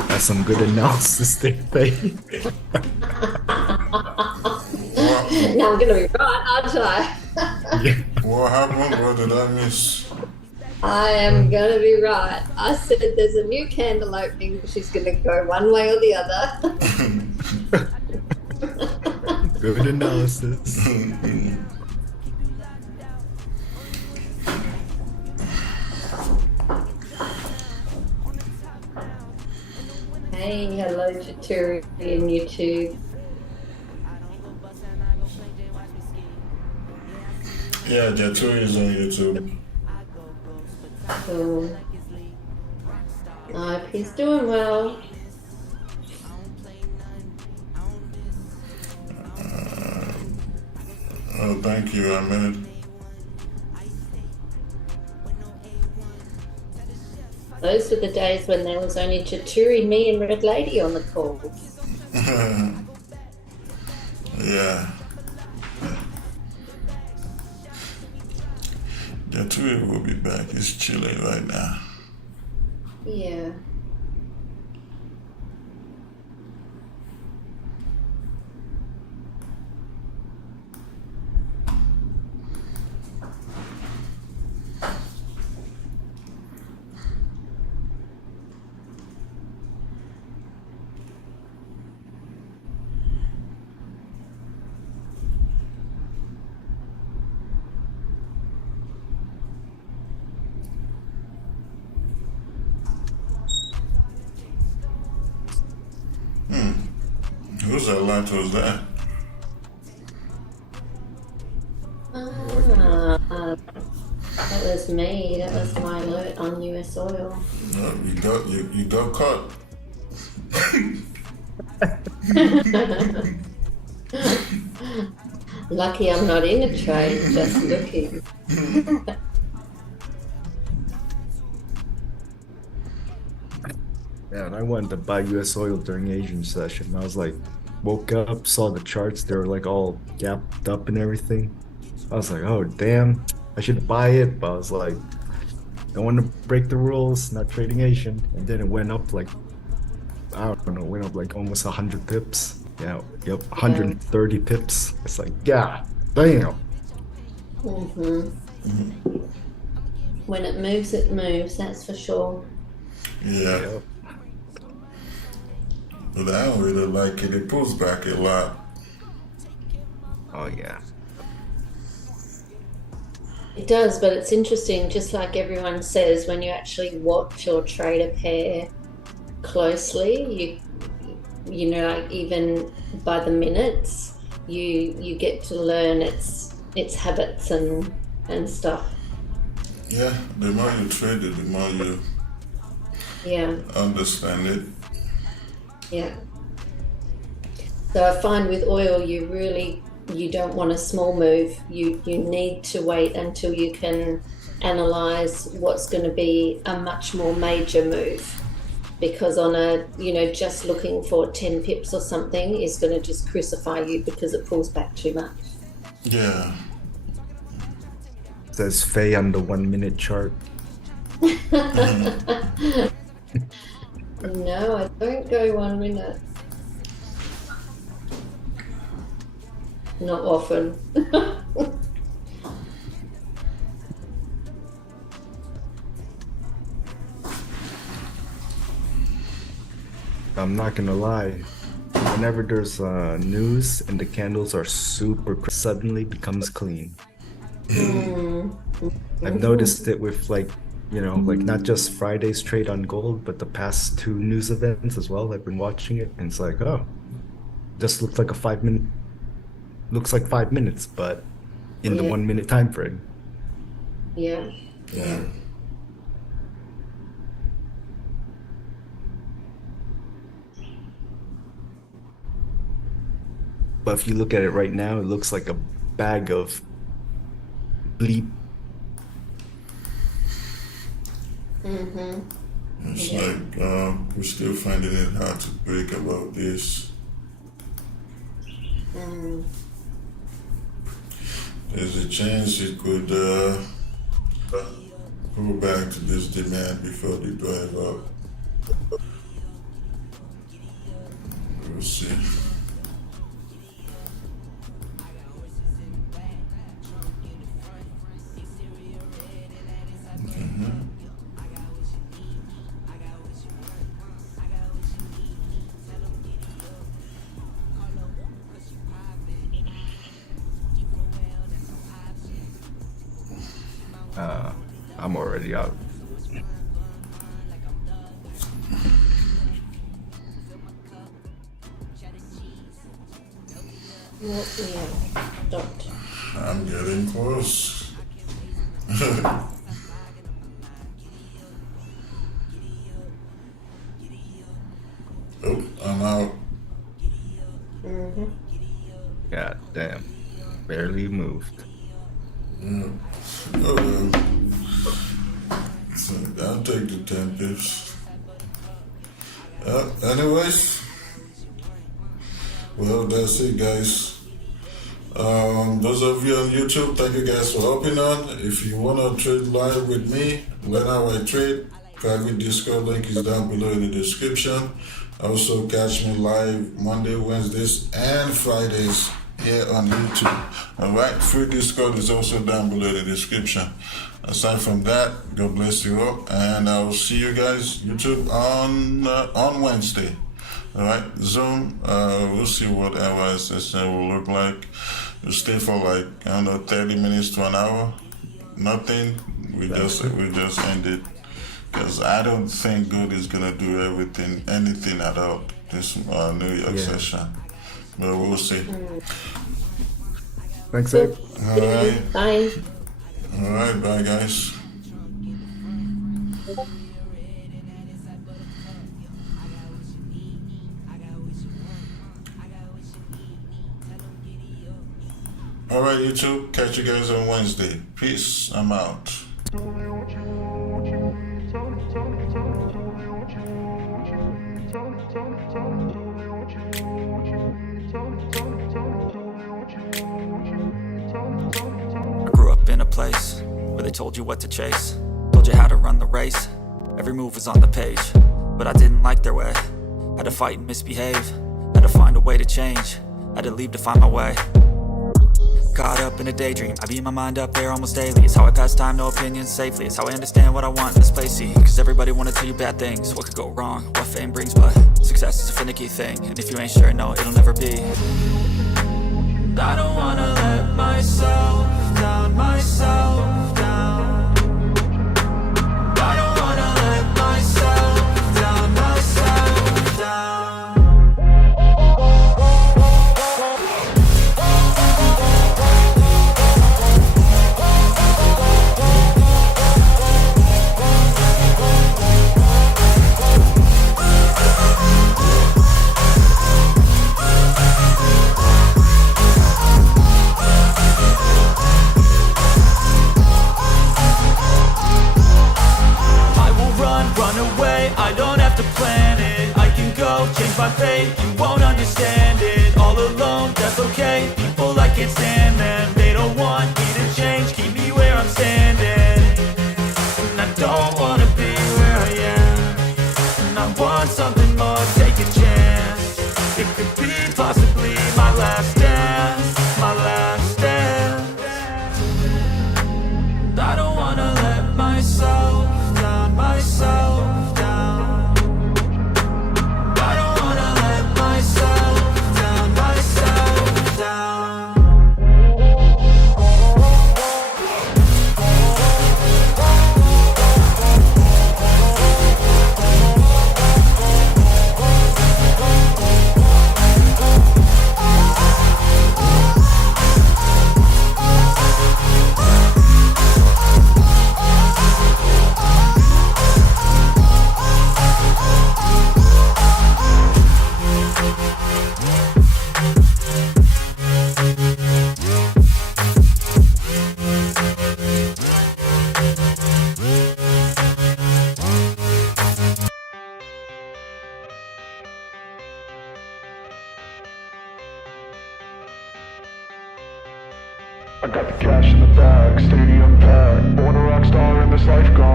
That's some good analysis there, babe. Now I'm going to be right, aren't I? What happened? What did I miss? I am going to be right. I said there's a new candle opening. She's going to go one way or the other. Good analysis. Hey, hello to Turi in YouTube. Yeah, Jaturi is on YouTube. Cool. I hope he's doing well. Oh, thank you, Ahmed. Those were the days when there was only Chaturi, me, and Red Lady on the call. Yeah. Jaturi will be back. He's chilling right now. Yeah. Whose alert was that? That was me. That was my alert on US oil. No, you got caught. Lucky I'm not in a trade, just looking. Yeah, and I wanted to buy US oil during Asian session. I was like, woke up, saw the charts, they were like all gapped up and everything. I was like, oh damn, I should buy it, but I was like, don't want to break the rules, not trading Asian. And then it went up like, I don't know, went up like almost 100 pips. Yeah, yep, 130 pips. It's like, yeah, damn. When it moves, that's for sure. Yeah. Yep. But I don't really like it. It pulls back a lot. Oh yeah. It does, but it's interesting, just like everyone says, when you actually watch or trade a pair closely, you know, like even by the minutes, you get to learn its habits and stuff. Yeah, the more you trade it, the more you understand it. Yeah. So I find with oil, you don't want a small move. You need to wait until you can analyze what's going to be a much more major move, because on a, you know, just looking for 10 pips or something is going to just crucify you because it pulls back too much. Yeah. Says Faye on the 1 minute chart. No, I don't go 1 minute. Not often. I'm not gonna lie. Whenever there's news and the candles are super suddenly becomes clean. I've noticed it with like, like not just Friday's trade on gold, but the past 2 news events as well. I've been watching it and it's like, oh, just looks like a 5-minute, looks like 5 minutes, but in the 1 minute time frame. Yeah. But if you look at it right now, it looks like a bag of bleep. It's like we're still finding it hard to break about this. There's a chance it could go back to this demand before they drive up. We'll see. I'm already out. I'm getting close. Oh, I'm out. God damn. Barely moved. Oh well. So I'll take the 10 pips. Anyways, well, that's it, guys. Those of you on YouTube, thank you guys for hopping on. If you want to trade live with me, learn how I trade, private Discord link is down below in the description. Also catch me live Monday, Wednesdays, and Fridays here on YouTube. Alright, free Discord is also down below in the description. Aside from that, God bless you all, and I will see you guys YouTube on Wednesday. Alright, Zoom, we'll see what our session will look like. We'll stay for like, 30 minutes to an hour. Nothing, we just end it. Because I don't think good is gonna do anything at all this New York session. But we'll see. Thanks, Abe. Alright. Bye. Alright, bye guys. Alright, YouTube, catch you guys on Wednesday. Peace, I'm out. I grew up in a place where they told you what to chase, told you how to run the race. Every move was on the page, but I didn't like their way. Had to fight and misbehave, had to find a way to change, had to leave to find my way. Caught up in a daydream, I beat my mind up there almost daily. It's how I pass time, no opinions safely. It's how I understand what I want in this place, see. Cause everybody wanna tell you bad things, what could go wrong, what fame brings. But success is a finicky thing, and if you ain't sure, no, it'll never be. I don't wanna let myself down, myself down. I don't wanna let myself down, myself down. I don't have to plan it, I can go change my fate. You won't understand it, all alone, that's okay. People I can't stand them, they don't want me to change. Keep me where I'm standing, and I don't wanna be where I am. And I want something more, take a chance. It could be possibly my last dance, my last dance. I don't wanna let myself down, myself down. I don't I got the cash in the bag, stadium packed. Born a rock star in this life, gone